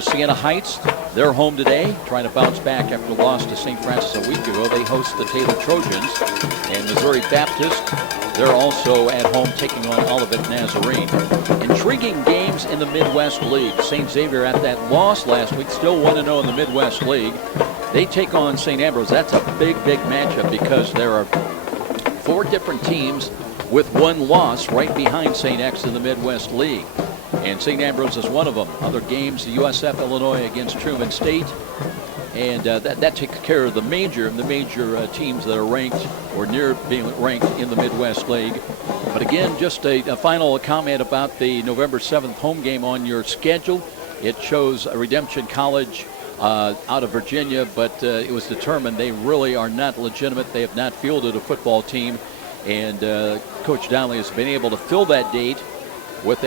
Siena Heights, they're home today, trying to bounce back after the loss to St. Francis a week ago. They host the Taylor Trojans. And Missouri Baptist, they're also at home taking on Olivet Nazarene. Intriguing games in the Midwest League. St. Xavier at that loss last week, still 1-0 in the Midwest League. They take on St. Ambrose. That's a big matchup because there are 4 different teams with 1 loss right behind St. X in the Midwest League. And St. Ambrose is one of them. Other games, the USF Illinois against Truman State. And that takes care of the major teams that are ranked or near being ranked in the Midwest League. But again, just a final comment about the November 7th home game on your schedule. It shows Redemption College out of Virginia, but it was determined they really are not legitimate. They have not fielded a football team. And Coach Donnelly has been able to fill that date with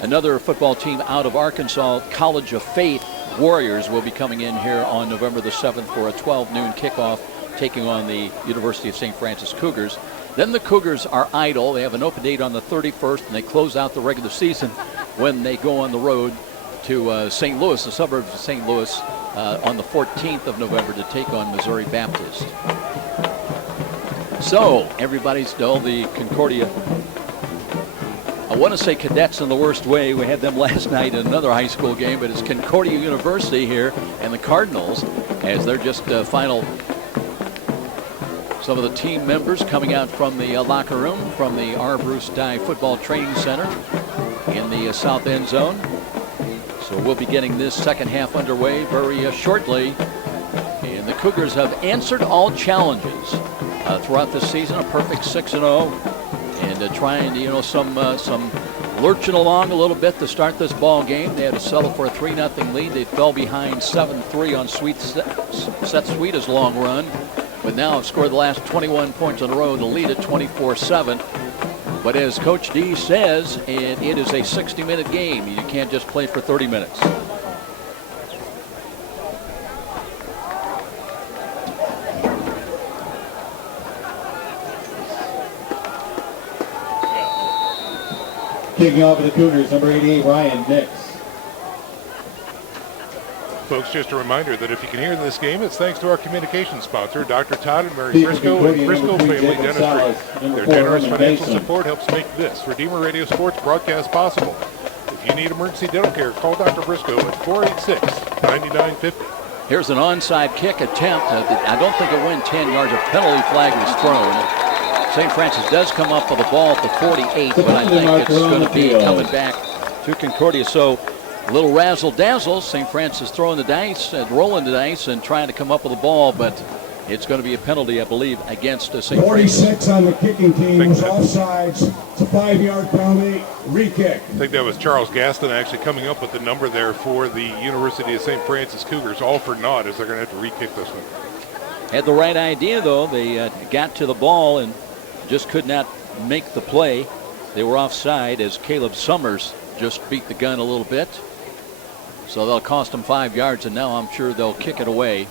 another football team out of Arkansas. College of Faith Warriors will be coming in here on November the 7th for a 12 noon kickoff, taking on the University of St. Francis Cougars. Then the Cougars are idle. They have an open date on the 31st, and they close out the regular season when they go on the road to St. Louis, the suburbs of St. Louis, on the 14th of November to take on Missouri Baptist. So everybody's still the Concordia. I want to say cadets in the worst way. We had them last night in another high school game, but it's Concordia University here and the Cardinals as they're just final. Some of the team members coming out from the locker room from the R. Bruce Dye Football Training Center in the south end zone. So we'll be getting this second half underway very shortly. And the Cougars have answered all challenges throughout this season, a perfect 6-0. And trying, some lurching along a little bit to start this ball game. They had to settle for a 3-0 lead. They fell behind 7-3 on Seth Sweeta's long run. But now have scored the last 21 points in a row to lead at 24-7. But as Coach D says, it is a 60-minute game. You can't just play for 30 minutes. Kicking off for the Cougars, number 88, Ryan Nix. Folks, just a reminder that if you can hear this game, it's thanks to our communications sponsor, Dr. Todd and Mary Briscoe and Briscoe Family Dentistry. Their generous financial support helps make this Redeemer Radio Sports broadcast possible. If you need emergency dental care, call Dr. Briscoe at 486-9950. Here's an onside kick attempt. I don't think it went 10 yards. A penalty flag was thrown. St. Francis does come up with the ball at the 48, but I think it's going to be coming back to Concordia. So a little razzle-dazzle. St. Francis throwing the dice and rolling the dice and trying to come up with the ball, but it's going to be a penalty, I believe, against St. Francis. 46 on the kicking team was offsides. It's a 5-yard penalty, re-kick. I think that was Charles Gaston actually coming up with the number there for the University of St. Francis Cougars, all for naught, as they're going to have to re-kick this one. Had the right idea, though. They got to the ball and just could not make the play. They were offside as Caleb Summers just beat the gun a little bit. So they'll cost them 5 yards, and now I'm sure they'll kick it away.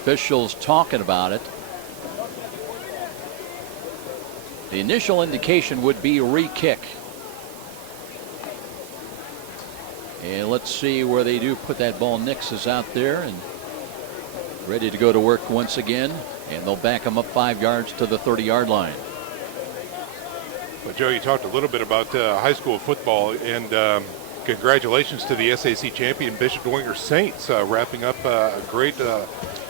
Officials talking about it. The initial indication would be a re-kick. And let's see where they do put that ball. Nix is out there and ready to go to work once again. And they'll back him up 5 yards to the 30-yard line. Well, Joe, you talked a little bit about high school football, and congratulations to the SAC champion Bishop Dwenger Saints wrapping up a great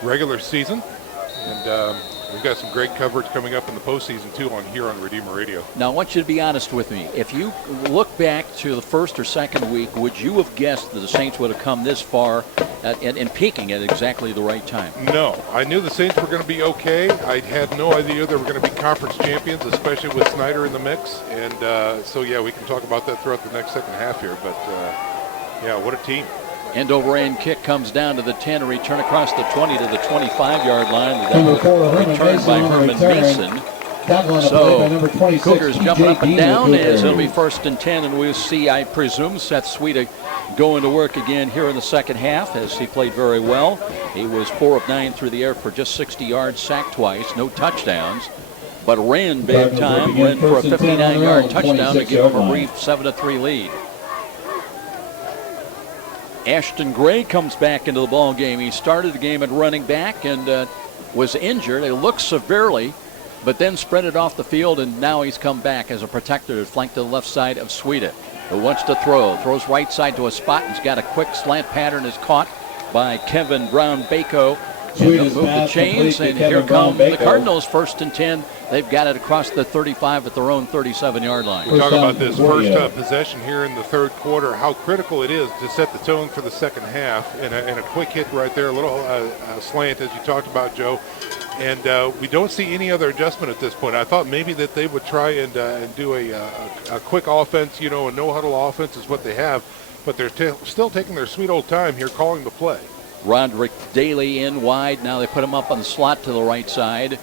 regular season. And we've got some great coverage coming up in the postseason, too, here on Redeemer Radio. Now, I want you to be honest with me. If you look back to the first or second week, would you have guessed that the Saints would have come this far and peaking at exactly the right time? No. I knew the Saints were going to be okay. I had no idea they were going to be conference champions, especially with Snyder in the mix. And so, yeah, we can talk about that throughout the next second half here. But, yeah, what a team. End over end kick comes down to the 10, a return across the 20 to the 25-yard line. Number 4, returned by Herman Mason. So Cougars jumping up and down as it'll be 1st and 10, and we'll see, I presume, Seth Suida going to work again here in the second half as he played very well. He was 4 of 9 through the air for just 60 yards, sacked twice, no touchdowns, but ran big time, went for a 59-yard touchdown to give him a brief 7-3 lead. Ashton Gray comes back into the ball game. He started the game at running back and was injured. It looked severely, but then spread it off the field, and now he's come back as a protector, flanked to the left side of Suida, who wants to throw. Throws right side to a spot and he's got a quick slant pattern, is caught by Kevin Brown-Bako. And they'll move the chains, and here come the Cardinals, 1st and 10. They've got it across the 35 at their own 37-yard line. We talk about this first possession here in the third quarter, how critical it is to set the tone for the second half, and a quick hit right there, a little slant, as you talked about, Joe. And we don't see any other adjustment at this point. I thought maybe that they would try and do a quick offense, a no-huddle offense is what they have, but they're still taking their sweet old time here calling the play. Roderick Daly in wide. Now they put him up on the slot to the right side.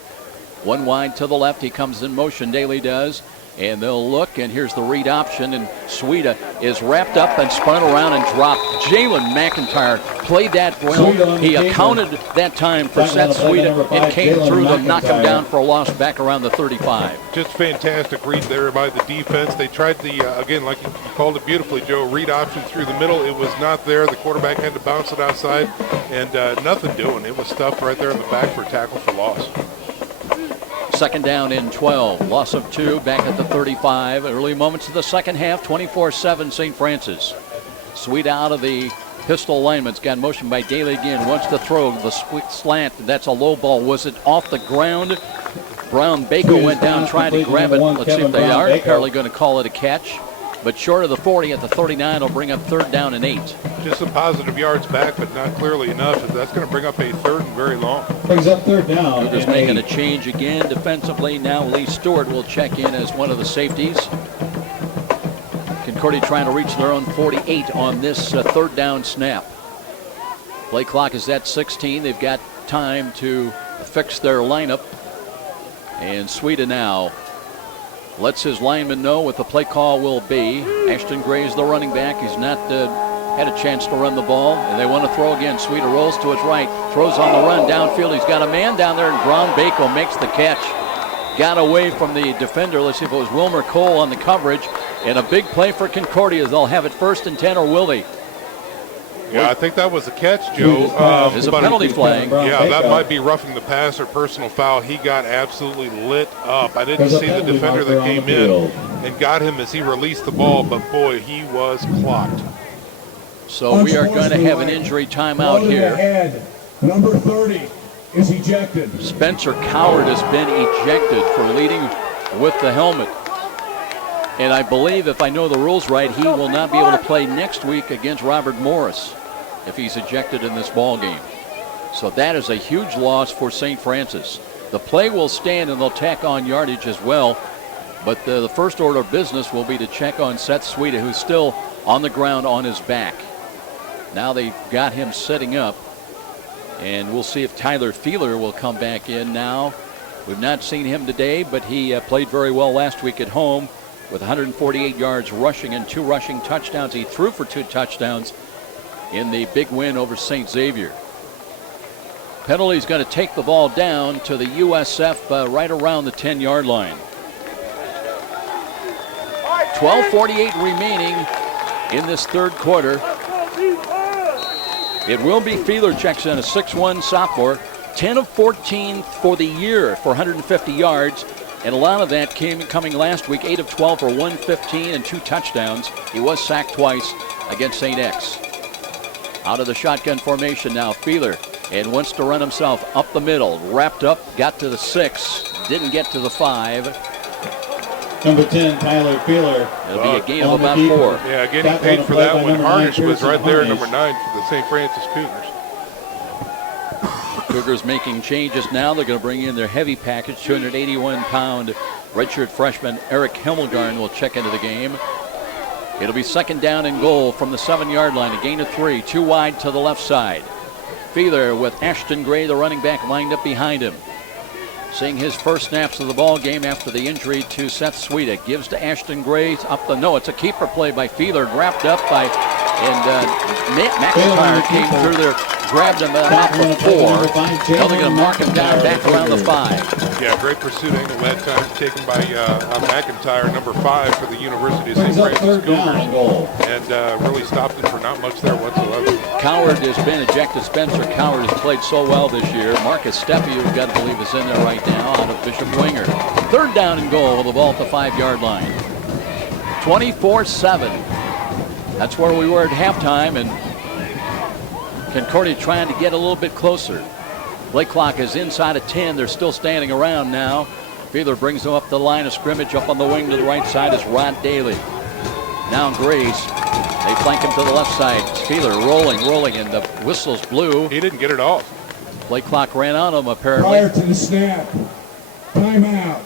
One wide to the left. He comes in motion. Daly does. And they'll look, and here's the read option, and Suida is wrapped up and spun around and dropped. Jalen McIntyre played that well. He accounted that time for Seth Suida and came through to knock him down for a loss back around the 35. Just fantastic read there by the defense. They tried again, like you called it beautifully, Joe, read option through the middle. It was not there. The quarterback had to bounce it outside, and nothing doing. It was stuffed right there in the back for a tackle for loss. 2nd down and 12. Loss of 2 back at the 35. Early moments of the second half, 24-7 St. Francis. Sweet out of the pistol alignments. Got motion by Daly again. Wants to throw the slant. That's a low ball. Was it off the ground? Brown-Bako went down trying to grab it. Let's see if they are apparently going to call it a catch. But short of the 40 at the 39 will bring up 3rd down and 8. Just some positive yards back, but not clearly enough. That's going to bring up a 3rd and very long. Brings up 3rd down. Just making a change again defensively. Now Lee Stewart will check in as one of the safeties. Concordia trying to reach their own 48 on this 3rd down snap. Play clock is at 16. They've got time to fix their lineup. And Suida now lets his lineman know what the play call will be. Ashton Gray's the running back. He's not had a chance to run the ball, and they want to throw again. Suida rolls to his right, throws on the run downfield. He's got a man down there, and Brown-Bako makes the catch. got away from the defender. Let's see if it was Wilmer Cole on the coverage. And a big play for Concordia. They'll have it 1st and 10, or will they? Yeah, I think that was a catch, Joe. There's a penalty flag. Yeah, that might be roughing the passer, personal foul. He got absolutely lit up. I didn't see the defender that came in and got him as he released the ball, but boy, he was clocked. So we are going to have an injury timeout here. Number 30 is ejected. Spencer Coward has been ejected for leading with the helmet. And I believe, if I know the rules right, he will not be able to play next week against Robert Morris if he's ejected in this ball game. So that is a huge loss for St. Francis. The play will stand, and they'll tack on yardage as well. But the first order of business will be to check on Sept, who's still on the ground on his back. Now they've got him sitting up. And we'll see if Tyler Feeler will come back in now. We've not seen him today, but he played very well last week at home with 148 yards rushing and 2 rushing touchdowns. He threw for 2 touchdowns in the big win over St. Xavier. Penalty's going to take the ball down to the USF right around the 10-yard line. 12:48 remaining in this third quarter. It will be Feeler checks in, a 6'1 sophomore, 10 of 14 for the year for 150 yards. And a lot of that coming last week, 8 of 12 for 115 and 2 touchdowns. He was sacked twice against St. X. Out of the shotgun formation now, Feeler, and wants to run himself up the middle. Wrapped up, got to the 6, didn't get to the 5. Number 10, Tyler Feeler. It'll be a gain of about 4. Yeah, getting paid for that one. Harnish was right there, number 9 for the St. Francis Cougars. Cougars making changes now. They're going to bring in their heavy package. 281-pound redshirt freshman Eric Himmelgarn will check into the game. It'll be 2nd down and goal from the 7-yard line. A gain of 3, 2 wide to the left side. Feeler with Ashton Gray, the running back, lined up behind him. Seeing his first snaps of the ball game after the injury to Seth Sweda. Gives to Ashton Gray up the, no, it's a keeper play by Feeler, wrapped up by, and McIntyre came through there, grabbed him off the 4. Now they're going to mark him down back around the 5. Yeah, great pursuit angle that time, taken by McIntyre, number 5 for the University of St. Francis Cougars, and really stopped it for not much there whatsoever. Coward has been ejected. Spencer Coward has played so well this year. Marcus Steffi, who's got to believe is in there right now, out of Bishop Winger. 3rd down and goal with the ball at the 5-yard line. 24-7. That's where we were at halftime, and Concordia trying to get a little bit closer. Play clock is inside of 10. They're still standing around now. Feeler brings them up the line of scrimmage. Up on the wing to the right side is Rod Daly. Now Grace. They flank him to the left side. Feeler rolling, and the whistle's blew. He didn't get it off. Play clock ran on him, apparently. Prior to the snap. Timeout.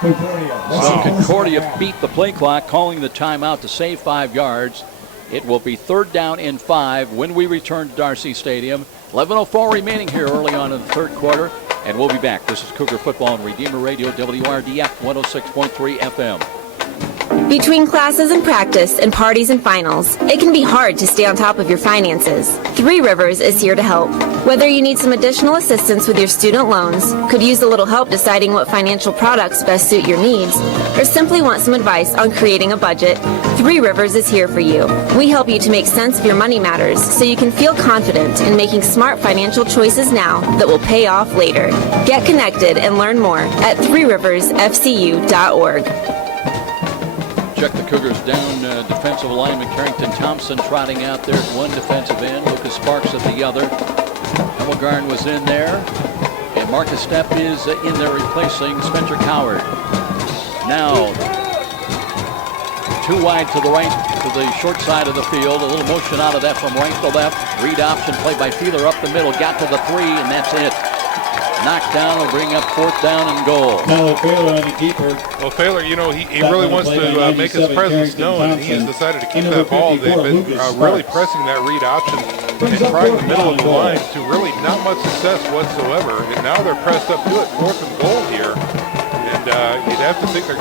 Concordia. So Concordia beat the play clock, calling the timeout to save 5 yards. It will be 3rd down and 5 when we return to Darcy Stadium. 11:04 remaining here early on in the third quarter, and we'll be back. This is Cougar Football on Redeemer Radio, WRDF 106.3 FM. Between classes and practice and parties and finals, it can be hard to stay on top of your finances. Three Rivers is here to help. Whether you need some additional assistance with your student loans, could use a little help deciding what financial products best suit your needs, or simply want some advice on creating a budget, Three Rivers is here for you. We help you to make sense of your money matters so you can feel confident in making smart financial choices now that will pay off later. Get connected and learn more at threeriversfcu.org. Check the Cougars down. Defensive lineman Carrington Thompson trotting out there at one defensive end. Lucas Sparks at the other. Himmelgarn was in there. And Marcus Stepp is in there replacing Spencer Coward. Now, too wide to the right, to the short side of the field. A little motion out of that from right to left. Read option played by Feeler up the middle. Got to the 3, and that's it. Knocked down will bring up 4th down and goal. Tyler Feeler on the keeper. Well, Feeler, you know, he really wants to make his presence known, and he has decided to keep that ball. They've been really pressing that read option and trying the middle of the lines to really not much success whatsoever. And now they're pressed up to it, 4th and goal here. And you'd have to think that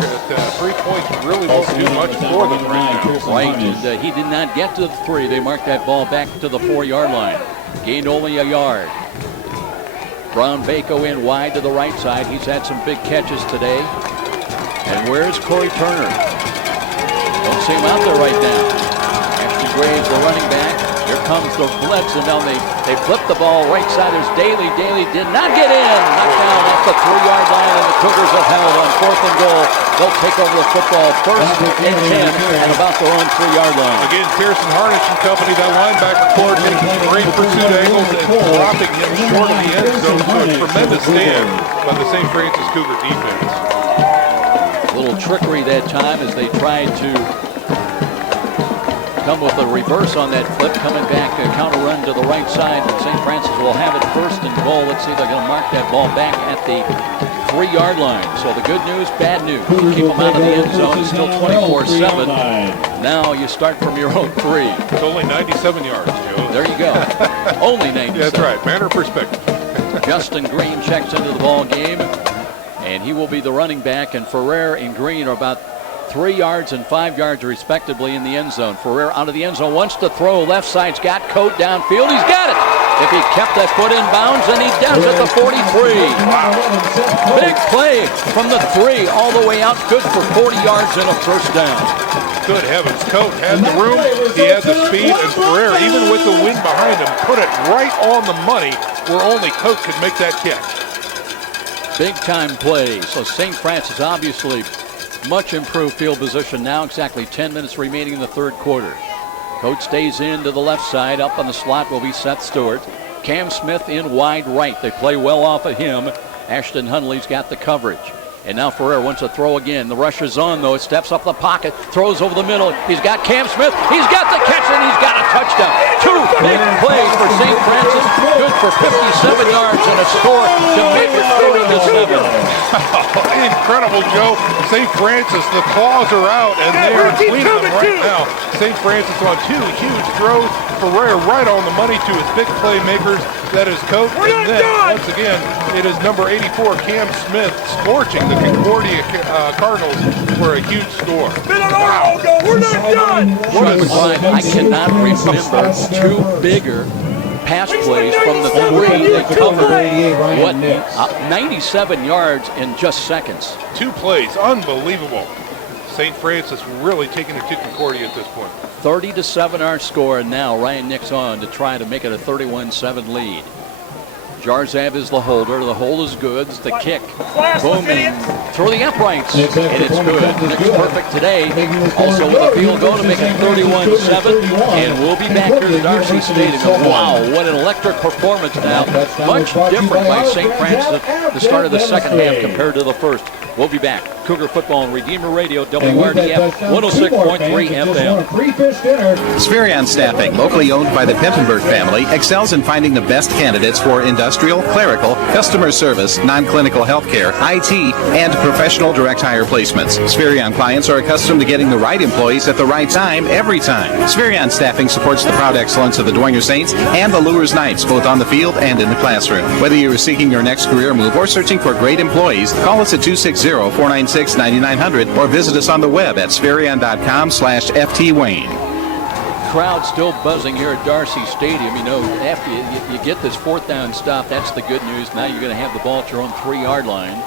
3 points really won't do much for them right now. Right, and he did not get to the 3. They marked that ball back to the 4-yard line. Gained only a yard. Brown Bako in wide to the right side. He's had some big catches today. And where's Corey Turner? Don't see him out there right now. Ashton Graves, the running back. Here comes the blitz, and now they flip the ball right side. There's Daly. Daly did not get in. Knocked down off the 3-yard line, and the Cougars have held on 4th and goal. They'll take over the football 1st and 10 at about their own 3-yard line. Again, Pearson Harnish and company, that linebacker coordinating great pursuit angles and dropping him short of the end zone. So a tremendous stand by the St. Francis Cougar defense. A little trickery that time as they tried to come with a reverse on that flip, coming back, a counter run to the right side. But St. Francis will have it 1st and goal. Let's see if they're going to mark that ball back at the 3-yard line. So the good news, bad news. You keep them out of the end zone. It's still 24-7. Now you start from your own 3. It's only 97 yards, Joe. There you go. Only 97. That's right. Matter of perspective. Justin Green checks into the ball game, and he will be the running back. And Ferrer and Green are about 3 yards and 5 yards respectively in the end zone. Ferrer out of the end zone, wants to throw. Left side's got Coat downfield. He's got it. If he kept that foot in bounds, and he does at the 43. Wow. Big play from the 3 all the way out. Good for 40 yards and a 1st down. Good heavens. Coat had the room. He had the speed. And Ferrer, even with the wind behind him, put it right on the money where only Coat could make that catch. Big time play. So St. Francis obviously much improved field position now. Exactly 10 minutes remaining in the 3rd quarter. Coach stays in to the left side. Up on the slot will be Seth Stewart. Cam Smith in wide right. They play well off of him. Ashton Hunley's got the coverage. And now Ferrer wants to throw again. The rush is on, though. It steps up the pocket, throws over the middle. He's got Cam Smith. He's got the catch, and he's got a touchdown. 2 big plays for St. Francis. Good for 57 yards and a score to make it 30-7. Incredible, Joe. St. Francis, the claws are out, and they are cleaning them right now. St. Francis on 2 huge throws. Ferrer right on the money to his big playmakers. That is Coat. And then, once again, it is number 84, Cam Smith, scorching the Concordia Cardinals for a huge score. Wow. We're not done. I cannot remember 2 bigger pass plays from the 3 they covered. 97 yards in just seconds. 2 plays, unbelievable. St. Francis really taking it to Concordia at this point. 30-7 our score, and now Ryan Nix on to try to make it a 31-7 lead. Jarzav is the holder. The hold is good. It's the kick. Booming through the uprights, and it's good. Nick's perfect today. Also with a field goal to make it 31-7, and we'll be back here at Darcy Stadium. Wow, what an electric performance now. Much different by St. Francis at the start of the 2nd half compared to the 1st. We'll be back. Cougar Football and Redeemer Radio, WRDF 106.3 FM. Spherion Staffing, locally owned by the Pentenberg family, excels in finding the best candidates for industrial, clerical, customer service, non-clinical healthcare, IT, and professional direct hire placements. Spherion clients are accustomed to getting the right employees at the right time, every time. Spherion Staffing supports the proud excellence of the Dwenger Saints and the Lures Knights, both on the field and in the classroom. Whether you are seeking your next career move or searching for great employees, call us at 260-496-9900 or visit us on the web at spherion.com/FTWayne. Crowd still buzzing here at Darcy Stadium. You know, after you get this 4th down stop, that's the good news. Now you're going to have the ball at your own 3-yard line,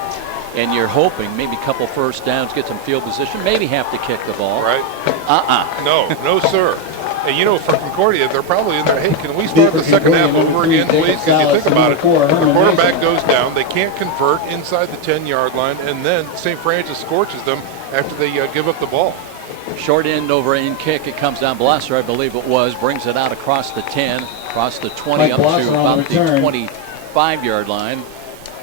and you're hoping maybe a couple 1st downs, get some field position, maybe have to kick the ball. Right? No, sir. And you know, for Concordia, they're probably in there, hey, can we start the 2nd half over again, please? Because you think about it, the quarterback goes down, they can't convert inside the 10-yard line, and then St. Francis scorches them after they give up the ball. Short end over in kick. It comes down. Blasser, I believe it was, brings it out across the 10, across the 20, up to about the 25-yard line.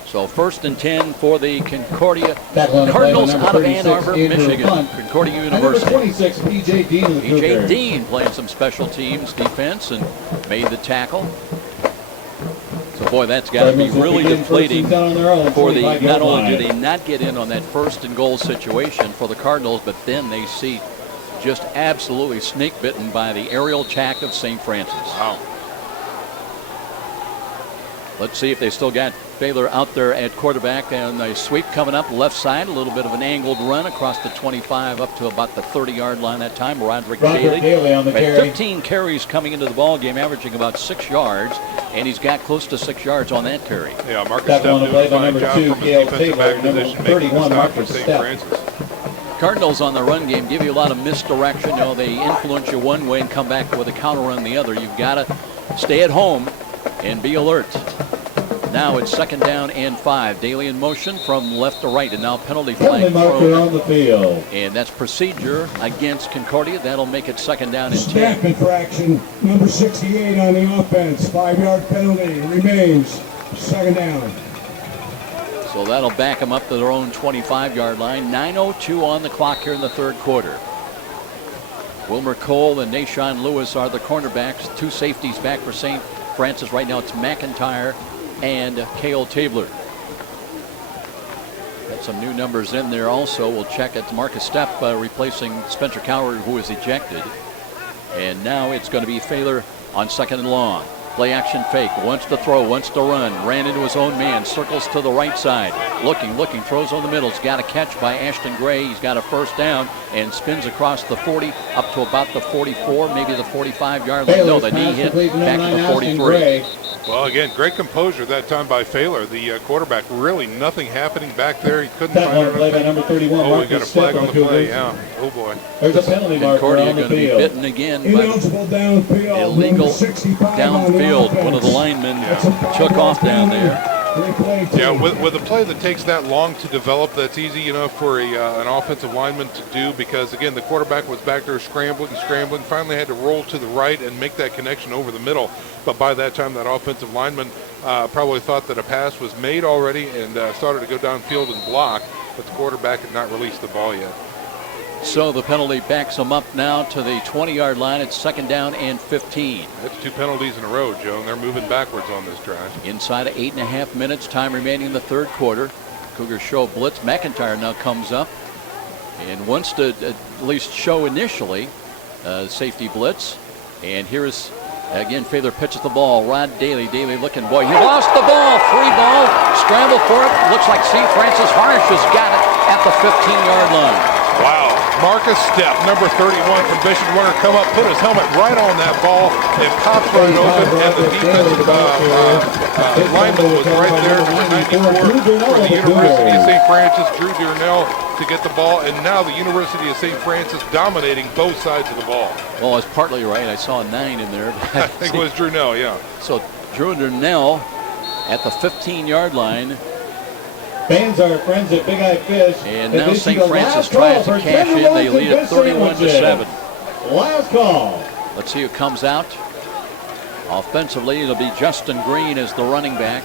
So 1st and 10 for the Concordia Cardinals out of Ann Arbor, Michigan. Concordia University. 26, P.J. Dean. P.J. Dean playing some special teams defense and made the tackle. So, boy, that's got to be really deflating for the, not only do they not get in on that 1st and goal situation for the Cardinals, but then they see just absolutely snake bitten by the aerial attack of St. Francis. Wow. Let's see if they still got Baylor out there at quarterback, and a sweep coming up left side. A little bit of an angled run across the 25 up to about the 30-yard line that time. Roderick Daly on the had carry. 15 carries coming into the ball game, averaging about 6 yards, and he's got close to 6 yards on that carry. Yeah, Marcus That Sept one doing played a by fine number job 2, from the Gail defensive Taylor, back number position, making 31, the stop for Marcus St. Sept. Francis. Cardinals on the run game give you a lot of misdirection. You know, they influence you one way and come back with a counter run the other. You've got to stay at home and be alert. Now it's 2nd down and 5. Daly in motion from left to right, and now penalty flag marker on the field. And that's procedure against Concordia. That'll make it 2nd down and 10. Snap infraction, number 68 on the offense. 5-yard penalty remains. 2nd down. So that'll back them up to their own 25-yard line. 9:02 on the clock here in the 3rd quarter. Wilmer Cole and Nashawn Lewis are the cornerbacks. 2 safeties back for St. Francis. Right now it's McIntyre and Cale Tabler. Got some new numbers in there also. We'll check it. Marcus Sept replacing Spencer Coward, who was ejected. And now it's going to be Failer on 2nd and long. Play action fake. Wants to throw, wants to run. Ran into his own man. Circles to the right side. Looking. Throws on the middle. He's got a catch by Ashton Gray. He's got a 1st down and spins across the 40 up to about the 44, maybe the 45-yard line. No, the knee hit back to the 43. Well, again, great composure that time by Failer, the quarterback. Really nothing happening back there. He couldn't That find one played by number 31. Oh, we got a Marcus flag Sept on the play. Yeah. Oh, boy. There's a penalty marker Concordia on the going to be field. bitten again, but Ineligible downfield. illegal number 65 downfield. on the One of the offense. linemen That's a 5-yard took off down penalty. there. Yeah, with a play that takes that long to develop, that's easy, you know, for an offensive lineman to do, because again, the quarterback was back there scrambling, finally had to roll to the right and make that connection over the middle. But by that time, that offensive lineman probably thought that a pass was made already and started to go downfield and block, but the quarterback had not released the ball yet. So the penalty backs them up now to the 20-yard line. It's 2nd down and 15. That's 2 penalties in a row, Joe, and they're moving backwards on this drive. Inside of 8.5 minutes, time remaining in the 3rd quarter. Cougars show blitz. McIntyre now comes up and wants to at least show initially safety blitz. And here is, again, Failer pitches the ball. Rod Daly looking. Boy, he lost the ball. Free ball. Scramble for it. Looks like St. Francis Harnish has got it at the 15-yard line. Wow. Marcus Sept, number 31 from Bishop Winter, come up, put his helmet right on that ball. It pops right open, and the defensive lineman was right there, number 94 for the University of St. Francis, Drew Durnell, to get the ball, and now the University of St. Francis dominating both sides of the ball. Well, it's partly right. I saw a 9 in there. I think it was Durnell, yeah. So Drew Durnell at the 15-yard line. Fans are friends at Big Eye Fish. And now St. Francis tries to cash in. They lead it 31-7. Last call. Let's see who comes out. Offensively, it'll be Justin Green as the running back.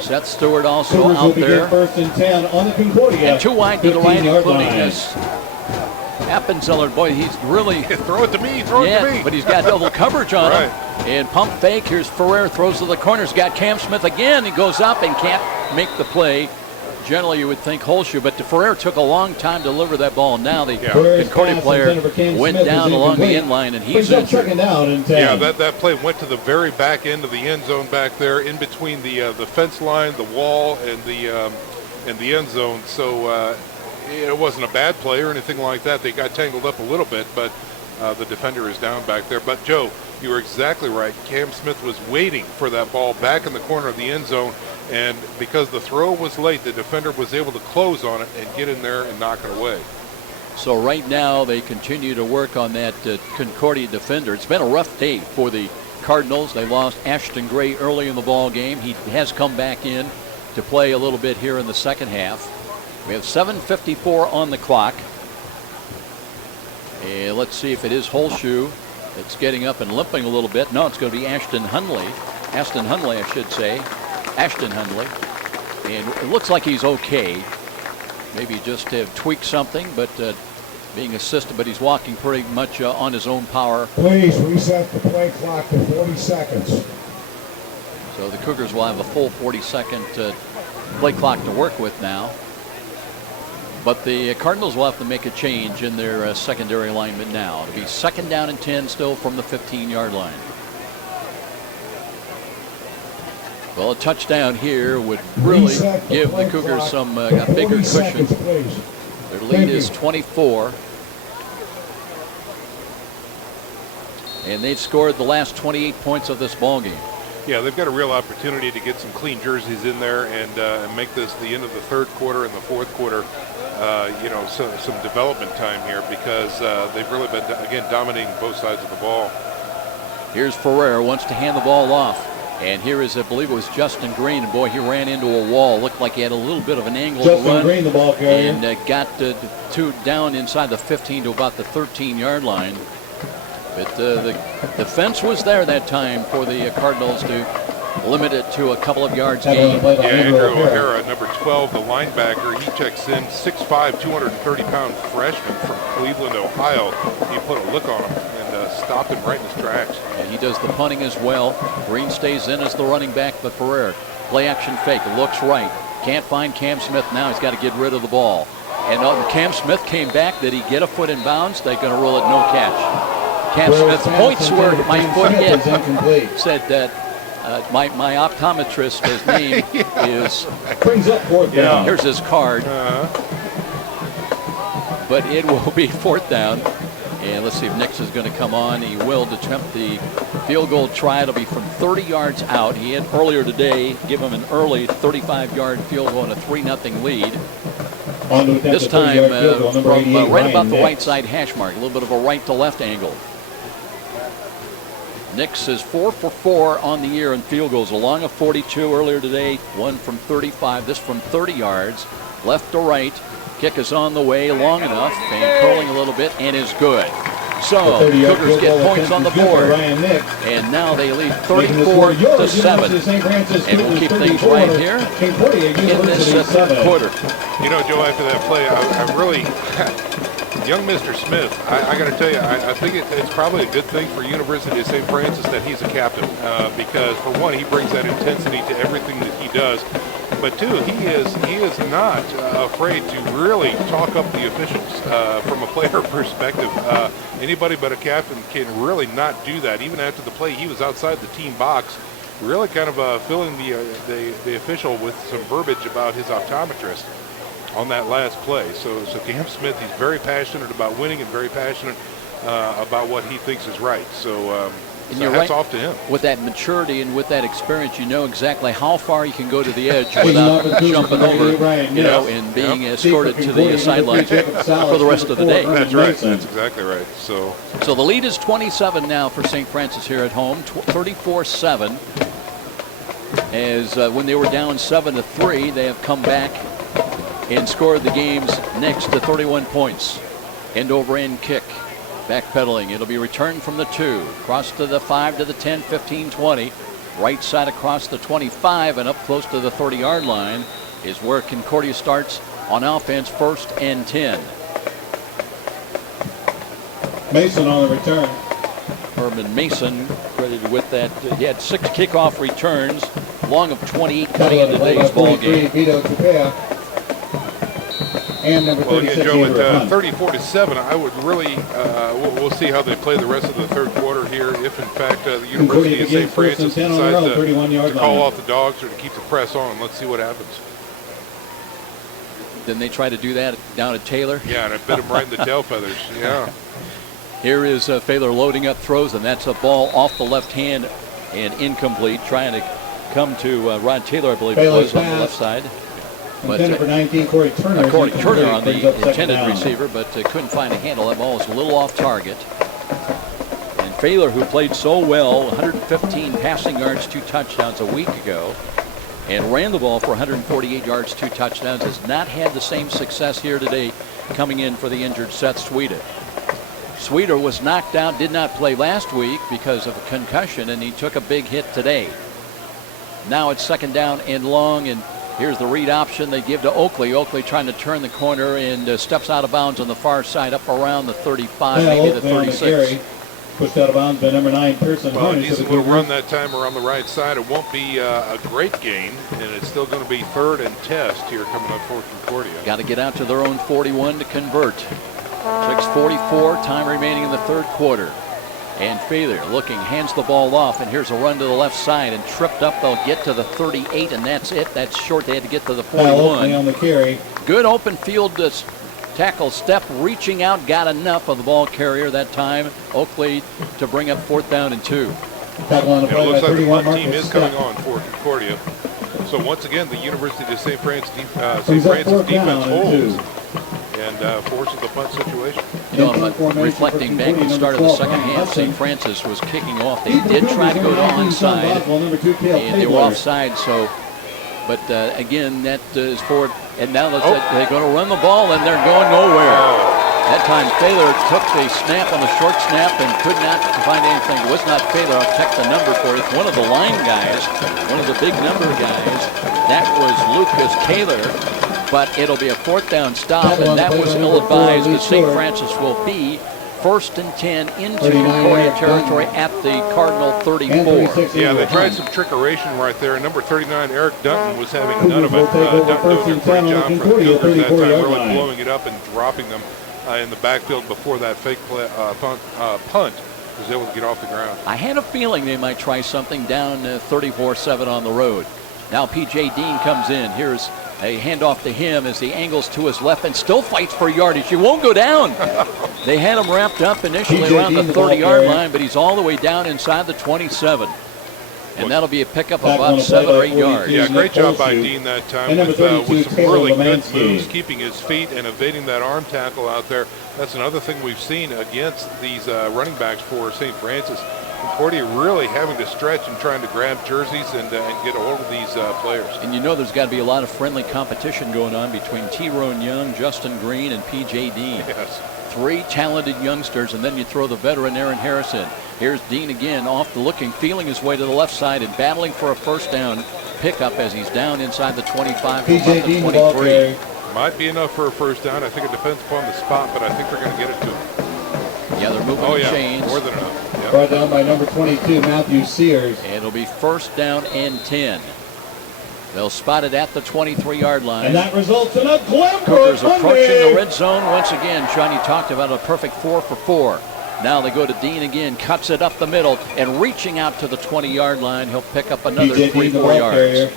Seth Stewart also Cougars out will there. begin 1st and 10 on the Concordia. And 2 wide to the right, 15-yard including line. this Appenzeller. Boy, he's really... Throw it to me, throw it to me. But he's got double coverage on Right. him. And pump fake. Here's Ferrer, throws to the corners. Got Cam Smith again. He goes up and can't make the play. Generally, you would think Holshoe, but Ferrer took a long time to deliver that ball. Now the Concordia player went down along the end line, and he's injured. Yeah, that play went to the very back end of the end zone back there, in between the fence line, the wall, and the end zone. So it wasn't a bad play or anything like that. They got tangled up a little bit, but the defender is down back there. But Joe, you were exactly right. Cam Smith was waiting for that ball back in the corner of the end zone. And because the throw was late, the defender was able to close on it and get in there and knock it away. So right now they continue to work on that Concordia defender. It's been a rough day for the Cardinals. They lost Ashton Gray early in the ball game. He has come back in to play a little bit here in the 2nd half. We have 7:54 on the clock. And let's see if it is Holshoe. It's getting up and limping a little bit. No, it's going to be Ashton Hundley, I should say. Ashton Hundley, and it looks like he's okay. Maybe just have tweaked something, but being assisted, but he's walking pretty much on his own power. Please reset the play clock to 40 seconds. So the Cougars will have a full 40-second play clock to work with now. But the Cardinals will have to make a change in their secondary alignment now. It'll be 2nd down and 10 still from the 15-yard line. Well, a touchdown here would really give the Cougars some a bigger cushion. Their lead is 24. And they've scored the last 28 points of this ball game. Yeah, they've got a real opportunity to get some clean jerseys in there and make this the end of the third quarter and the fourth quarter, some development time here, because they've really been, again, dominating both sides of the ball. Here's Ferrer, wants to hand the ball off. And here is, I believe it was Justin Green. And boy, he ran into a wall. Looked like he had a little bit of an angle to run. Green, the ball carrier. And got two down inside the 15 to about the 13-yard line. But the defense was there that time for the Cardinals to limit it to a couple of yards gain. Yeah, Andrew O'Hara, number 12, the linebacker. He checks in, 6'5", 230-pound freshman from Cleveland, Ohio. He put a look on him and stopped him right in his tracks. And he does the punting as well. Green stays in as the running back, but Ferrer, play action fake, looks right. Can't find Cam Smith now. He's got to get rid of the ball. And Cam Smith came back. Did he get a foot in bounds? They're going to rule it no catch. Cam Smith points where my foot hit. Said that my optometrist, his name is. Brings up fourth down. Here's his card. But it will be fourth down. And let's see if Nix is going to come on. He will attempt the field goal try. It'll be from 30 yards out. He had earlier today give him an early 35-yard field goal and a 3-0 lead. This time from right about the right side hash mark. A little bit of a right to left angle. Nix is 4 for 4 on the year in field goals, along a 42 earlier today, one from 35, this from 30 yards, left to right. Kick is on the way, long enough, and curling a little bit, and is good. So, Cougars get points on the board, and now they lead 34-7. And we'll keep things right here in this third quarter. You know, Joe, after that play, I really... Young Mr. Smith, I got to tell you, I think it's probably a good thing for University of St. Francis that he's a captain, because for one, he brings that intensity to everything that he does, but two, he is not afraid to really talk up the officials from a player perspective. Anybody but a captain can really not do that. Even after the play, he was outside the team box, really kind of filling the official with some verbiage about his optometrist on that last play. So Cam Smith, he's very passionate about winning and very passionate about what he thinks is right. So hats off to him. With that maturity and with that experience, you know exactly how far you can go to the edge without jumping over, and being escorted to the sideline for the rest of the day. That's right. That's exactly right. So the lead is 27 now for St. Francis here at home, 34-7. As when they were down 7-3, they have come back and scored the game's next to 31 points. End over end kick. Backpedaling. It'll be returned from the 2. Across to the 5 to the 10, 15, 20. Right side across the 25 and up close to the 30-yard line is where Concordia starts on offense, 1st and 10. Mason on the return. Herman Mason credited with that. He had 6 kickoff returns, long of 28 coming into today's ball game. Well, again, Joe, at 34-7, I would really, we'll see how they play the rest of the third quarter here. If, in fact, the University of St. Francis decides to call off the dogs or to keep the press on, let's see what happens. Didn't they try to do that down at Taylor? Yeah, and I bit him right in the tail feathers. Yeah. Here is Failer loading up throws, and that's a ball off the left hand and incomplete, trying to come to Rod Taylor, I believe it was, on the left side. But number 19, Corey Turner. Corey Turner on the intended receiver, but couldn't find a handle. That ball was a little off target. And Failer, who played so well, 115 passing yards, 2 touchdowns a week ago, and ran the ball for 148 yards, 2 touchdowns, has not had the same success here today, coming in for the injured Seth Sweeter. Sweeter was knocked out, did not play last week because of a concussion, and he took a big hit today. Now it's 2nd down and long, and here's the read option they give to Oakley. Oakley trying to turn the corner and steps out of bounds on the far side, up around the 35, maybe the 36. Pushed out of bounds by number 9, Pearson. Well, a decent little run that time around the right side. It won't be a great gain, and it's still going to be 3rd and test here coming up for Concordia. Got to get out to their own 41 to convert. 6:44, time remaining in the third quarter. And Failure looking, hands the ball off, and here's a run to the left side, and tripped up. They'll get to the 38, and that's it. That's short. They had to get to the 41. On the carry. Good open field tackle step, reaching out, got enough of the ball carrier that time. Oakley to bring up 4th down and 2. Tackle on the play. It looks by like the 31 punt team Marcus is coming Sept. on for Concordia. So once again, the University of St. Francis Brings up 4th defense down and holds 2. and forces the punt situation. You know, reflecting back at the start of the second half, St. Francis was kicking off. They did try to go to onside, and they were offside. So, but again, that is forward. And now they're going to run the ball, and they're going nowhere. That time, Thaler took the snap on the short snap and could not find anything. It was not Thaler. I'll check the number for you. It's one of the line guys, one of the big number guys. That was Lucas Kaler. But it'll be a 4th down stop, and that was ill-advised because St. Francis will be 1st and 10 into Concordia territory at the Cardinal 34. Yeah, they tried some trickeration right there. Number 39, Eric Dunton, was having none of it. Dunton doing a great job for the Cougars that time, really blowing it up and dropping them in the backfield before that fake play, punt was able to get off the ground. I had a feeling they might try something down 34-7 on the road. Now P.J. Dean comes in. Here's a handoff to him as he angles to his left and still fights for yardage. He won't go down. They had him wrapped up initially around the 30-yard line, but he's all the way down inside the 27. And that'll be a pickup of about 7 or 8 yards. Yeah, great job by Dean that time with some really good moves, keeping his feet and evading that arm tackle out there. That's another thing we've seen against these running backs for St. Francis. Concordia really having to stretch and trying to grab jerseys and get a hold of these players. And you know there's got to be a lot of friendly competition going on between Tyrone Young, Justin Green, and P.J. Dean. Yes. 3 talented youngsters, and then you throw the veteran Aaron Harrison. Here's Dean again, off the looking, feeling his way to the left side and battling for a 1st down pickup as he's down inside the 25 from about the 23. Might be enough for a 1st down. I think it depends upon the spot, but I think they're going to get it to him. Yeah, they're moving the chains. More than enough. Yep. Brought down by number 22, Matthew Sears. And it'll be 1st down and 10. They'll spot it at the 23-yard line. And that results in a Cougars approaching the red zone once again. Shawnee talked about a perfect 4 for 4. Now they go to Dean again, cuts it up the middle, and reaching out to the 20-yard line, he'll pick up another 3-4 yards.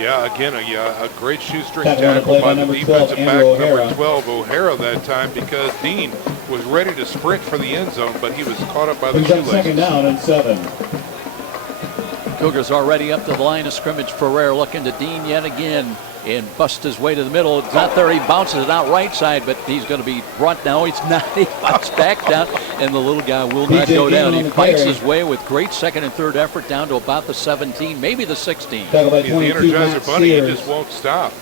Yeah, again, a great shoestring tackle by the defensive back, number 12, O'Hara, that time, because Dean was ready to sprint for the end zone, but he was caught up by the shoelaces. 2nd down and 7. Cougars already up to the line of scrimmage. Ferrer looking to Dean yet again and busts his way to the middle. It's not there. He bounces it out right side, but he's going to be brought down. He's not. He bounces back down, and the little guy will not go down. He fights his way with great 2nd and 3rd effort down to about the 17, maybe the 16. He's the Energizer Bunny. He just won't stop.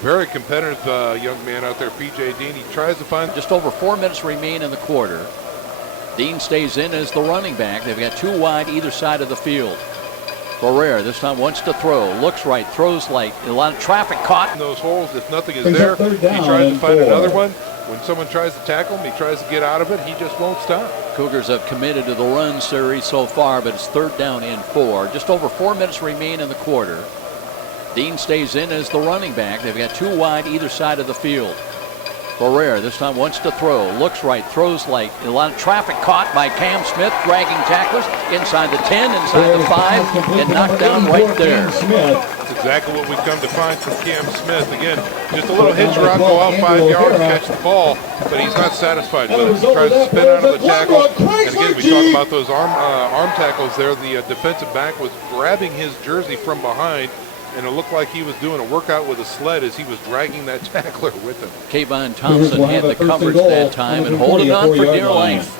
Very competitive young man out there, P.J. Dean. He tries to find... Just over 4 minutes remain in the quarter. Dean stays in as the running back. They've got 2 wide either side of the field. Ferrer this time wants to throw, looks right, throws like a lot of traffic caught. In those holes, if nothing is there, he tries to find another one. When someone tries to tackle him, he tries to get out of it. He just won't stop. Cougars have committed to the run series so far, but it's 3rd down and 4. Just over 4 minutes remain in the quarter. Dean stays in as the running back. They've got 2 wide either side of the field. Ferrer this time wants to throw, looks right, throws like a lot of traffic caught by Cam Smith, dragging tacklers inside the 10, inside the 5, and knocked down right there. That's exactly what we've come to find from Cam Smith. Again, just a little hitch route, go out 5 yards, catch the ball, but he's not satisfied with it. He tries to spin out of the tackle. And again, we talk about those arm tackles there. The defensive back was grabbing his jersey from behind, and it looked like he was doing a workout with a sled as he was dragging that tackler with him. Kayvon Thompson had the coverage that time and holding on for dear life.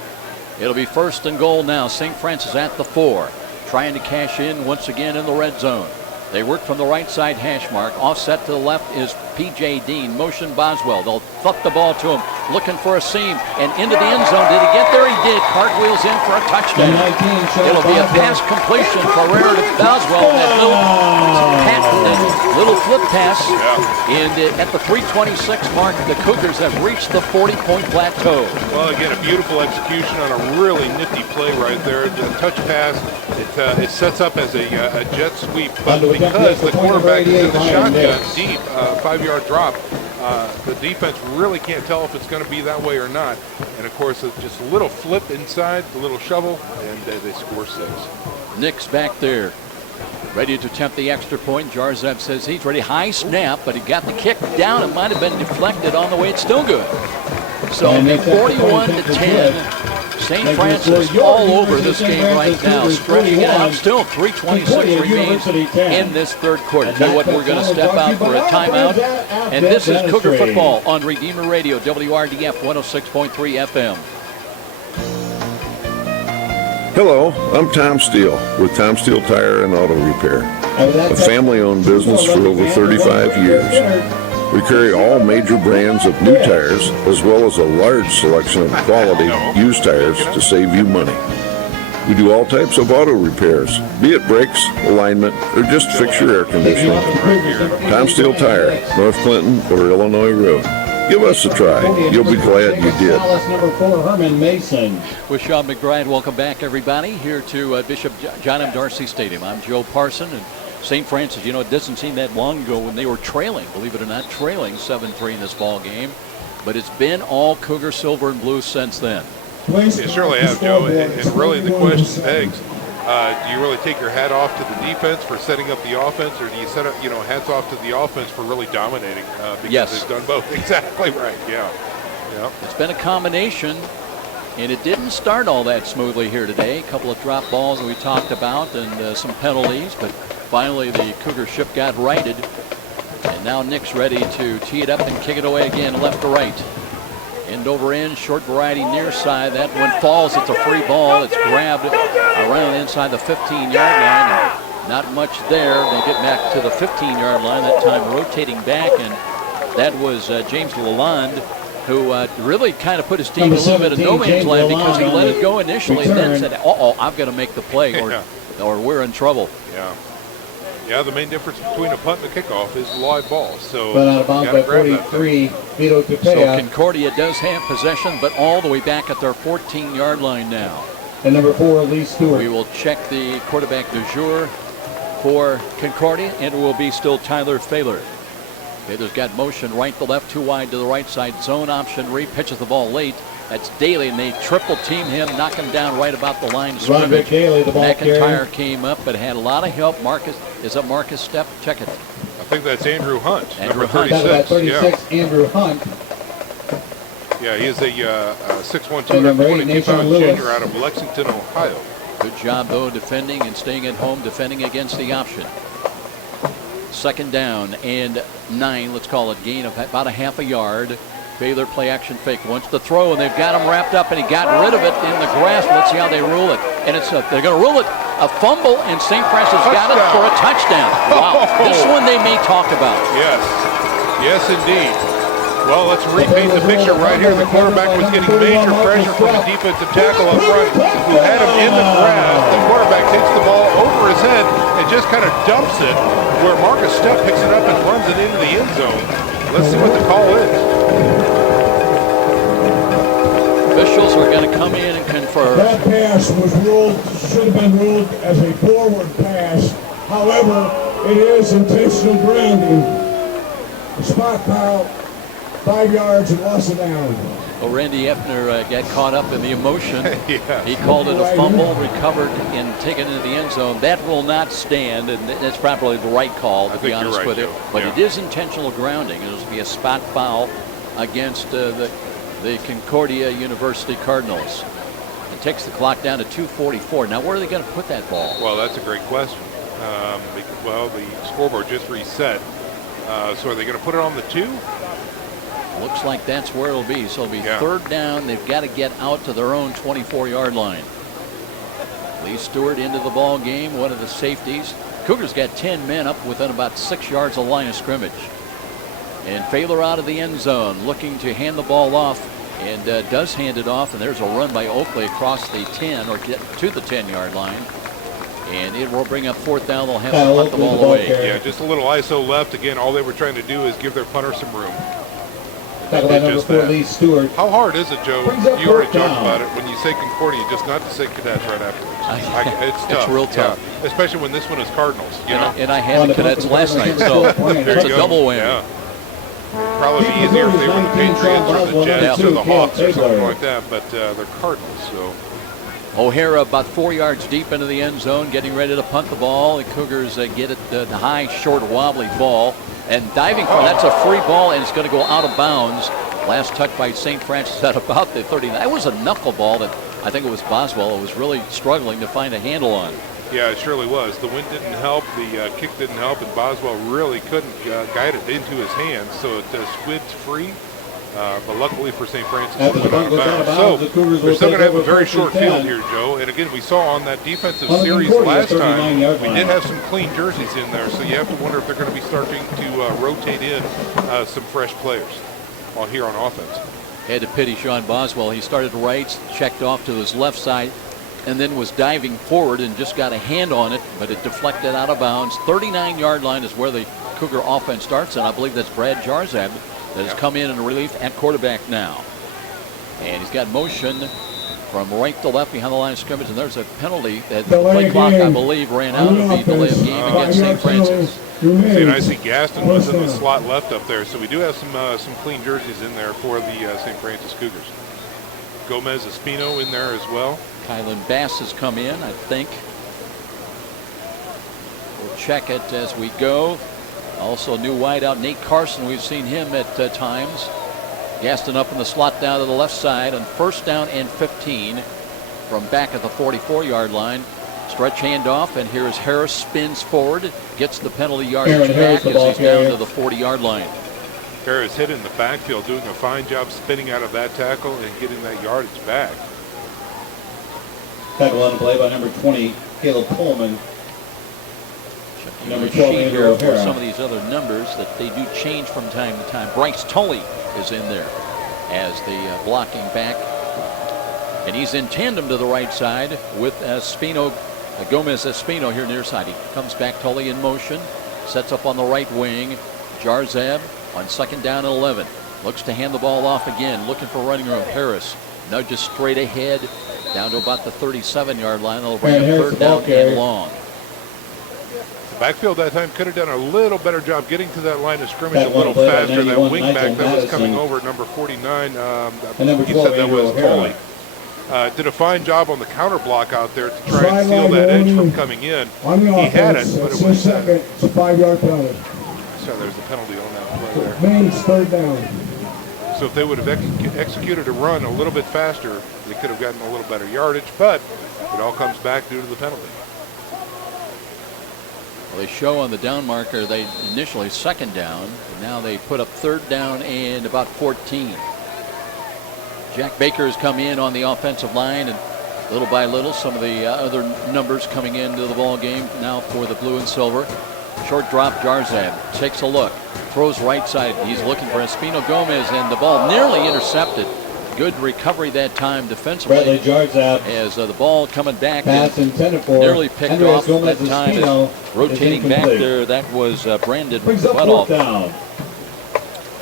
It'll be 1st and goal now. St. Francis at the 4, trying to cash in once again in the red zone. They work from the right side hash mark. Offset to the left is P.J. Dean. Motion Boswell. They'll flip the ball to him, looking for a seam, and into the end zone. Did he get there? He did. Cartwheels in for a touchdown. It'll be a pass completion. Ferrer to Boswell. That little flip pass. And at the 3:26 mark, the Cougars have reached the 40-point plateau. Well, again, a beautiful execution on a really nifty play right there. The touch pass, it sets up as a jet sweep, but because the quarterback is in the shotgun deep, 5-yard drop, the defense really can't tell if it's going to be that way or not. And, of course, just a little flip inside, a little shovel, and they score 6. Nick's back there, ready to attempt the extra point. Jarzev says he's ready. High snap, but he got the kick down. It might have been deflected on the way. It's still good. So 41-10. St. Francis all over this game right now, stretching it out. Still 3:26 remains in this third quarter. Tell you what, we're going to step out for a timeout. And this is Cougar football on Redeemer Radio, WRDF 106.3 FM. Hello, I'm Tom Steele with Tom Steele Tire and Auto Repair, a family-owned business for over 35 years. We carry all major brands of new tires, as well as a large selection of quality used tires to save you money. We do all types of auto repairs, be it brakes, alignment, or just fix your air conditioning. Tom Steele Tire, North Clinton or Illinois Road. Give us a try. You'll be glad you did. Number 4, Herman Mason. With Sean McBride, welcome back, everybody, here to Bishop John M. Darcy Stadium. I'm Joe Parson, and St. Francis, you know, it doesn't seem that long ago when they were trailing, believe it or not, trailing 7-3 in this ball game. But it's been all Cougar silver and blue since then. It surely has, Joe. And really the question begs, do you really take your hat off to the defense for setting up the offense, or do you set up, you know, hats off to the offense for really dominating? Because they've done both. Exactly right, yeah. It's been a combination, and it didn't start all that smoothly here today. A couple of drop balls that we talked about and some penalties, but finally the Cougar ship got righted. And now Nick's ready to tee it up and kick it away again, left to right. End over end, short variety near side. That one falls. It's a free ball. It's grabbed around inside the 15-yard line. And not much there. They get back to the 15-yard line, that time rotating back. And that was James Lalonde, who really kind of put his team in a little bit of no man's land because he let it go initially and then said, uh-oh, I've got to make the play or we're in trouble. Yeah, the main difference between a punt and a kickoff is the live ball. So, but out of bounds by 43, Vito Tapia. So Concordia does have possession, but all the way back at their 14-yard line now. And number 4, Lee Stewart. We will check the quarterback du jour for Concordia, and it will be still Tyler Fahler. Fahler's got motion right to left, too wide to the right side. Zone option, pitches the ball late. That's Daly, and they triple team him, knock him down right about the line of scrimmage. McIntyre came up, but had a lot of help. Is it Marcus Sept? Check it. I think that's Andrew Hunt, Andrew number 36. 36, Andrew Hunt. Yeah, he is a 6'1", 222-pound junior out of Lexington, Ohio. Good job, though, defending and staying at home, defending against the option. Second down and 9, let's call it, gain of about a half a yard. Baylor play action fake wants to throw, and they've got him wrapped up, and he got rid of it in the grass. Let's see how they rule it. And they're going to rule it a fumble, and St. Francis got it for a touchdown. Wow, this one they may talk about. Yes, indeed. Well, let's repaint the picture right here. The quarterback was getting major pressure from the defensive tackle up front, who had him in the grass. The quarterback takes the ball over his head and just kind of dumps it, where Marcus Sept picks it up and runs it into the end zone. Let's see what the call is. Officials are going to come in and confirm. That pass was should have been ruled as a forward pass. However, it is intentional grounding. The spot foul, 5 yards and loss of down. Well, Randy Effner got caught up in the emotion. He called it a fumble, recovered, and taken into the end zone. That will not stand, and that's probably the right call, to be honest with you. But it is intentional grounding. It'll be a spot foul against the Concordia University Cardinals. It takes the clock down to 2:44. Now, where are they going to put that ball? Well, that's a great question. Well, the scoreboard just reset. So are they going to put it on the 2? Looks like that's where it'll be. So it'll be third down. They've got to get out to their own 24-yard line. Lee Stewart into the ball game, one of the safeties. Cougars got 10 men up within about 6 yards of the line of scrimmage. And Fahler out of the end zone, looking to hand the ball off, and does hand it off. And there's a run by Oakley across the 10, or get to the 10-yard line. And it will bring up fourth down. They'll have to punt the ball away. Yeah, just a little ISO left. Again, all they were trying to do is give their punter some room. Number 4, Lee Stewart. How hard is it, Joe? You already talked about it. When you say Concordia, just not to say Cadets right afterwards. It's tough. It's real tough. Yeah. Especially when this one is Cardinals. You know? And I had the Cadets last night, so it's a double whammy. Probably be easier if they were the Patriots or the Jets or the Hawks or something like that, but they're Cardinals, so. O'Hara about 4 yards deep into the end zone, getting ready to punt the ball. The Cougars get it, the high, short, wobbly ball. And diving for that's a free ball, and it's going to go out of bounds. Last touch by St. Francis at about the 30. That was a knuckleball that I think it was Boswell was really struggling to find a handle on. Yeah, it surely was. The wind didn't help, the kick didn't help, and Boswell really couldn't guide it into his hands, so it squibbed free. But luckily for St. Francis, it went out of bounds. So they're still going to have a very short field here, Joe. And again, we saw on that defensive series last time, we did have some clean jerseys in there, so you have to wonder if they're going to be starting to rotate in some fresh players while here on offense. Had to pity Sean Boswell. He started right, checked off to his left side, and then was diving forward and just got a hand on it, but it deflected out of bounds. 39-yard line is where the Cougar offense starts, and I believe that's Brad Jarzab that has come in relief at quarterback now. And he's got motion from right to left behind the line of scrimmage, and there's a penalty that the play clock, I believe, ran out of the delay of game against St. Francis. See, and I see Gaston was in the slot left up there, so we do have some clean jerseys in there for the St. Francis Cougars. Gomez Espino in there as well. Kylan Bass has come in, I think. We'll check it as we go. Also new wideout Nate Carson. We've seen him at times. Gaston up in the slot down to the left side on 1st down and 15 from back at the 44-yard line. Stretch handoff, and here is Harris, spins forward, gets the penalty yardage back as he's down to the 40-yard line. Harris hit in the backfield, doing a fine job spinning out of that tackle and getting that yardage back. Tackle on the play by number 20, Caleb Coleman. Number 12, here for some of these other numbers that they do change from time to time. Bryce Tully is in there as the blocking back, and he's in tandem to the right side with Espino, Gomez Espino here near side. He comes back, Tully in motion, sets up on the right wing. Jarzab on 2nd down and 11 looks to hand the ball off again, looking for running room. Harris nudges straight ahead down to about the 37-yard line. They'll bring up 3rd down and long. Backfield that time could have done a little better job getting to that line of scrimmage a little faster. That wingback that was coming over at number 49, I believe he said that was Tully. Did a fine job on the counter block out there to try and seal that edge from coming in. He had it, but it was 5-yard penalty. So there's a penalty on that play there. Means 3rd down. So if they would have executed a run a little bit faster, they could have gotten a little better yardage, but it all comes back due to the penalty. Well, they show on the down marker they initially 2nd down, and now they put up 3rd down and about 14. Jack Baker has come in on the offensive line, and little by little some of the other numbers coming into the ball game now for the blue and silver. Short drop, Jarzab takes a look, throws right side. He's looking for Espino Gomez, and the ball nearly intercepted. Good recovery that time defensively. Bradley Jarzab as the ball coming back pass intended for nearly picked Andreas off Gomez that time. Espino Rotating back there, that was Brandon Butoff. Down.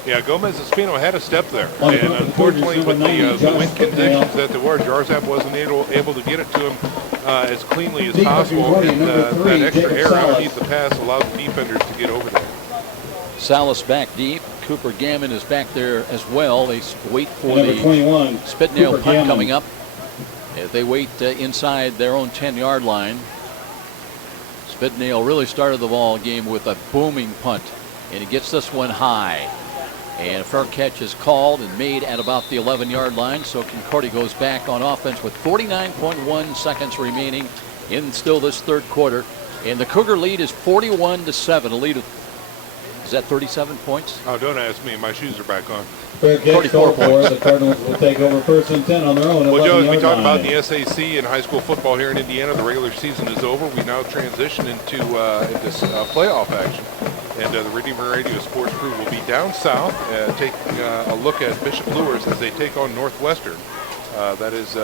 Yeah, Gomez Espino had a step there, and unfortunately with the wind conditions that there were, Jarzab wasn't able to get it to him as cleanly as possible, and that extra air underneath the pass allowed the defenders to get over there. Salas back deep. Cooper Gammon is back there as well. They wait for the spit nail punt Gammon coming up. They wait inside their own 10-yard line. Spit nail really started the ball game with a booming punt, and he gets this one high. And a fair catch is called and made at about the 11-yard line. So Concordia goes back on offense with 49.1 seconds remaining in still this 3rd quarter. And the Cougar lead is 41-7. A lead of, is that 37 points? Oh, don't ask me. My shoes are back on. 34 points. The Cardinals will take over 1st and 10 on their own. Well, Joe, as we talk about the SAC and high school football here in Indiana, the regular season is over. We now transition into this playoff action. And the Redeemer Radio Sports crew will be down south taking a look at Bishop Lewis as they take on Northwestern. That is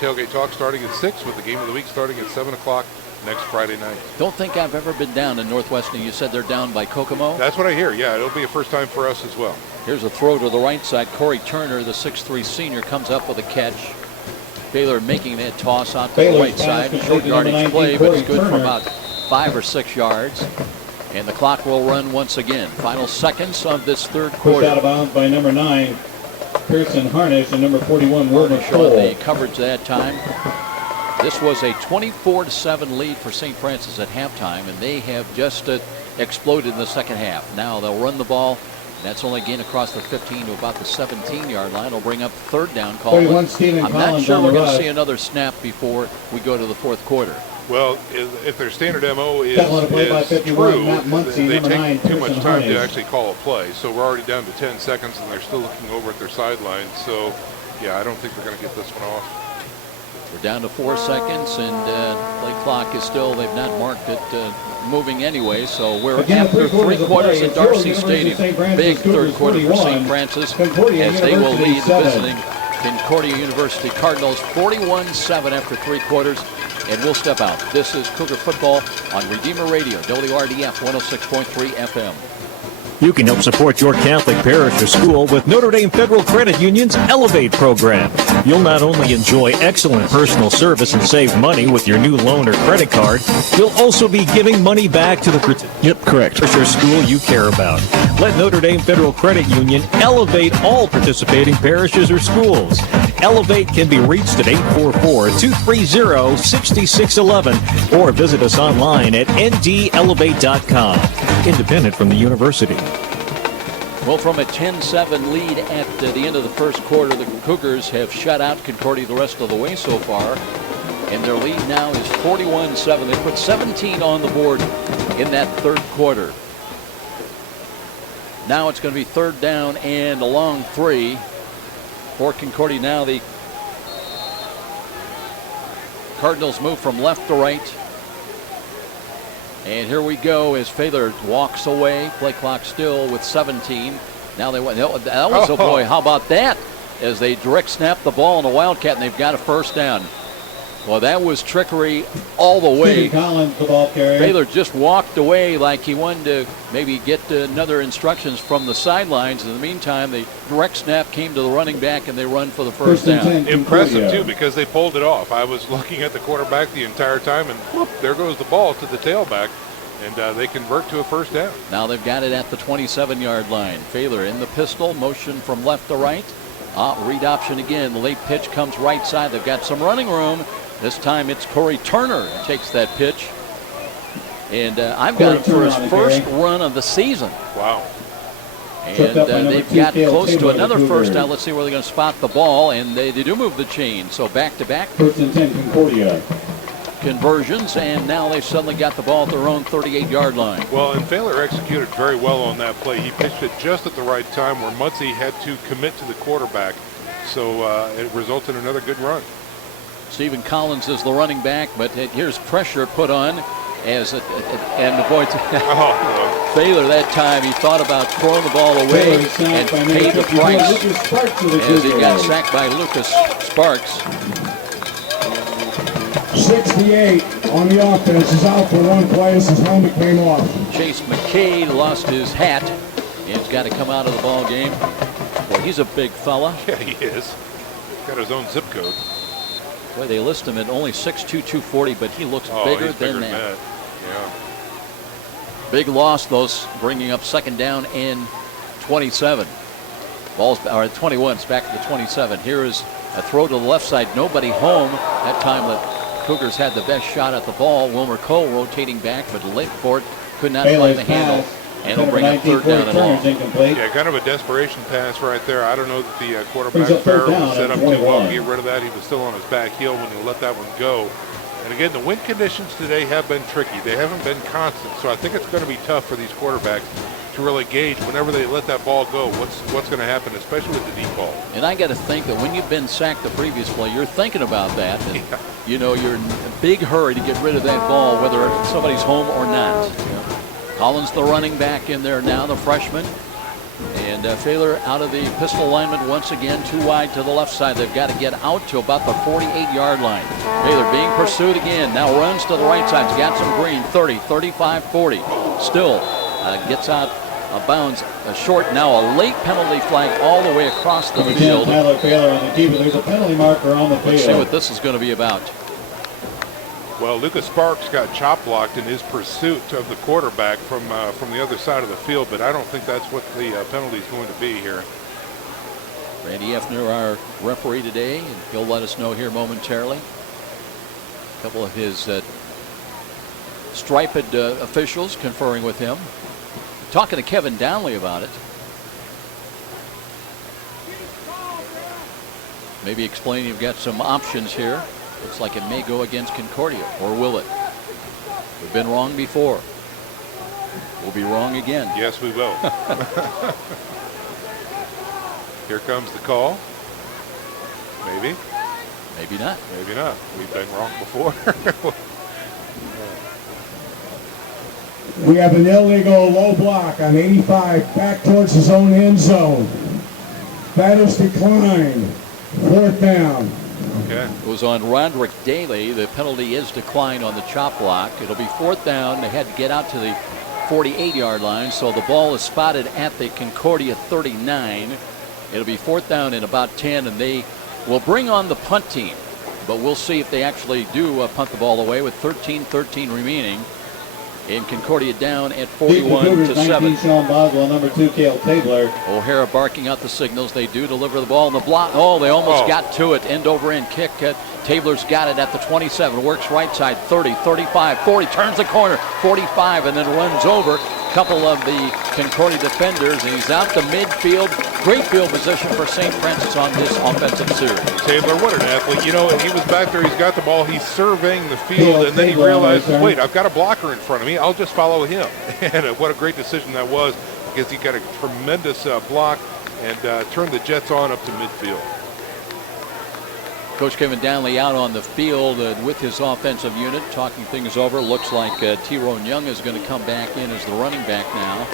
tailgate talk starting at 6 with the game of the week starting at 7 o'clock next Friday night. Don't think I've ever been down in Northwestern. You said they're down by Kokomo? That's what I hear. Yeah, it'll be a first time for us as well. Here's a throw to the right side. Corey Turner, the 6'3 senior, comes up with a catch. Baylor making that toss out to the right side. Short yardage play, but it's good for about 5 or 6 yards. And the clock will run once again. Final seconds of this third Pushed quarter. out of bounds by number 9, Pearson Harnish, and number 41, Wilmer Showing Cole. the coverage that time. This was a 24-7 lead for St. Francis at halftime, and they have just exploded in the second half. Now they'll run the ball. That's only gain across the 15 to about the 17-yard line. It'll bring up third down call. 31, Stephen I'm not Collins sure on we're the going to rush. see another snap before we go to the fourth quarter. Well, if their standard MO is That one played by 51, true, Matt Muncy, they number take 9, too much Pearson time to Harnish. actually call a play. So we're already down to 10 seconds, and they're still looking over at their sideline. So, yeah, I don't think they're going to get this one off. We're down to 4 seconds, and play clock is still, they've not marked it moving anyway. So we're Again, after three quarters play. at Darcy It's Stadium. St. Francis Big third Cougars quarter for 41, St. Francis Concordia as they will University lead 7. visiting Concordia University Cardinals 41-7 after 3 quarters. And we'll step out. This is Cougar Football on Redeemer Radio, WRDF 106.3 FM. You can help support your Catholic parish or school with Notre Dame Federal Credit Union's Elevate program. You'll not only enjoy excellent personal service and save money with your new loan or credit card, you'll also be giving money back to the parish or school you care about. Let Notre Dame Federal Credit Union elevate all participating parishes or schools. Elevate can be reached at 844-230-6611 or visit us online at ndelevate.com. Independent from the university. Well, from a 10-7 lead at the end of the first quarter, the Cougars have shut out Concordia the rest of the way so far. And their lead now is 41-7. They put 17 on the board in that third quarter. Now it's going to be third down and a long 3 for Concordia. Now the Cardinals move from left to right. And here we go as Fayler walks away. Play clock still with 17. Now they went. That was a boy. How about that? As they direct snap the ball in a Wildcat, and they've got a first down. Well, that was trickery all the way. Collins, the ball carrier. Fayler just walked away like he wanted to maybe get another instructions from the sidelines. In the meantime, the direct snap came to the running back, and they run for the first down. Impressive, too, because they pulled it off. I was looking at the quarterback the entire time, and whoop, there goes the ball to the tailback, and they convert to a first down. Now they've got it at the 27-yard line. Fayler in the pistol, motion from left to right. Read option again. The late pitch comes right side. They've got some running room. This time it's Corey Turner who takes that pitch. And I've got him for his first run of the season. Wow. And they've got close to another first down. Let's see where they're going to spot the ball. And they do move the chain. So back-to-back First and 10, Concordia. conversions. And now they've suddenly got the ball at their own 38-yard line. Well, and Fayler executed very well on that play. He pitched it just at the right time where Muncy had to commit to the quarterback. So it resulted in another good run. Stephen Collins is the running back, but here's pressure put on and the boy Fayler that time he thought about throwing the ball away and paid the price as he got sacked by Lucas Sparks. 68 on the offense is out for one play as his helmet came off. Chase McKay lost his hat and has got to come out of the ball game. Boy, he's a big fella. Yeah, he is. Got his own zip code. Boy, they list him at only 6'2", 240, but he looks bigger than that. Yeah. Big loss, those bringing up second down and 27. Ball's or 21. It's back to the 27. Here is a throw to the left side. Nobody home. That time the Cougars had the best shot at the ball. Wilmer Cole rotating back, but Lakeport could not find the handle. And it'll bring up third down and long. Yeah, kind of a desperation pass right there. I don't know that the quarterback Farrell was set up too well to get rid of that. He was still on his back heel when he let that one go. And again, the wind conditions today have been tricky. They haven't been constant. So I think it's going to be tough for these quarterbacks to really gauge whenever they let that ball go, what's going to happen, especially with the deep ball. And I got to think that when you've been sacked the previous play, you're thinking about that. And, you know, you're in a big hurry to get rid of that ball, whether somebody's home or not. Collins, the running back in there now, the freshman. And Fayler out of the pistol alignment once again, too wide to the left side. They've got to get out to about the 48-yard line. Fayler being pursued again. Now runs to the right side. He's got some green. 30, 35, 40. Still gets out of bounds. Short now. A late penalty flag all the way across the field. Tyler Fayler on the keeper. There's a penalty marker on the field. Let's see what this is going to be about. Well, Lucas Sparks got chop blocked in his pursuit of the quarterback from the other side of the field, but I don't think that's what the penalty is going to be here. Randy Effner, our referee today, and he'll let us know here momentarily. A couple of his striped officials conferring with him. Talking to Kevin Downley about it. Maybe explain you've got some options here. Looks like it may go against Concordia, or will it? We've been wrong before. We'll be wrong again. Yes, we will. Here comes the call. Maybe. Maybe not. Maybe not. We've been wrong before. We have an illegal low block on 85 back towards his own end zone. That is declined. 4th down. Okay. It was on Roderick Daly. The penalty is declined on the chop block. It'll be 4th down. They had to get out to the 48-yard line, so the ball is spotted at the Concordia 39. It'll be 4th down and about 10, and they will bring on the punt team. But we'll see if they actually do punt the ball away with 13-13 remaining. In Concordia down at 41-7. Sean Boswell, number 2, Cale Tabler. O'Hara barking out the signals. They do deliver the ball in the block. Oh, they almost got to it. End over end kick. Tabler's got it at the 27. Works right side. 30, 35, 40. Turns the corner. 45 and then runs over a couple of the Concordia defenders. And he's out to midfield. Great field position for St. Francis on this offensive series. Tabler, what an athlete. You know, he was back there. He's got the ball. He's surveying the field. And then he realizes, wait, I've got a blocker in front of me. I'll just follow him. And what a great decision that was, because he got a tremendous block and turned the Jets on up to midfield. Coach Kevin Downley out on the field with his offensive unit, talking things over. Looks like Tyrone Young is going to come back in as the running back now.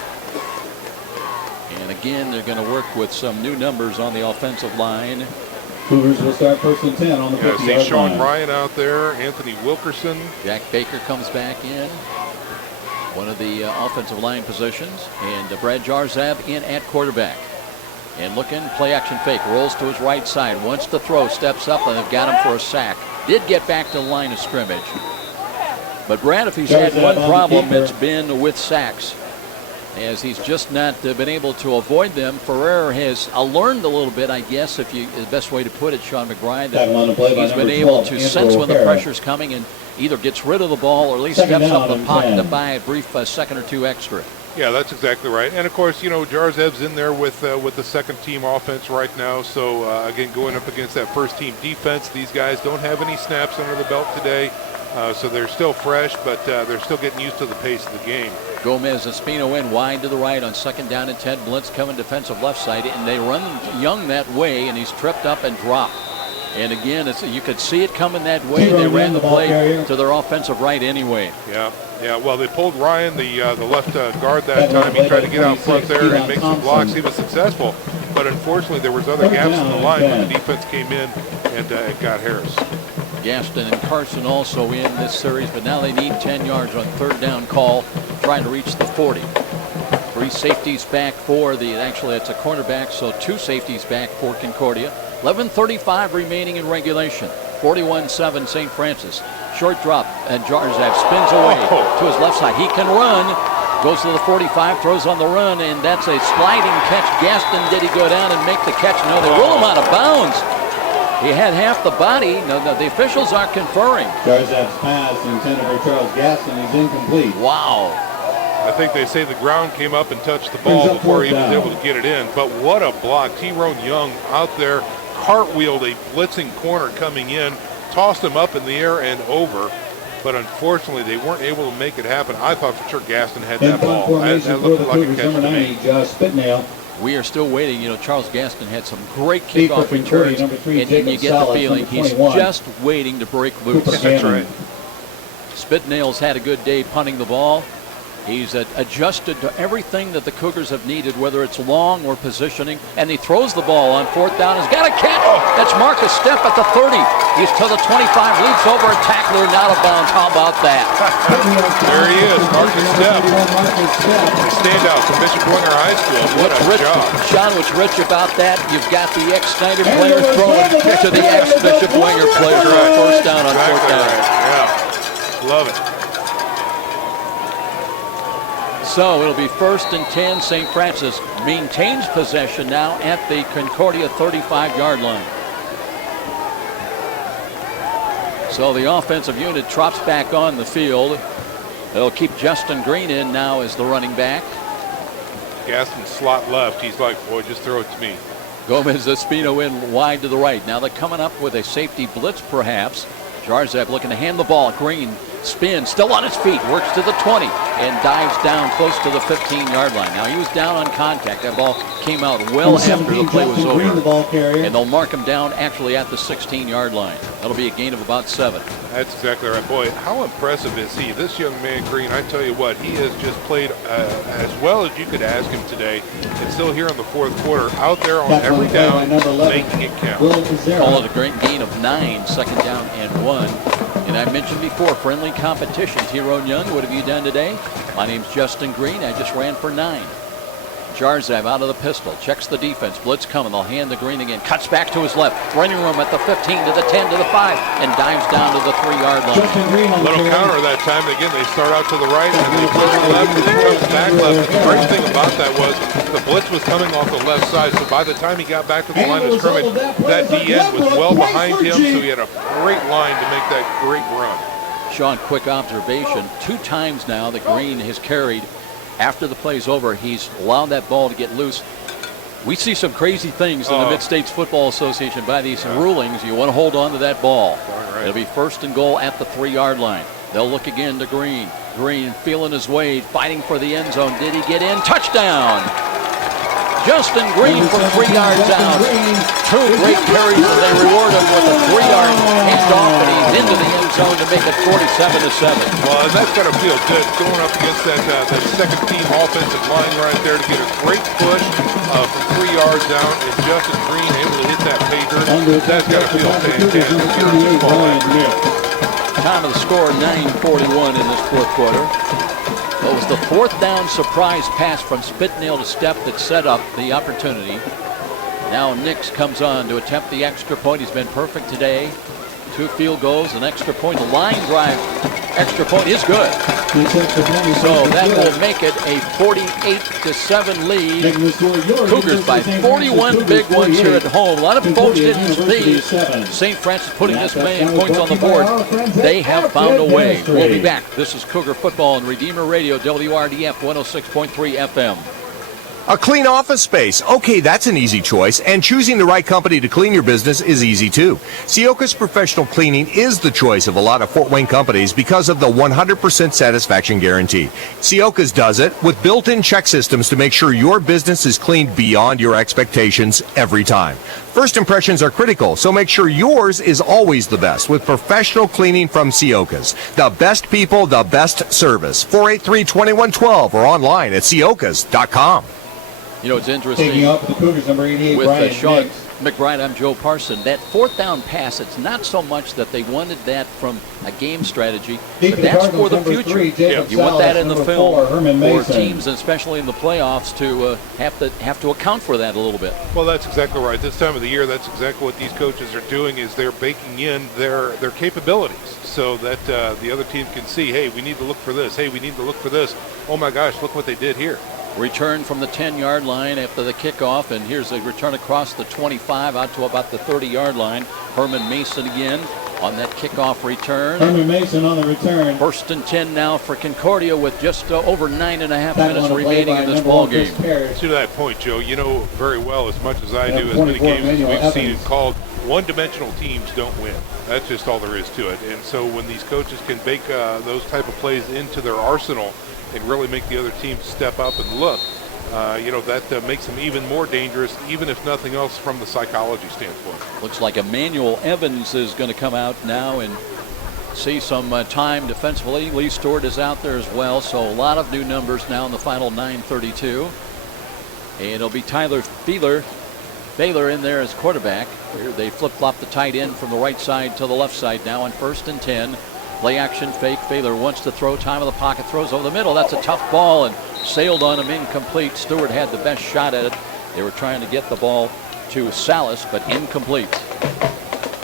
And again, they're going to work with some new numbers on the offensive line. Cougars will start 1st and 10 on the 50-yard line. See Sean Ryan out there, Anthony Wilkerson. Jack Baker comes back in, one of the offensive line positions, and Brad Jarzab in at quarterback. And looking, play action fake, rolls to his right side, wants to throw, steps up, and they've got him for a sack. Did get back to the line of scrimmage. But Brad, if he's had one problem, it's been with sacks, as he's just not been able to avoid them. Ferrer has learned a little bit, I guess, if you the best way to put it, Sean McBride, that he's been able to sense when the pressure's coming and either gets rid of the ball or at least steps up the pocket to buy a brief second or two extra. Yeah, that's exactly right. And of course, you know, Jarzeb's in there with the second team offense right now. So again, going up against that first team defense, these guys don't have any snaps under the belt today. So they're still fresh, but they're still getting used to the pace of the game. Gomez Espino in wide to the right on 2nd down and 10. Blitz coming defensive left side, and they run Young that way, and he's tripped up and dropped. And again, you could see it coming that way. They ran the play to their offensive right anyway. Yeah. Well, they pulled Ryan, the left guard that time. He tried to get out front there and make some blocks. He was successful, but unfortunately there was other gaps in the line when the defense came in and got Harris. Gaston and Carson also in this series, but now they need 10 yards on 3rd down call, trying to reach the 40. 3 safeties back for actually it's a cornerback, so 2 safeties back for Concordia. 11:35 remaining in regulation. 41-7 St. Francis. Short drop, and Jarzab spins away to his left side. He can run, goes to the 45, throws on the run, and that's a sliding catch. Gaston, did he go down and make the catch? No, they roll him out of bounds. He had half the body. No, the officials aren't conferring. Jarzab's pass intended for Charles Gaston is incomplete. Wow. I think they say the ground came up and touched the ball before he was able to get it in. But what a block. Tyrone Young out there cartwheeled a blitzing corner coming in, tossed him up in the air and over. But unfortunately, they weren't able to make it happen. I thought for sure Gaston had that ball. That looked like a catch to me. Spitnail. We are still waiting. You know, Charles Gaston had some great kickoff returns, and you get the feeling he's just waiting to break loose. That's right. Spitnail's had a good day punting the ball. He's adjusted to everything that the Cougars have needed, whether it's long or positioning, and he throws the ball on 4th down. He's got a catch. That's Marcus Stepp at the 30. He's to the 25, leaps over a tackler, and out of bounds. How about that? There he is, Marcus Stepp. Standout from Bishop Winger High School. What a job. Sean, what's rich about that, you've got the ex-Snyder player throwing to the ex-Bishop Winger player. First down on 4th down. Right. Yeah. Love it. So it'll be 1st and 10. St. Francis maintains possession now at the Concordia 35-yard line. So the offensive unit drops back on the field. They'll keep Justin Green in now as the running back. Gaston slot left. He's like, boy, just throw it to me. Gomez Espino in wide to the right. Now they're coming up with a safety blitz perhaps. Jarzeb looking to hand the ball. Green spins, still on his feet, works to the 20 and dives down close to the 15-yard line. Now he was down on contact. That ball came out well after the play was over. And they'll mark him down actually at the 16-yard line. That'll be a gain of about 7. That's exactly right. Boy, how impressive is he? This young man, Green, I tell you what, he has just played as well as you could ask him today. And still here in the fourth quarter, out there on every down, making it count. Call it a great gain of 9, 2nd down and 1. And I mentioned before, friendly competition. Tyrone Young, what have you done today? My name's Justin Green. I just ran for 9. Jarzab out of the pistol, checks the defense, blitz coming, they'll hand the Green again, cuts back to his left, running room at the 15 to the 10 to the 5, and dives down to the 3-yard line. A little counter that time. Again, they start out to the right, and they go to the left, and then comes back left. The great thing about that was the blitz was coming off the left side, so by the time he got back to the line of scrimmage, that DN was well behind him, so he had a great line to make that great run. Sean, quick observation, 2 times now that Green has carried. After the play's over, he's allowed that ball to get loose. We see some crazy things in the Mid-States Football Association by these rulings. You want to hold on to that ball. Right. It'll be 1st and goal at the 3-yard line. They'll look again to Green. Green feeling his way, fighting for the end zone. Did he get in? Touchdown! Justin Green from 3 yards out. 2 great carries, and they reward him with a 3-yard handoff, and he's into the end zone to make it 47-7. Well, and that's got to feel good going up against that second team offensive line right there to get a great push from 3 yards out, and Justin Green able to hit that pay dirt. That's got to feel fantastic. Time of the score, 9:41 in this fourth quarter. It was the 4th down surprise pass from Spitnail to Sept that set up the opportunity. Now Nix comes on to attempt the extra point. He's been perfect today. 2 field goals, an extra point. The line drive extra point is good. So that will make it a 48-7 lead. Cougars by 41 big ones here at home. A lot of folks didn't see St. Francis putting this many points on the board. They have found a way. We'll be back. This is Cougar Football on Redeemer Radio, WRDF 106.3 FM. A clean office space. Okay, that's an easy choice. And choosing the right company to clean your business is easy too. Sioka's Professional Cleaning is the choice of a lot of Fort Wayne companies because of the 100% satisfaction guarantee. Sioka's does it with built-in check systems to make sure your business is cleaned beyond your expectations every time. First impressions are critical, so make sure yours is always the best with professional cleaning from Sioka's. The best people, the best service. 483-2112 or online at siokas.com. You know, it's interesting. Taking up the Cougars, number 88, with Sean Nix. McBride, I'm Joe Parson. That 4th down pass, it's not so much that they wanted that from a game strategy, but that's for the future. You want that in the film for teams, especially in the playoffs, to have to account for that a little bit. Well, that's exactly right. This time of the year, that's exactly what these coaches are doing, is they're baking in their capabilities so that the other team can see, hey, we need to look for this. Hey, we need to look for this. Oh, my gosh, look what they did here. Return from the 10-yard line after the kickoff, and here's a return across the 25 out to about the 30-yard line. Herman Mason again on that kickoff return. Herman Mason on the return. 1st and 10 now for Concordia with just over 9.5 minutes remaining in this ball game. To that point, Joe, you know very well as much as I do, as many games as we've seen it called, one-dimensional teams don't win. That's just all there is to it. And so when these coaches can bake those type of plays into their arsenal and really make the other team step up and look, that makes them even more dangerous, even if nothing else from the psychology standpoint. Looks like Emmanuel Evans is going to come out now and see some time defensively. Lee Stewart is out there as well, so a lot of new numbers now in the final 9:32. And it'll be Tyler Baylor in there as quarterback. Here they flip-flop the tight end from the right side to the left side now on 1st and 10. Play action fake. Baylor wants to throw. Time of the pocket. Throws over the middle. That's a tough ball and sailed on him incomplete. Stewart had the best shot at it. They were trying to get the ball to Salas, but incomplete.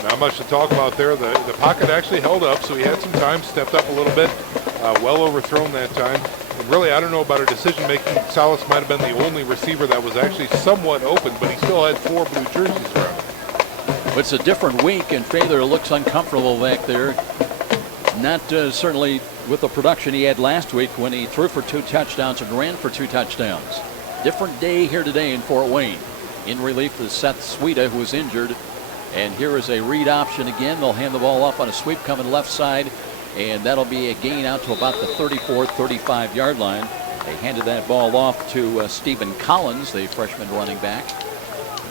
Now Not much to talk about there. The pocket actually held up, so he had some time, stepped up a little bit, well overthrown that time. And really, I don't know about our decision-making. Salas might have been the only receiver that was actually somewhat open, but he still had 4 blue jerseys around. But it's a different week, and Fether looks uncomfortable back there. Not certainly with the production he had last week when he threw for 2 touchdowns and ran for 2 touchdowns. Different day here today in Fort Wayne. In relief is Seth Sweda, who was injured. And here is a read option again. They'll hand the ball off on a sweep coming left side, and that'll be a gain out to about the 34, 35-yard line. They handed that ball off to Stephen Collins, the freshman running back,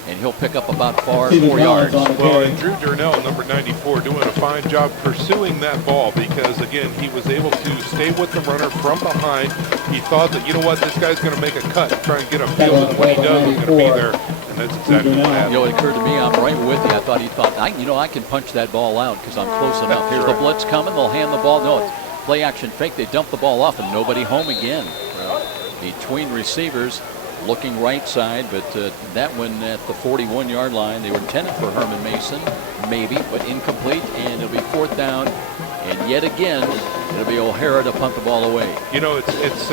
and he'll pick up about 4 yards. Well, and Drew Durnell, number 94, doing a fine job pursuing that ball because, again, he was able to stay with the runner from behind. He thought that, you know what, this guy's going to make a cut, try and get upfield, and when he does, he's going to be there. And that's exactly what happened. You know, it occurred to me, I'm right with you. I thought he thought, I can punch that ball out because I'm close enough. Here's the blitz coming. They'll hand the ball. No, it's play action fake. They dump the ball off, and nobody home again. Between receivers, looking right side, but that one at the 41-yard line. They were intended for Herman Mason, maybe, but incomplete, and it'll be 4th down. And yet again, it'll be O'Hara to punt the ball away. You know, it's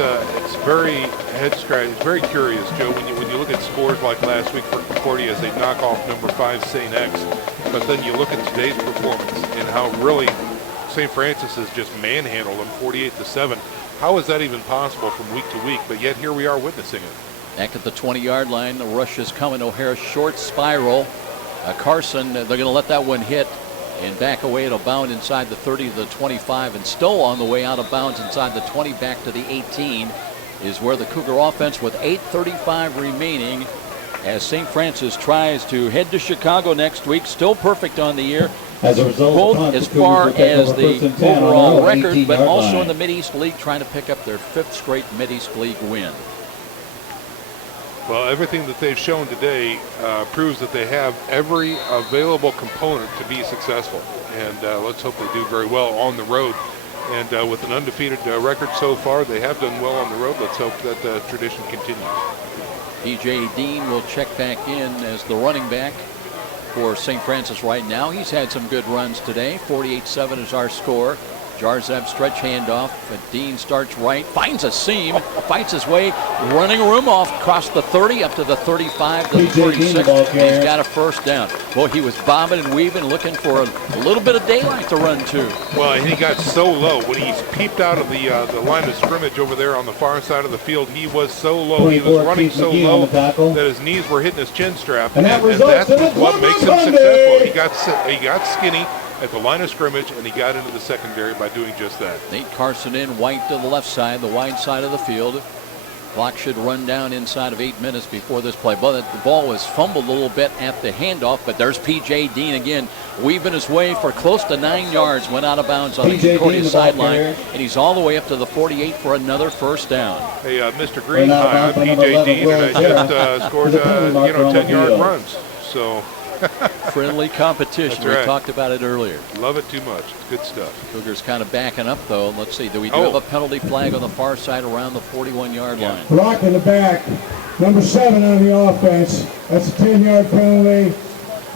very head scratch. It's very curious, Joe, when you look at scores like last week for Concordia as they knock off number 5 St. X, but then you look at today's performance and how really St. Francis has just manhandled them 48-7. How is that even possible from week to week? But yet here we are witnessing it. Back at the 20-yard line, the rush is coming. O'Hara short spiral. Carson, they're going to let that one hit and back away. It'll bound inside the 30 to the 25, and Stoll on the way out of bounds inside the 20 back to the 18 is where the Cougar offense with 8:35 remaining as St. Francis tries to head to Chicago next week. Still perfect on the year. As a result, both as far as the overall record, but also in the Mid-East League trying to pick up their 5th straight Mid-East League win. Well, everything that they've shown today proves that they have every available component to be successful. And let's hope they do very well on the road. And with an undefeated record so far, they have done well on the road. Let's hope that the tradition continues. P.J. Dean will check back in as the running back for St. Francis right now. He's had some good runs today. 48-7 is our score. Jarzev stretch handoff, but Dean starts right, finds a seam, fights his way, running room off across the 30 up to the 35 to the 36. He's got a 1st down. Boy, he was bobbing and weaving, looking for a little bit of daylight to run to. Well, and he got so low when he peeped out of the line of scrimmage over there on the far side of the field. He was so low, he was running so low that his knees were hitting his chin strap, and that's what makes him successful. He got skinny at the line of scrimmage, and he got into the secondary by doing just that. Nate Carson in, White to the left side, the wide side of the field. Clock should run down inside of 8 minutes before this play. But the ball was fumbled a little bit at the handoff, but there's P.J. Dean again, weaving his way for close to 9 yards, went out of bounds on the Concordia sideline, and he's all the way up to the 48 for another 1st down. Hey, Mr. Green, hi, I'm P.J. Dean, and I just scored 10-yard runs. So friendly competition. Right. We talked about it earlier. Love it too much. It's good stuff. Cougars kind of backing up, though. Let's see. Do we have a penalty flag on the far side around the 41-yard line? Block in the back. Number 7 on the offense. That's a 10-yard penalty.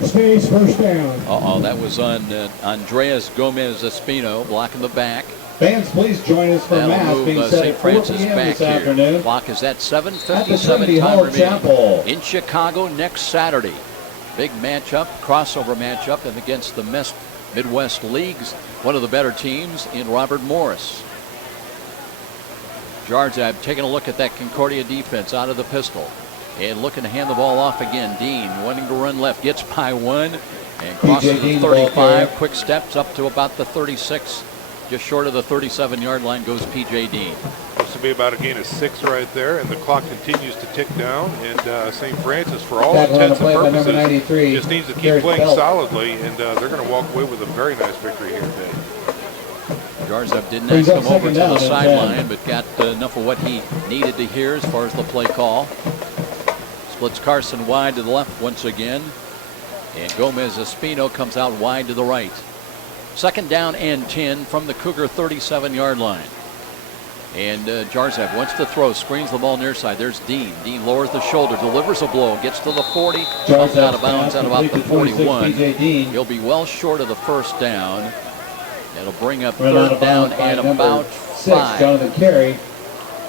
Stays 1st down. That was on Andreas Gomez-Espino blocking the back. Fans, please join us for Mass being set St. at 4 Francis p.m. back this afternoon. Here. Clock is at 7:57 time remaining Chapel. in Chicago next Saturday. Big matchup, crossover matchup, and against the Midwest League's one of the better teams in Robert Morris. Jardzab taking a look at that Concordia defense out of the pistol and looking to hand the ball off again. Dean wanting to run left, gets by 1 and crosses the 35. Quick steps up to about the 36. Just short of the 37-yard line goes P.J. Dean. Looks to be about a gain of 6 right there, and the clock continues to tick down. And St. Francis, for all intents and purposes, just needs to keep playing solidly, and they're going to walk away with a very nice victory here today. Jarzev did not come over to the sideline, but got enough of what he needed to hear as far as the play call. Splits Carson wide to the left once again, and Gomez-Espino comes out wide to the right. 2nd down and 10 from the Cougar 37-yard line. And Jarzev wants to throw, screens the ball near side. There's Dean. Dean lowers the shoulder, delivers a blow, gets to the 40, comes out of bounds at about the 41. He'll be well short of the first down. That'll bring up third down and about 5. Jonathan Carey.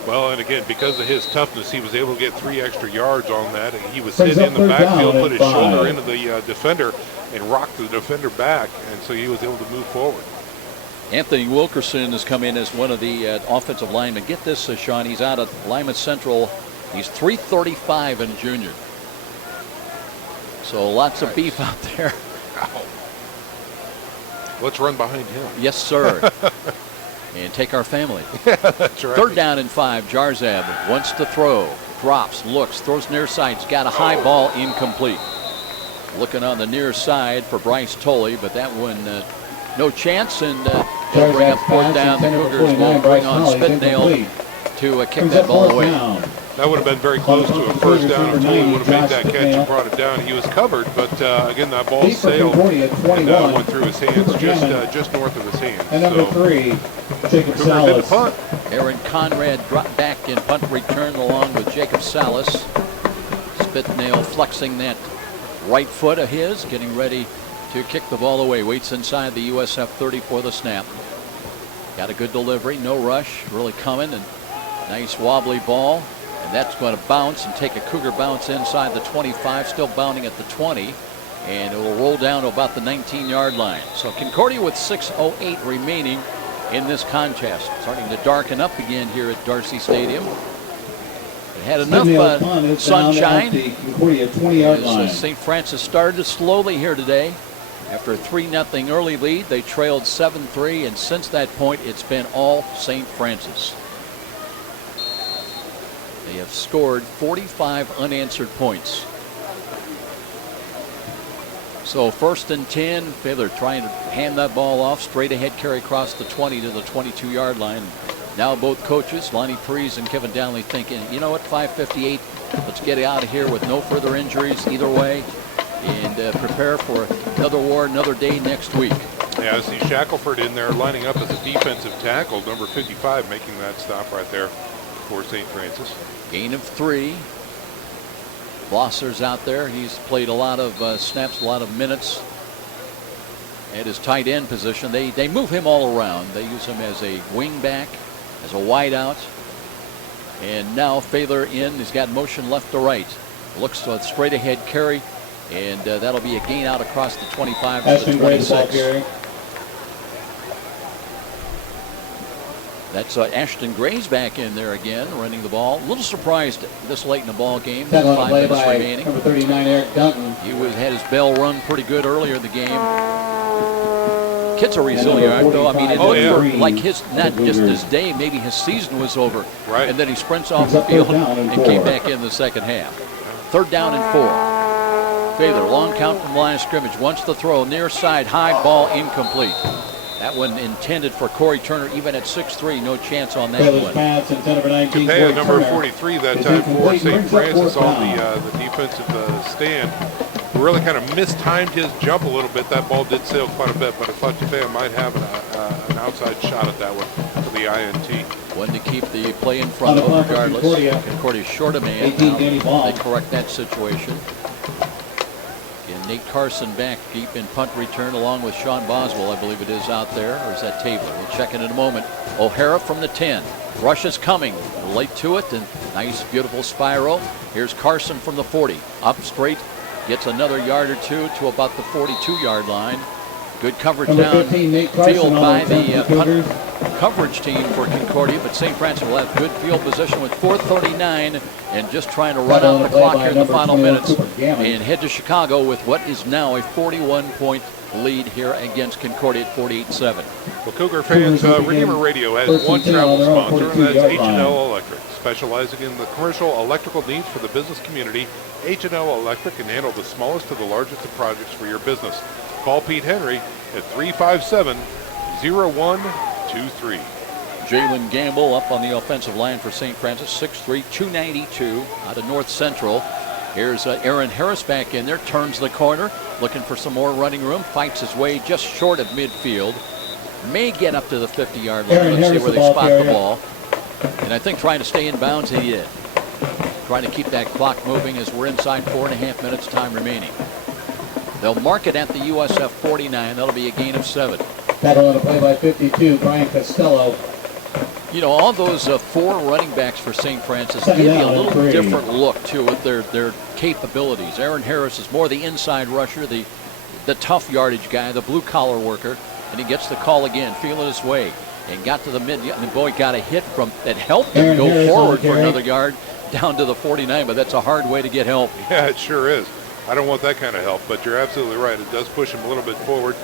Well, and again, because of his toughness, he was able to get 3 extra yards on that. And he was hit in the backfield, put his shoulder into the defender, and rocked the defender back, and so he was able to move forward. Anthony Wilkerson has come in as one of the offensive linemen. Get this, Sean, he's out of Lima Central. He's 335 and a junior. So lots of beef out there. Ow. Let's run behind him. Yes, sir. And take our family. Yeah, that's right. Third down and 5. Jarzev wants to throw. Drops, looks, throws near side. He's got a high ball, incomplete. Looking on the near side for Bryce Tolley, but that one no chance, and he'll bring up fourth down. The Cougars will bring on Spitnail to kick that ball away. That would have been very close to a first down if Tolley would have made that catch and brought it down. He was covered, but again, that ball sailed and went through his hands, just north of his hands. And number 3, Jacob Salas. Punt. Aaron Conrad dropped back in punt return along with Jacob Salas. Spitnail flexing that right foot of his, getting ready to kick the ball away. Waits inside the USF 30 for the snap. Got a good delivery, no rush, really coming, and nice wobbly ball. And that's going to bounce and take a Cougar bounce inside the 25, still bounding at the 20. And it will roll down to about the 19-yard line. So Concordia with 6:08 remaining in this contest. Starting to darken up again here at Darcy Stadium. It had enough sunshine as St. Francis started slowly here today. After a 3-0 early lead, they trailed 7-3, and since that point, it's been all St. Francis. They have scored 45 unanswered points. So 1st and 10, they're trying to hand that ball off, straight ahead carry across the 20 to the 22-yard line. Now both coaches, Lonnie Preece and Kevin Downley, thinking, you know what, 5:58, let's get out of here with no further injuries either way, and prepare for another war, another day next week. Yeah, I see Shackelford in there lining up as a defensive tackle, number 55, making that stop right there for St. Francis. Gain of 3. Blosser's out there. He's played a lot of snaps, a lot of minutes at his tight end position. They move him all around. They use him as a wing back, as a wideout. And now Failer in. He's got motion left to right. Looks to a straight ahead carry, and that'll be a gain out across the 25 to the 26. That's Ashton Gray's back in there again, running the ball. A little surprised this late in the ball game. 5 minutes remaining. Number 39, Eric Duncan. He had his bell rung pretty good earlier in the game. Kids are resilient, though. I mean, it looked like not just his day, maybe his season was over. Right. And then he sprints off the field and came back in the second half. 3rd down and 4. Failer, long count from the line of scrimmage. Wants to throw near side, high ball, incomplete. That one intended for Corey Turner, even at 6'3", no chance on that one. Capea, number 43 that time for St. Francis on the defensive stand. Really kind of mistimed his jump a little bit. That ball did sail quite a bit, but I thought Capea might have an outside shot at that one for the INT. One to keep the play in front of regardless. Concordia short a man. They correct that situation. And Nate Carson back deep in punt return along with Sean Boswell, I believe it is, out there. Or is that Tabler? We'll check in a moment. O'Hara from the 10. Rush is coming. Late to it, and nice, beautiful spiral. Here's Carson from the 40. Up straight. Gets another yard or two to about the 42-yard line. Good coverage down field by the punt coverage team for Concordia, but St. Francis will have good field position with 4:39 and just trying to run out the clock here in the final minutes and head to Chicago with what is now a 41-point lead here against Concordia at 48-7. Well, Cougar fans, Redeemer Radio has one travel sponsor, and that's H&L Electric. Specializing in the commercial electrical needs for the business community, H&L Electric can handle the smallest to the largest of projects for your business. Call Pete Henry at 357-0123. Jalen Gamble up on the offensive line for St. Francis, 6'3", 292 out of North Central. Here's Aaron Harris back in there, turns the corner, looking for some more running room, fights his way just short of midfield. May get up to the 50-yard line. Let's see where they spot the ball. And I think trying to stay in bounds, he did. Trying to keep that clock moving as we're inside 4.5 minutes time remaining. They'll mark it at the USF 49. That'll be a gain of 7. Tackle on a play by 52, Brian Costello. You know, all those 4 running backs for St. Francis give you a little different look, too, with their capabilities. Aaron Harris is more the inside rusher, the tough yardage guy, the blue-collar worker, and he gets the call again, feeling his way, and got to the mid. And the boy got a hit from that helped him go forward for another yard down to the 49, but that's a hard way to get help. Yeah, it sure is. I don't want that kind of help, but you're absolutely right. It does push him a little bit forward.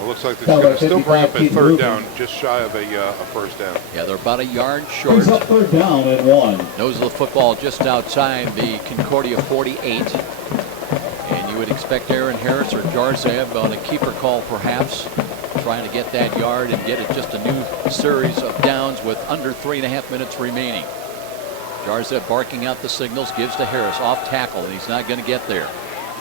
It looks like they're going to still bring up a third down, just shy of a first down. Yeah, they're about a yard short. Brings up third down at 1. Nose of the football just outside the Concordia 48. And you would expect Aaron Harris or Jarzeb on a keeper call perhaps, trying to get that yard and get it just a new series of downs with under 3.5 minutes remaining. Jarzeb barking out the signals, gives to Harris off tackle, and he's not going to get there.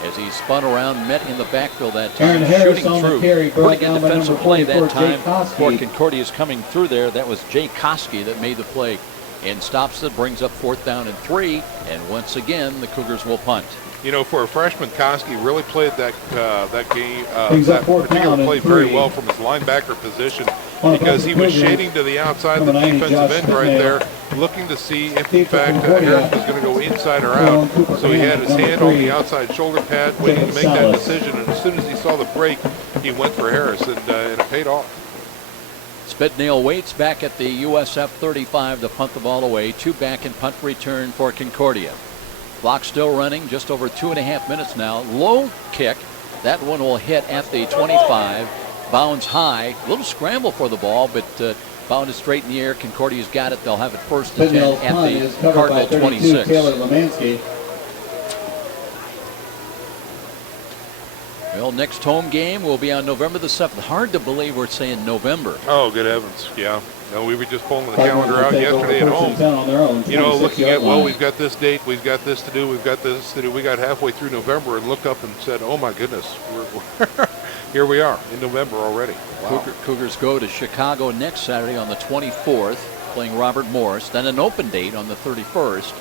As he spun around, met in the backfield that time, shooting through. Pretty good defensive play that time for Concordia's coming through there. That was Jay Koski that made the play and stops it, brings up 4th down and 3, and once again the Cougars will punt. You know, for a freshman, Koski really played that game, that particular play very well from his linebacker position, because he was shading to the outside of the defensive end right there, looking to see if, in fact, Harris was going to go inside or out. So he had his hand on the outside shoulder pad, waiting to make that decision. And as soon as he saw the break, he went for Harris, and it paid off. Spitnail waits back at the USF 35 to punt the ball away. 2 back and punt return for Concordia. Clock still running, just over 2.5 minutes now. Low kick. That one will hit at the 25. Bounds high. A little scramble for the ball, but bounded straight in the air. Concordia's got it. They'll have it 1st and 10 at the Cardinal 26. Well, next home game will be on November the 7th. Hard to believe we're saying November. Oh, good heavens. Yeah. No, we were just pulling the calendar out yesterday at home. You know, looking at, well, we've got this date, we've got this to do, we've got this to do. We got halfway through November and looked up and said, oh, my goodness, here we are in November already. Wow. Cougars go to Chicago next Saturday on the 24th, playing Robert Morris. Then an open date on the 31st.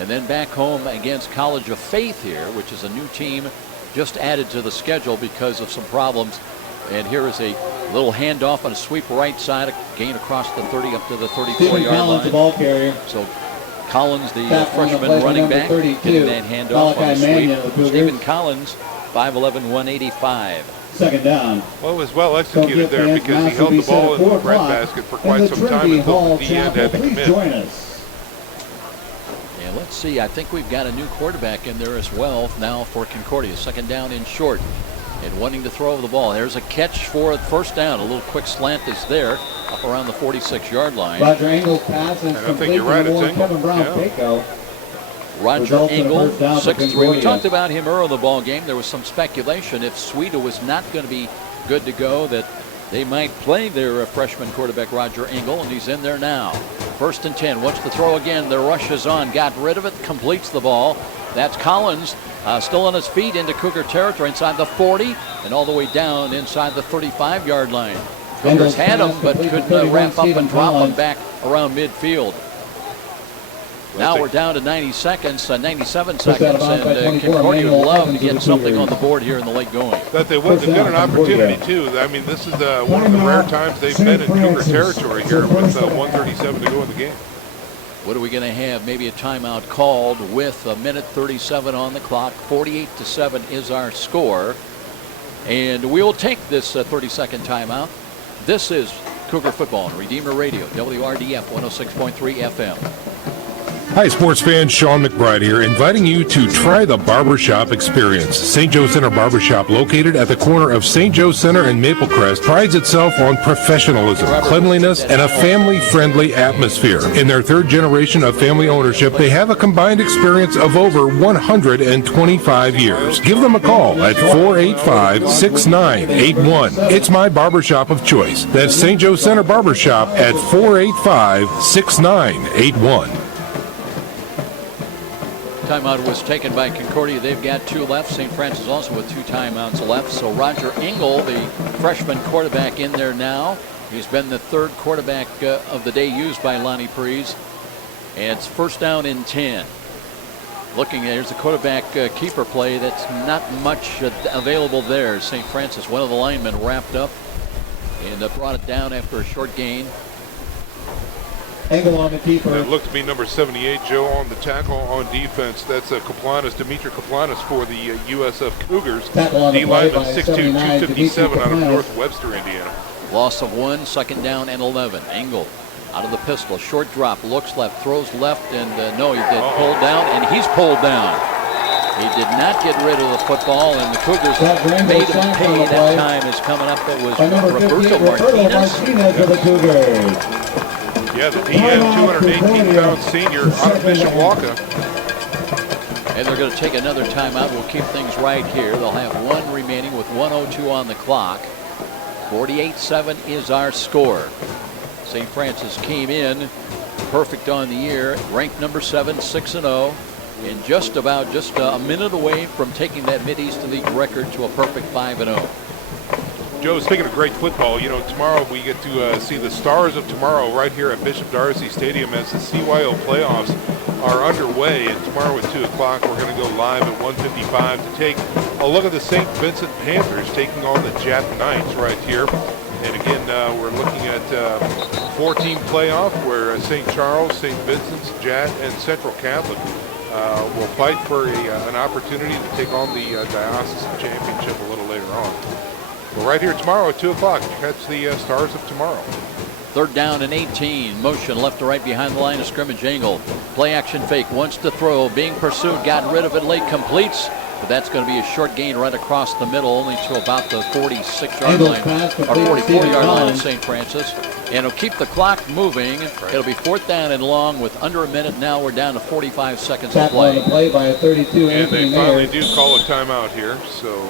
And then back home against College of Faith here, which is a new team just added to the schedule because of some problems. And here is a little handoff on a sweep right side, a gain across the 30 up to the 34-yard line. The ball carrier. So Collins, the freshman running back, getting that handoff on the sweep. Stephen Collins, 5'11", 185. Second down. Well, it was well executed there because he held the ball in the breadbasket for quite some time until the end had to commit. And let's see, I think we've got a new quarterback in there as well now for Concordia. 2nd down and short. And wanting to throw the ball. There's a catch for 1st down. A little quick slant is there up around the 46-yard line. Roger Engel's pass is complete to Kevin Brown. Roger Engel, 6'3". We talked about him early in the ball game. There was some speculation if Sweden was not going to be good to go that they might play their freshman quarterback Roger Engel, and he's in there now. 1st and 10. Wants to throw again. The rush is on. Got rid of it. Completes the ball. That's Collins. Still on his feet into Cougar territory inside the 40 and all the way down inside the 35-yard line. Cougars had him but couldn't wrap up and drop him back around midfield. Now we're down to 97 seconds, and Concordia would love to get something on the board here in the late going. That they would. They've got an opportunity, too. I mean, this is one of the rare times they've been in Cougar territory here with 1:37 to go in the game. What are we going to have? Maybe a timeout called with 1:37 on the clock. 48-7 is our score. And we'll take this 30-second timeout. This is Cougar Football on Redeemer Radio, WRDF 106.3 FM. Hi, sports fans. Sean McBride here, inviting you to try the Barbershop experience. St. Joe Center Barbershop, located at the corner of St. Joe Center and Maple Crest, prides itself on professionalism, cleanliness, and a family-friendly atmosphere. In their 3rd generation of family ownership, they have a combined experience of over 125 years. Give them a call at 485-6981. It's my barbershop of choice. That's St. Joe Center Barbershop at 485-6981. Timeout was taken by Concordia. They've got 2 left. St. Francis also with 2 timeouts left. So Roger Engel, the freshman quarterback, in there now. He's been the third quarterback of the day used by Lonnie Preece. And it's first down and 10. Looking, there's a quarterback keeper play that's not much available there. St. Francis, one of the linemen, wrapped up and brought it down after a short gain. Angle on the keeper. It looked to be number 78, Joe, on the tackle on defense. That's Dimitri Kaplanis for the USF Cougars. D lineman, 6'2", 257 out of North Webster, Indiana. Loss of 1, second down and 11. Engel out of the pistol, short drop, looks left, throws left, and no, he did pull down, and he's pulled down. He did not get rid of the football, and the Cougars made him pay. That time is coming up. It was Roberto Martinez. Of the Cougars. Yeah, the DM, 218-pound senior, out of Mishawaka. And they're going to take another timeout. We'll keep things right here. They'll have 1 remaining with 1:02 on the clock. 48-7 is our score. St. Francis came in perfect on the year, ranked number 7, 6-0, and just a minute away from taking that Mid-East League record to a perfect 5-0. Joe, speaking of great football, you know, tomorrow we get to see the stars of tomorrow right here at Bishop Darcy Stadium as the CYO playoffs are underway. And tomorrow at 2 o'clock, we're going to go live at 1:55 to take a look at the St. Vincent Panthers taking on the Jap Knights right here. And again, we're looking at 4-team playoff where St. Charles, St. Vincent's, Jat, and Central Catholic will fight for an opportunity to take on the Diocesan Championship a little later on. But right here tomorrow at 2 o'clock, catch the stars of tomorrow. Third down and 18. Motion left to right behind the line of scrimmage. Engel. Play action fake. Wants to throw. Being pursued. Got rid of it late. Completes. But that's going to be a short gain right across the middle, only to about the 46-yard line, or 44-yard line of St. Francis. And it'll keep the clock moving. It'll be 4th down and long with under a minute. Now we're down to 45 seconds to play. On the play by a 32. And they finally do call a timeout here. So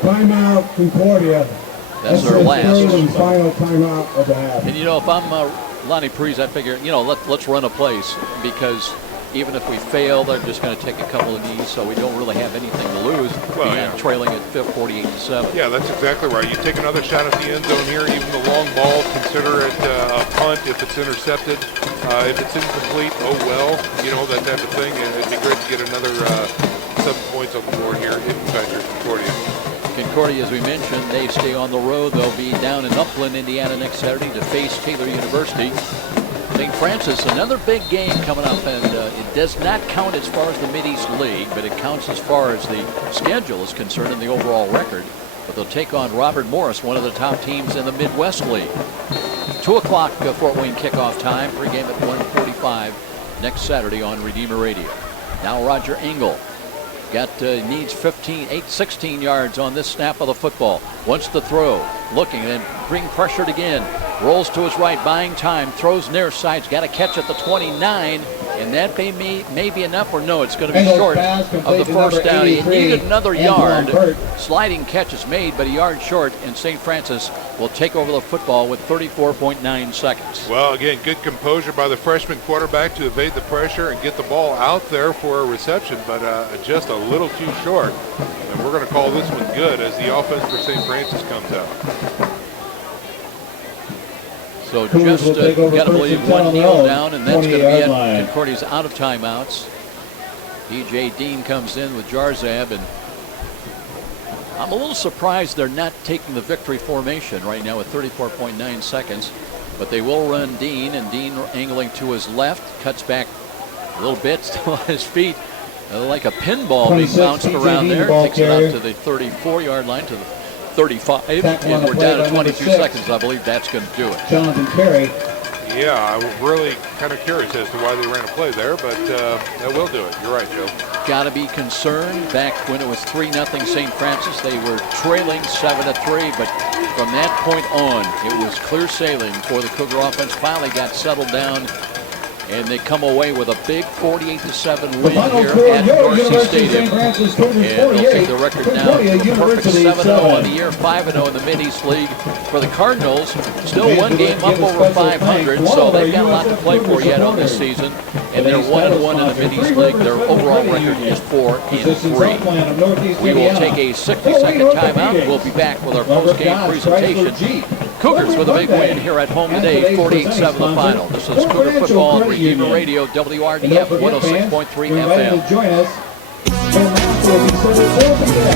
timeout, Concordia. That's their last. Final timeout of the half. And you know, if I'm Lonnie Preece, I figure, you know, let's run a place, because even if we fail, they're just going to take a couple of these, so we don't really have anything to lose. Well, yeah. Trailing at 48-7. Yeah, that's exactly right. You take another shot at the end zone here, even the long ball, consider it a punt if it's intercepted. If it's incomplete, oh well, you know, that type of thing. And it'd be great to get another 7 points on the board here in fact you're Concordia. Concordia, as we mentioned, they stay on the road. They'll be down in Upland, Indiana next Saturday to face Taylor University. St. Francis, another big game coming up, and it does not count as far as the Mid-East League, but it counts as far as the schedule is concerned in the overall record. But they'll take on Robert Morris, one of the top teams in the Midwest League. 2 o'clock Fort Wayne kickoff time. Pregame at 1:45 next Saturday on Redeemer Radio. Now Roger Engel. Needs 16 yards on this snap of the football. Wants to throw, looking, and being pressured again. Rolls to his right, buying time, throws near side's got a catch at the 29, and that may be enough, or no, it's going to be short of the first down. He needed another yard. Sliding catch is made, but a yard short, and St. Francis will take over the football with 34.9 seconds. Well, again, good composure by the freshman quarterback to evade the pressure and get the ball out there for a reception, but just a little too short. And we're going to call this one good as the offense for St. Francis comes out. So just got to believe one kneel down, and that's going to be it. Concordia's out of timeouts. DJ Dean comes in with Jarzab, and I'm a little surprised they're not taking the victory formation right now with 34.9 seconds. But they will run Dean, and Dean angling to his left, cuts back a little bit, still on his feet, like a pinball being bounced around there. Takes it out to the 34-yard line, to the 35, and we're down to 22 seconds. I believe that's going to do it. Jonathan Carey. Yeah, I'm really kind of curious as to why they ran a play there, but that will do it. You're right, Joe. Got to be concerned. Back when it was 3-0 St. Francis, they were trailing 7-3, but from that point on, it was clear sailing for the Cougar offense. Finally got settled down, and they come away with a big 48-7 win here at Dorsey Stadium. And they'll take the record down to a perfect 7-0 on the year, 5-0 in the Mid-East League. For the Cardinals, still one game up over 500, so they've got a lot to play for yet on this season. And they're 1-1 in the Mid-East League. Their overall record is 4-3. We will take a 60-second timeout, and we'll be back with our post-game presentation Cougars with a big win here at home today, 48-7 the final. This is Cougar Football on Redeemer Radio, WRDF 106.3 FM. Join us. Will be served 4 p.m.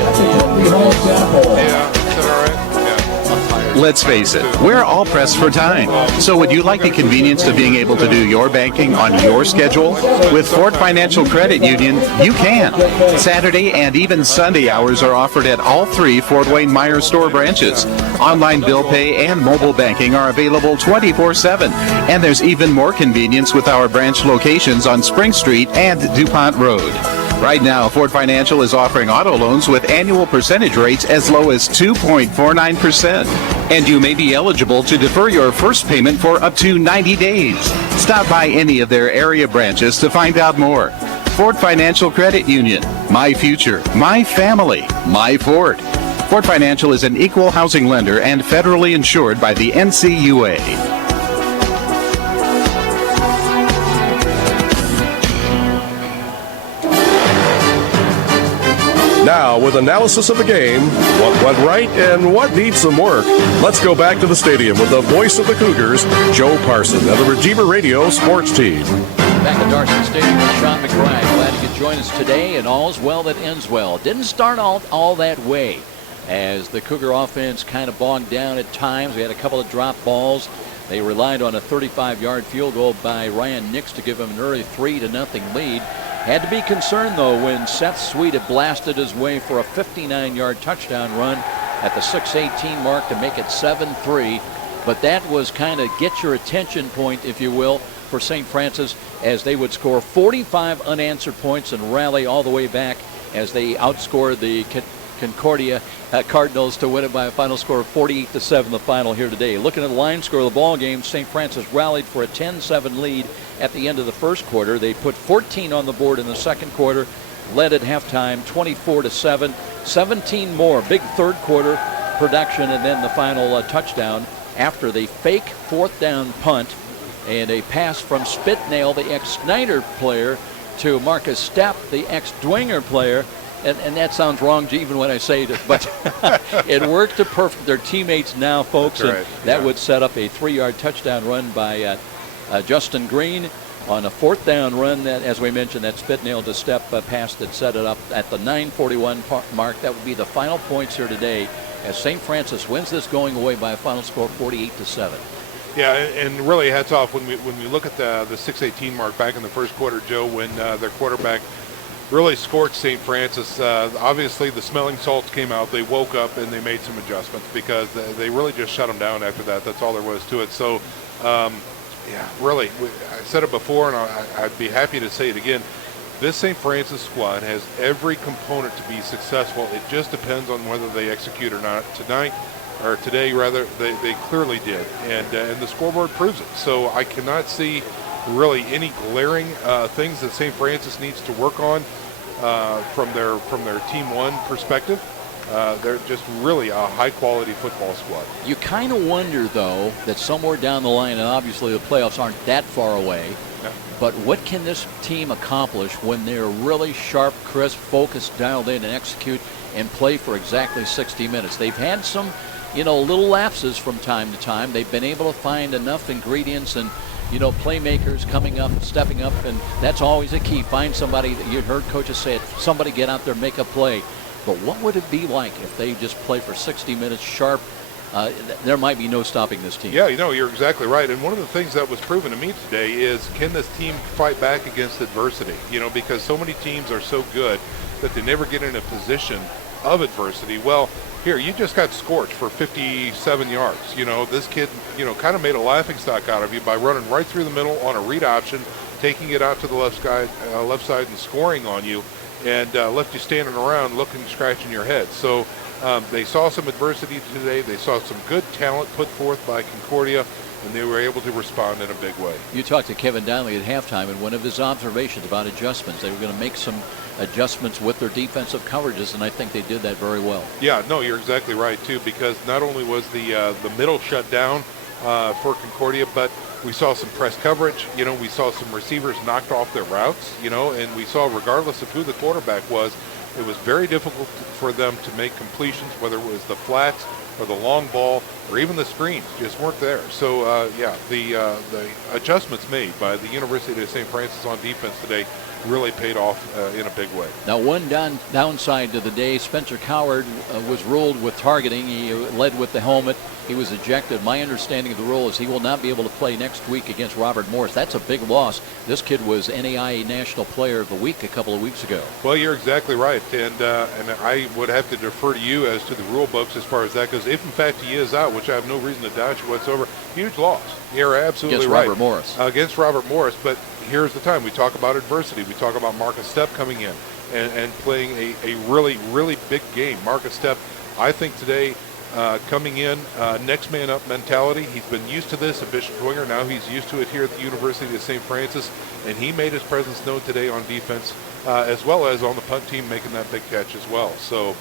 at the Kentucky Hall Chapel. Yeah, is that all right? Let's face it, we're all pressed for time. So would you like the convenience of being able to do your banking on your schedule? With Ford Financial Credit Union, you can. Saturday and even Sunday hours are offered at all 3 Fort Wayne Meyer store branches. Online bill pay and mobile banking are available 24/7. And there's even more convenience with our branch locations on Spring Street and DuPont Road. Right now, Ford Financial is offering auto loans with annual percentage rates as low as 2.49%. And you may be eligible to defer your first payment for up to 90 days. Stop by any of their area branches to find out more. Ford Financial Credit Union. My future, my family, my Ford. Ford Financial is an equal housing lender and federally insured by the NCUA. Now, with analysis of the game, what went right and what needs some work, let's go back to the stadium with the voice of the Cougars, Joe Parson, and the Redeemer Radio sports team. Back at Darcy Stadium with Sean McBride. Glad he could join us today, and all's well that ends well. Didn't start all that way as the Cougar offense kind of bogged down at times. We had a couple of drop balls. They relied on a 35-yard field goal by Ryan Nix to give them an early 3-0 lead. Had to be concerned, though, when Seth Sweet had blasted his way for a 59-yard touchdown run at the 6:18 mark to make it 7-3. But that was kind of get your attention point, if you will, for St. Francis, as they would score 45 unanswered points and rally all the way back as they outscored the Concordia Cardinals to win it by a final score of 48-7 the final here today. Looking at the line score of the ball game, St. Francis rallied for a 10-7 lead at the end of the first quarter. They put 14 on the board in the second quarter, led at halftime 24-7, 17 more, big third quarter production, and then the final touchdown after the fake fourth down punt and a pass from Spitnail, the ex-Snyder player, to Marcus Sept, the ex-Dwenger player. And that sounds wrong even when I say it, but it worked to perfect. Their teammates now, folks, right. And that would set up a 3-yard touchdown run by Justin Green on a fourth down run that, as we mentioned, that Spitnail to Step pass that set it up at the 9:41 mark. That would be the final points here today as St. Francis wins this going away by a final score 48-7. Yeah, and really hats off when we look at the 6:18 mark back in the first quarter, Joe, when their quarterback really scorched St. Francis. Obviously, the smelling salts came out. They woke up and they made some adjustments because they really just shut them down after that. That's all there was to it. So, yeah, really, I said it before, and I'd be happy to say it again. This St. Francis squad has every component to be successful. It just depends on whether they execute or not. Today, they clearly did, and the scoreboard proves it. So I cannot see really any glaring things that St. Francis needs to work on from their Team 1 perspective. They're just really a high-quality football squad. You kind of wonder, though, that somewhere down the line, and obviously the playoffs aren't that far away, but what can this team accomplish when they're really sharp, crisp, focused, dialed in, and execute and play for exactly 60 minutes? They've had some, little lapses from time to time. They've been able to find enough ingredients and playmakers coming up, stepping up, and that's always a key. Find somebody that you heard coaches say it, somebody get out there, make a play. But what would it be like if they just play for 60 minutes sharp? There might be no stopping this team. Yeah, you're exactly right. And one of the things that was proven to me today is, can this team fight back against adversity? Because so many teams are so good that they never get in a position of adversity. Well, here, you just got scorched for 57 yards. This kid, kind of made a laughingstock out of you by running right through the middle on a read option, taking it out to the left side and scoring on you, and left you standing around looking, scratching your head. So they saw some adversity today. They saw some good talent put forth by Concordia, and they were able to respond in a big way. You talked to Kevin Donnelly at halftime, and one of his observations about adjustments, they were going to make some adjustments with their defensive coverages, and I think they did that very well. Yeah, no, you're exactly right, too, because not only was the middle shut down for Concordia, but we saw some press coverage. We saw some receivers knocked off their routes, and we saw, regardless of who the quarterback was, it was very difficult for them to make completions, whether it was the flats or the long ball or even the screens just weren't there. So, the adjustments made by the University of St. Francis on defense today really paid off in a big way. Now, one downside to the day, Spencer Coward was ruled with targeting. He led with the helmet. He was ejected. My understanding of the rule is he will not be able to play next week against Robert Morris. That's a big loss. This kid was NAIA National Player of the Week a couple of weeks ago. Well, you're exactly right, and I would have to defer to you as to the rule books as far as that goes. If in fact he is out, which I have no reason to doubt you whatsoever, huge loss. You're absolutely against right. Robert Morris. Against Robert Morris, but here's the time. We talk about adversity. We talk about Marcus Sept coming in and playing a really, really big game. Marcus Sept, I think today, coming in, next man up mentality. He's been used to this at Bishop Dwenger. Now he's used to it here at the University of St. Francis, and he made his presence known today on defense, as well as on the punt team, making that big catch as well. So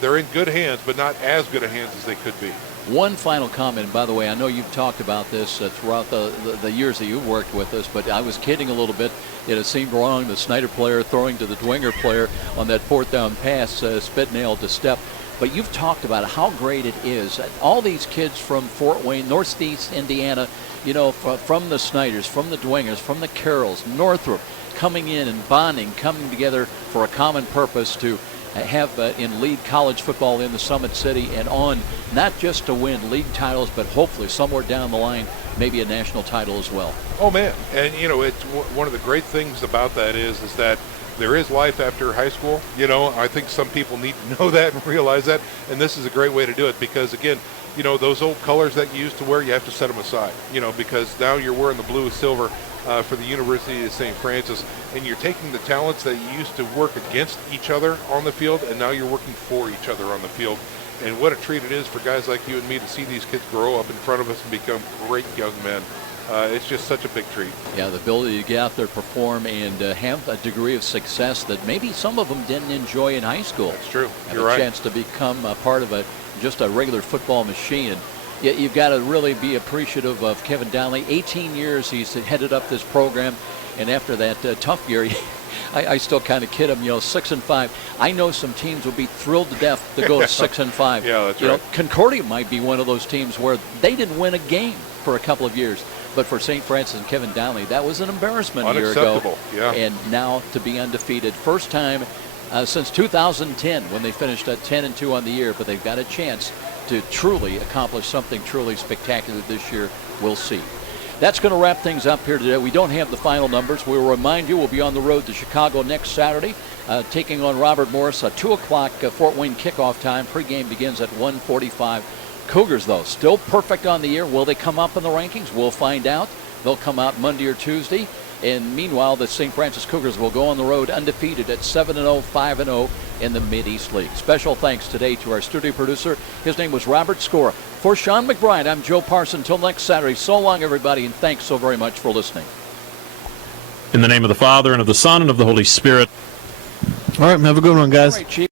they're in good hands, but not as good a hands as they could be. One final comment, and by the way, I know you've talked about this throughout the years that you've worked with us, but I was kidding a little bit. It seemed wrong, the Snyder player throwing to the Dwenger player on that fourth down pass, spit nail to Step. But you've talked about how great it is. All these kids from Fort Wayne, Northeast Indiana, from the Snyders, from the Dwengers, from the Carrolls, Northrop, coming in and bonding, coming together for a common purpose to have in lead college football in the Summit City and on, not just to win league titles, but hopefully somewhere down the line, maybe a national title as well. Oh, man. And, it's one of the great things about that is that there is life after high school. I think some people need to know that and realize that, and this is a great way to do it because, again, those old colors that you used to wear, you have to set them aside, because now you're wearing the blue and silver for the University of St. Francis, and you're taking the talents that you used to work against each other on the field, and now you're working for each other on the field. And what a treat it is for guys like you and me to see these kids grow up in front of us and become great young men. It's just such a big treat. Yeah, the ability to get out there, perform, and have a degree of success that maybe some of them didn't enjoy in high school. That's true. You're right. Have a chance to become a part of just a regular football machine. And you've got to really be appreciative of Kevin Donnelly. 18 years he's headed up this program, and after that tough year, I still kind of kid him, 6-5. I know some teams will be thrilled to death to go to 6-5. Yeah, that's right. Concordia might be one of those teams where they didn't win a game for a couple of years. But for St. Francis and Kevin Donnelly, that was an embarrassment a year ago. Yeah. And now to be undefeated. First time since 2010 when they finished at 10-2 on the year. But they've got a chance to truly accomplish something truly spectacular this year. We'll see. That's going to wrap things up here today. We don't have the final numbers. We'll remind you we'll be on the road to Chicago next Saturday, taking on Robert Morris. 2 o'clock Fort Wayne kickoff time. Pregame begins at 1:45. Cougars, though, still perfect on the year. Will they come up in the rankings? We'll find out. They'll come out Monday or Tuesday. And meanwhile, the St. Francis Cougars will go on the road undefeated at 7-0, 5-0 in the Mid-East League. Special thanks today to our studio producer. His name was Robert Scora. For Sean McBride, I'm Joe Parson. Until next Saturday, so long, everybody, and thanks so very much for listening. In the name of the Father, and of the Son, and of the Holy Spirit. All right, have a good one, guys. All right, Chief.